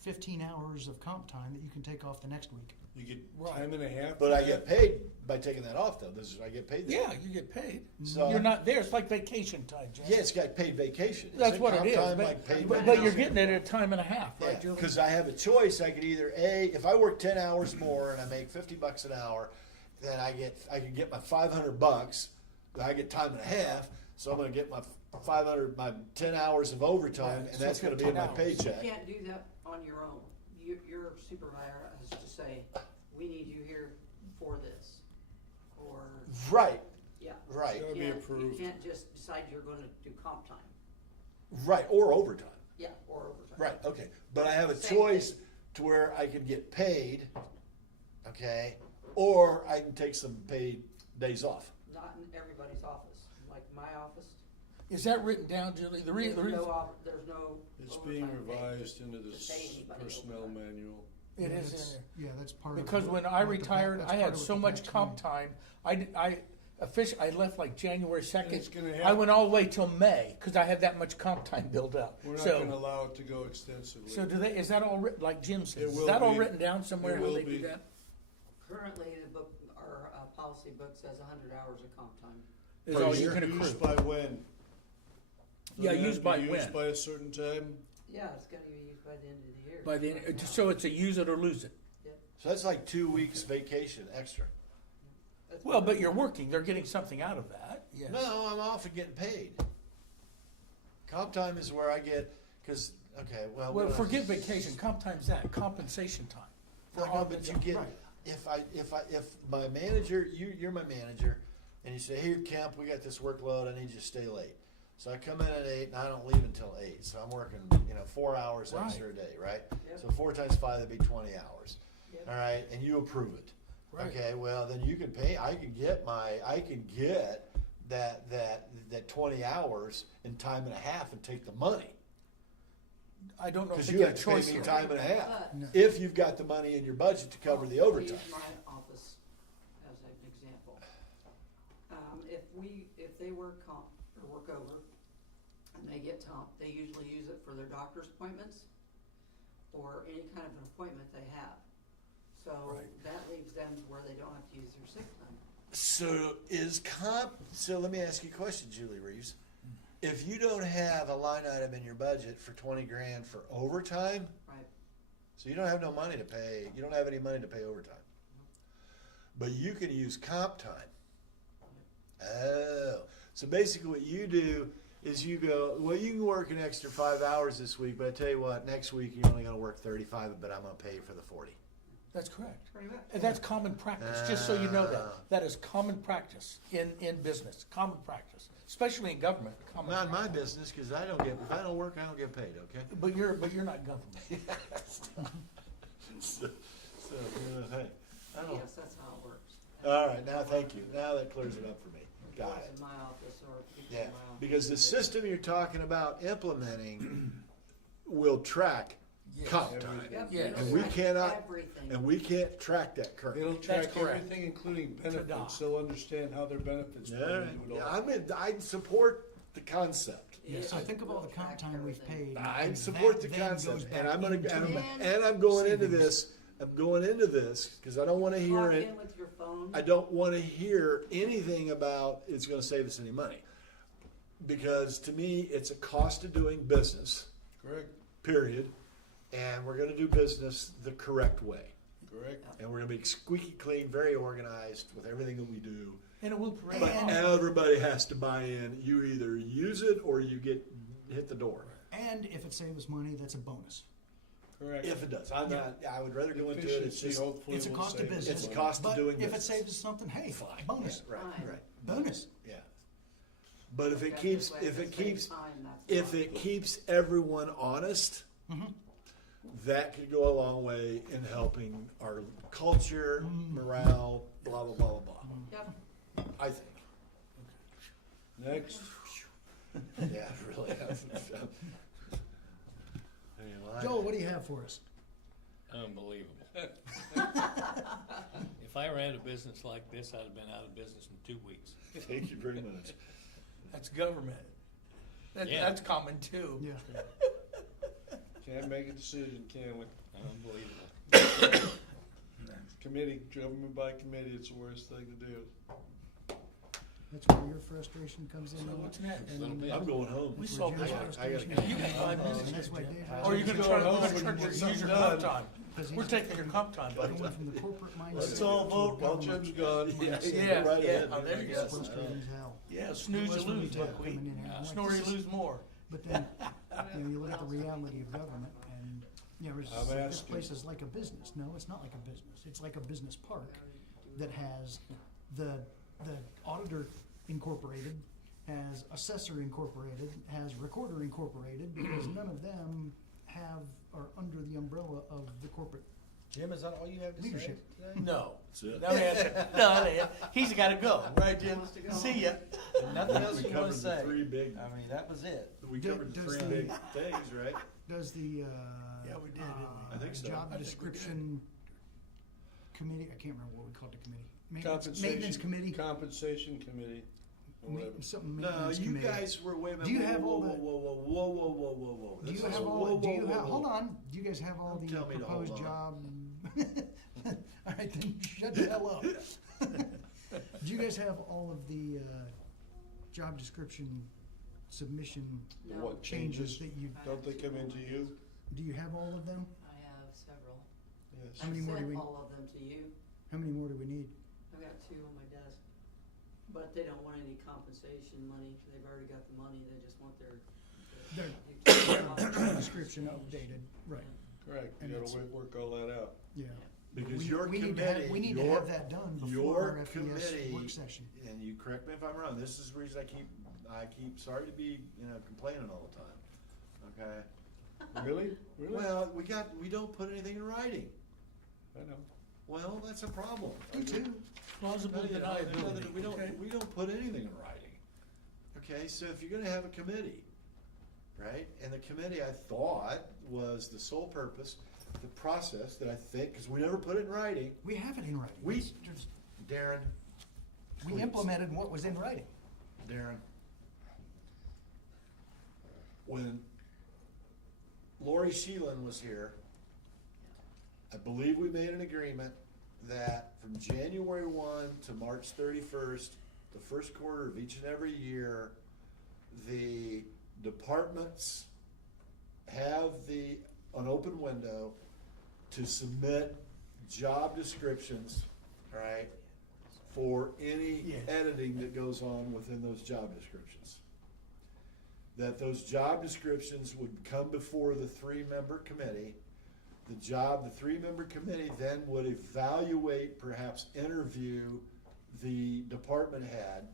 15 hours of comp time that you can take off the next week. You get Right. time and a half. But for I that? get paid by taking that off though. I get paid. That. Yeah, you get paid. So- You're not there, it's like vacation time, Jim. Yeah, it's got paid vacation. That's what it comp is, time but, like paid but vacation? you're getting it at a time and a half, right, Yeah, Julie? because I have a choice. I could either if I work 10 hours more and I make $50 an hour, then I can get my $500. I get time and a half, so I'm going to get my 500, my 10 hours of overtime, Right, and so that's going to be in 15 my hours. paycheck. You can't do that on your own. Your supervisor has to say, we need you here for this, or, Right, yeah. right, Gotta be You approved. can't just decide you're gonna do comp time, right, or overtime. yeah, or overtime. Right, okay, but I have a Same choice thing. to where I can get paid, okay, or I can take some paid days off. Not in everybody's office, like my office, Is that written down, Julie? The there's reason, there's no It's being overtime paid. revised into to this pay anybody personnel overtime. manual. it Yeah, is that's- in there. Yeah, that's part of. Because when I what the retired, that's I part had of what so the much tax comp means. time. I left like January And it's 2nd. gonna I have, went all the way till May because I had that much comp time built up. we're not gonna So, allow it to go extensively. so do they? Is that all written? Like Jim says, It is will that all be. written down somewhere It how will they be. do that? Currently, the book, our policy book says 100 hours of comp time. Is Per all year? you can accrue? Used by when? Yeah, Doesn't it used have by to be when? Used by a certain time? Yeah, it's gonna be used by the end of the year. By the right end, now. so it's a use it or lose it. Yep. So that's like 2 weeks vacation extra. That's Well, what- but you're working. They're getting something out of that. Yes. No, I'm off and getting paid. Comp time is where I get, because, okay, well. Well, we don't forget have to- vacation. Comp time's that. Compensation time. No, all but the you get, right. if my manager, you're my manager, and you say, here, Kemp, we got this workload, I need you to stay late. So I come in at 8 and I don't leave until 8. So I'm working, 4 hours Right. extra a day, right? Yep. So 4 times 5, that'd be 20 hours. Yep. All right, and you approve it. Right. Okay, well then you can pay. I can get that 20 hours in time and a half and take the money. I don't know if Because they you get a have to pay choice me here. time and a half. But- No. If you've got the money in your budget to cover the overtime. Use my office as an example. If they work comp or work over and they get comp, they usually use it for their doctor's appointments or any kind of an appointment they have. So Right. that leaves them to where they don't have to use their sick time. So let me ask you a question, Julie Reeves. If you don't have a line item in your budget for 20 grand for overtime, Right. so you don't have no money to pay, you don't have any money to pay overtime. But you can use comp time. Oh, so basically what you do is you go, well, you can work an extra 5 hours this week, but I tell you what, next week you're only gonna work 35, but I'm gonna pay you for the 40. That's correct. Pretty much. And that's common practice, just so you know Ah. that. That is common practice in business, common practice, especially in government. Common Not in my practice. business, because if I don't work, I don't get paid, okay? But you're not government. So, hey, I don't, Yes, that's how it works. all right, now, thank you. Now that clears it up for me. Got Boys it. in my office or people Yeah, in my office. because the system you're talking about implementing will track Yes. comp time. Yep, Yeah. it'll And we track cannot, everything. and we can't track that currently. It'll That's track correct. everything, including dot. benefits, they'll understand how their benefits. All play right. into it Yeah, all. I support the concept. Yes. So think of all the Will comp track time we've everything. paid. I and support that the then concept, goes and back I'm gonna, into- and I'm going into savings. this, I'm going into this, because I don't wanna hear Clock it. in with your phone. I don't want to hear anything about it's going to save us any money. Because to me, it's a cost of doing business, Correct, period. And we're going to do business the correct way. correct. And we're going to be squeaky clean, very organized with everything that we do. And it will But prevent. everybody has to buy in. You either use it or you hit the door. And if it saves money, that's a bonus. Correct. If it does. I would rather go into it. It's Efficiency just, hopefully It's a will cost of save us business. It's a money. cost of But doing if it business. saves us something, hey, Fine. bonus, Yeah, right, Fine. right. bonus. Yeah. But if it That keeps, way if it it saves keeps, time, that's if why. it keeps everyone honest, that could go a long way in helping our culture, morale, blah, blah, blah, blah, blah. Yep. I think. Next, Yeah, really. Joel, what do you have for us? Unbelievable. If I ran a business like this, I'd have been out of business in 2 weeks. Thank you very much. That's government. Yeah. That's common too. Yeah. can't make a decision, can we? Unbelievable. Committee, government by committee, it's the worst thing to do. That's where your frustration comes in. So what's next? And Little bit. I'm going home. We that's solved where this. Jim's I gotta frustration You got 5 comes in. minutes. And that's why Jim. Dave. Or you're gonna Just try going home to when you get use something your done. comp time. Because We're taking your comp time, buddy. Going from the corporate mindset. Let's all to vote while government Jim's gone. mindset. Yeah, Right yeah, ahead. oh, there you It's go. frustrating as hell. Yeah, snooze you That's when we lose, talk buckwheat. coming in here. I'm like, Snore you this is- lose more. But then, you look at the reality of government and, I'm this asking. place is like a business. No, it's not like a business. It's like a business park that has the auditor incorporated, has assessor incorporated, has recorder incorporated, because none of them are under the umbrella of the corporate Jim, is that all you have to say leadership. today? No. That's it. No, man. No, man. He's gotta go, right, Jim? Wants to go See home. ya. Nothing else We you wanna covered the say? three big, I mean, that was it. we covered the Does three the- big things, right? Does the, Yeah, we did, didn't we? I think so. job I think we description committee, I can't remember what we called the committee. Maintenance committee? Compensation committee, or whatever. Something No, maintenance you committee. guys were, wait a minute. Do you whoa, have whoa, all whoa, the- whoa, whoa, whoa, whoa, whoa, whoa. Do you This have is- all, whoa, do whoa, you whoa, have, whoa. hold on, do you guys have all Don't the tell me to hold proposed on. job? All right, then shut the hell up. Do you guys have all of the, job description submission No, What changes changes, that you, don't they come into you? do you have all of them? I have several. Yes. How many more do I we- sent all of them to you. How many more do we need? I've got 2 on my desk. But they don't want any compensation money. They've already got the money. They just want their. Job description updated, right, Correct, And you it's- gotta work all that out. yeah. Because We- your we need to committee, have- We need to your, have that done before your our FES committee, work session. and you correct me if I'm wrong, this is the reason I keep I keep, sorry to be, complaining all the time, okay? Really? Really? Well, we don't put anything in writing. I know. Well, that's a problem. Me too. Plausible You know, deniability, We okay? don't put anything in writing. Okay, so if you're gonna have a committee, right, and the committee, I thought, was the sole purpose, the process that I think, because we never put it in writing, We have it in writing. We- It's just- Darren, We please. implemented what was in writing. Darren, when Lori Sheelan was here, I believe we made an agreement that from January 1 to March 31st, the first quarter of each and every year, the departments have an open window to submit job descriptions, right, for any Yeah. editing that goes on within those job descriptions. That those job descriptions would come before the three-member committee. The three-member committee then would evaluate, perhaps interview the department head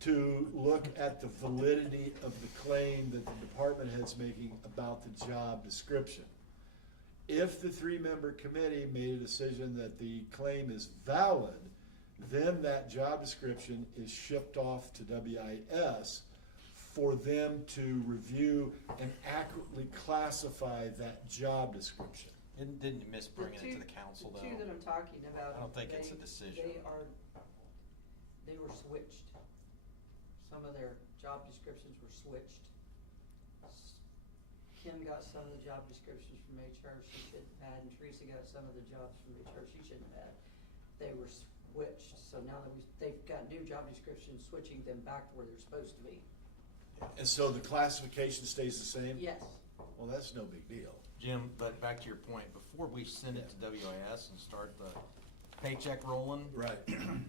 to look at the validity of the claim that the department head's making about the job description. If the three-member committee made a decision that the claim is valid, then that job description is shipped off to WIS for them to review and accurately classify that job description. Didn't you miss bringing it to the two- council, though? The two that I'm talking about. I don't think it's a they- decision. They were switched. Some of their job descriptions were switched. Kim got some of the job descriptions from HR she shouldn't have had, and Teresa got some of the jobs from HR she shouldn't have had. They were switched, so now that they've got new job descriptions, switching them back to where they're supposed to be. And so the classification stays the same? Yes. Well, that's no big deal. Jim, but back to your point, before we send it to WIS and start the paycheck rolling, Right.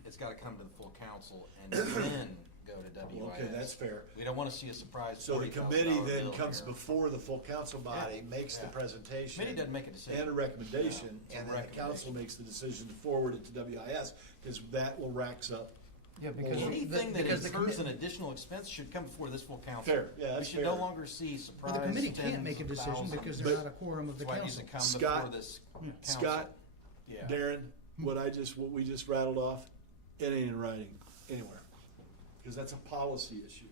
it's gotta come to the full council and then go to WIS. Okay, that's fair. We don't wanna see a surprise So the $40,000 committee then bill comes here. before the full council body, Yeah. makes the Yeah. presentation. Committee doesn't make a decision. And a recommendation, Yeah, it's a and then the council recommendation. makes the decision to forward it to WIS, because that will racks up. Yeah, because. Anything that because the incurs commi- an additional expense should come before this full council. Fair, yeah, that's We should no fair. longer see Well, surprise the committee tens can't make a of decision thousands. because they're But- not a quorum of the That's why it needs to council. come Scott- before this Yeah. council. Scott, Yeah. Darren, what we just rattled off, it ain't in writing anywhere, because that's a policy issue.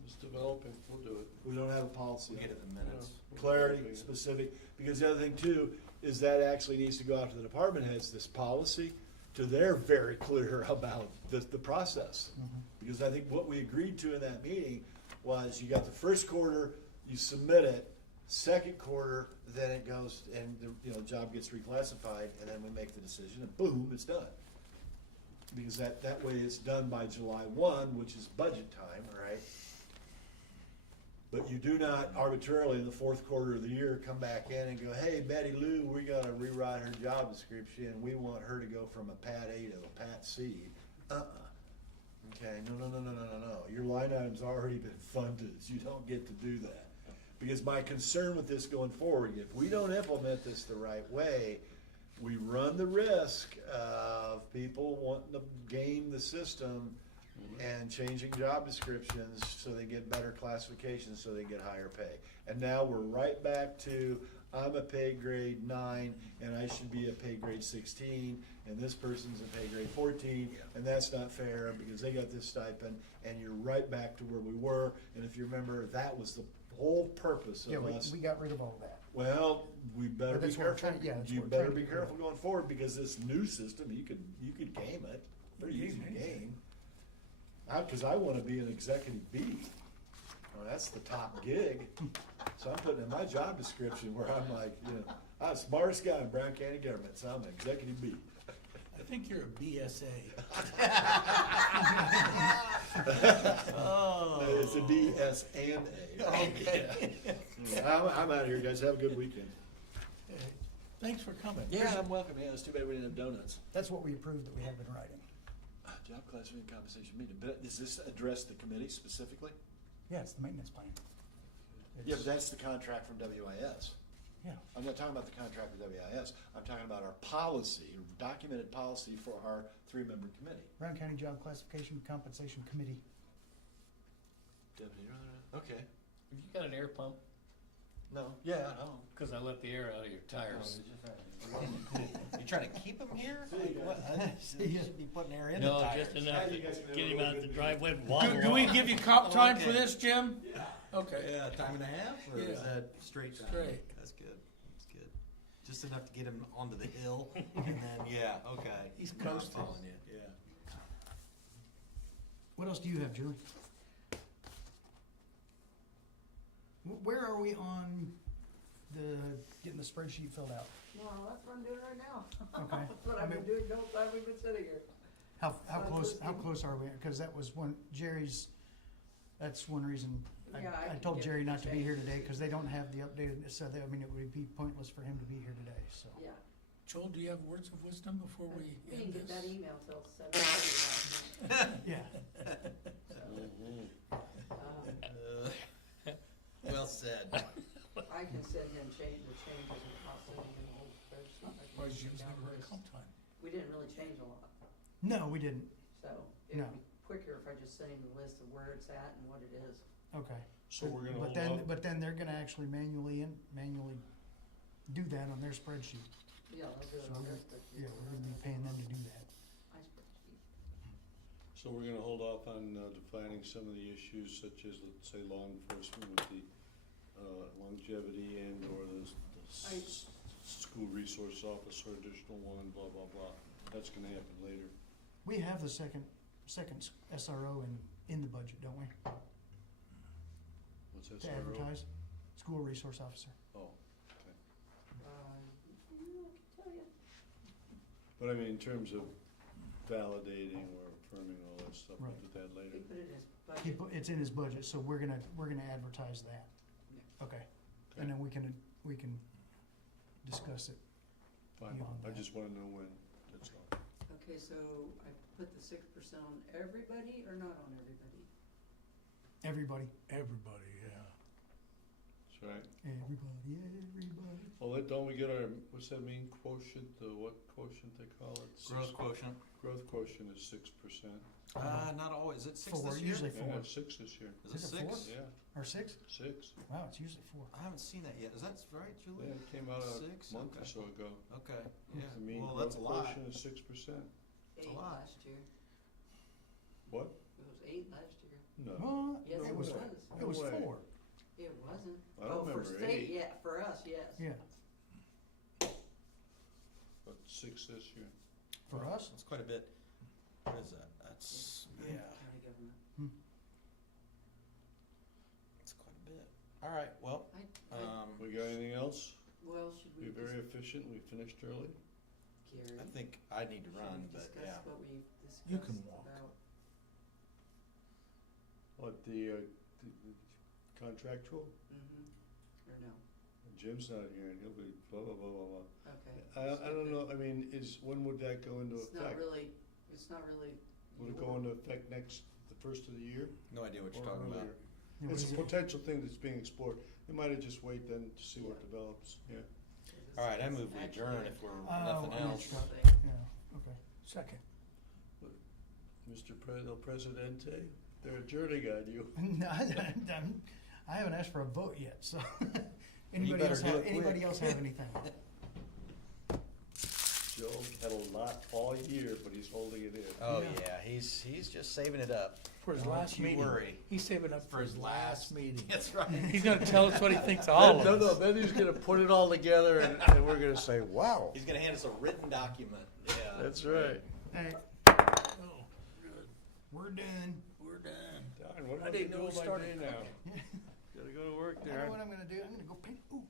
Let's develop it, we'll do it. We don't have a policy. We'll on get it. it in the minutes. Clarity, specific, because the other thing too, is that actually needs to go out to the department heads, this policy, to they're very clear about the process. Because I think what we agreed to in that meeting was you got the first quarter, you submit it, second quarter, then it goes and the, job gets reclassified, and then we make the decision, and boom, it's done. Because that way it's done by July 1, which is budget time, right? But you do not arbitrarily in the fourth quarter of the year come back in and go, hey, Betty Lou, we gotta rewrite her job description, we want her to go from a Pat A to a Pat C. Okay, no. Your line item's already been funded, you don't get to do that. Because my concern with this going forward, if we don't implement this the right way, we run the risk of people wanting to game the system and changing job descriptions so they get better classifications, so they get higher pay. And now we're right back to, I'm a pay grade 9 and I should be a pay grade 16, and this person's a pay grade 14, and that's not fair because they got this stipend, and you're right back to where we were. And if you remember, that was the whole purpose Yeah, of us. we got rid of all that. Well, we better But be that's what we're careful. trying- yeah, that's You what we're better trying be to do. careful going forward, because this new system, you could game it, pretty easy to game. Because I want to be an executive B. Well, that's the top gig. So I'm putting in my job description where I'm like, I'm the smartest guy in Brown County government, so I'm an executive B. I think you're a BSA. It's a D, S, and A. Okay. I'm out of here, guys. Have a good weekend. Thanks for coming. Yeah, I'm welcome. Yeah, it's too bad we didn't have donuts. That's what we approved that we have in writing. Job classification compensation meeting, but does this address the committee specifically? Yeah, it's the maintenance plan. Yeah, but that's the contract from WIS. Yeah. I'm not talking about the contract with WIS, I'm talking about our policy, documented policy for our three-member committee. Brown County Job Classification Compensation Committee. Deputy, you're on there? Okay. Have you got an air pump? No, yeah, no. Cause I let the air out of your tires. You trying to keep him here? What? You should be putting air in the No, tires. just enough to get him out the driveway and waddle Do we off. give you comp time for Okay. this, Jim? Okay. Yeah, time and a half, or is Yeah. that straight time? Straight. That's good, that's good. Just enough to get him onto the hill, and then, yeah, okay. He's Now I'm coasting. following you, yeah. What else do you have, Julie? Where are we on getting the spreadsheet filled out? No, that's what I'm doing right now. Okay. That's what I I've been mean- doing the whole time we've been sitting here. How So close just- are we? Because that was that's one reason Yeah, I I can told get Jerry the not to be here changes. today, because they don't have the updated, so I mean, it would be pointless for him to be here today, so. Yeah. Joel, do you have words of wisdom before we We end didn't get that this? email till 7:30 Yeah. Well said. I can send him the changes without sending him the whole spreadsheet. I can Why just Jim's sit down never at with- comp time? We didn't really change a lot, No, we didn't. so it No. would be quicker if I just sent him the list of where it's at and what it is. Okay. So we're gonna But hold then, off. but then they're gonna actually manually do that on their spreadsheet. Yeah, they'll do it So on we're their gonna- spreadsheet. Yeah, we're gonna be paying them to do that. My spreadsheet. So we're gonna hold off on defining some of the issues such as, let's say, law enforcement with the longevity and or the school resource officer, additional one, blah, blah, blah. That's gonna happen later. We have the second SRO in the budget, don't we? What's that, To SRO? advertise, school resource officer. Oh, okay. I can tell you. But I mean, in terms of validating or affirming all that stuff, we'll Right. do that later. He put it in his He budget. it's in his budget, so we're gonna advertise that. Okay. And then we can discuss it. Fine, beyond I that. just wanna know when, that's all. Okay, so I put the 6% on everybody or not on everybody? Everybody, Everybody, yeah. That's right. everybody. Well, don't we get our, what's that mean, quotient, what quotient they call it? Growth quotient? Growth quotient is 6%. Not always, is it six Four, this year? usually Yeah, four. 6 this year. Is it Is it four? six? Yeah, Or six? 6. Wow, it's usually four. I haven't seen that yet, is that right, Yeah, Julie? it came out a Six? month or Okay. so ago. Okay, The yeah, mean well, that's a growth lot. quotient is 6%. It's a 8 lot. last year. What? It was 8 last year. No. Well, Yes, No it was, was. way. it was No way. 4. It wasn't. I don't Oh, for remember state, 8. yeah, for us, yes. Yeah, But 6 this year. for us? It's quite a bit. What is that? That's, yeah, County government. it's quite a bit. All right, well, We got anything else? Well, should we Be just, very efficient, we finished early. Gary? I think I need to should run, we but discuss yeah. what we discussed You can walk. about? What, the contractual? Or no? Jim's not here and he'll be blah, blah, blah, blah, blah. Okay. I don't know, I mean, when would that go into It's not effect? really, Would it go into effect the first of the year? No idea what you're or talking about. earlier? Yeah, what It's is a it? potential thing that's being explored. They might have just wait then to see what Yeah. develops, yeah. All right, I move we adjourn if we're nothing Oh, else. Yeah, okay. Second. El Presidente, they're adjourning on you. No, I haven't asked for a vote yet, so. better do it Anybody quick. else have anything? Joe had a lot all year, but he's holding it in. Oh, Yeah. yeah, he's just saving it up. For his Don't last you meeting. worry. He's saving up for his last meeting. That's right. He's gonna tell us what he thinks of all of us. No, then he's gonna put it all together and we're gonna say, wow. He's gonna hand us a written document, yeah. That's right. Hey, Oh, good. we're done. We're done. Darn, what am I I didn't gonna know do we with my started day now? Gotta go to work I there. know what I'm gonna do. I'm gonna go paint. Ooh,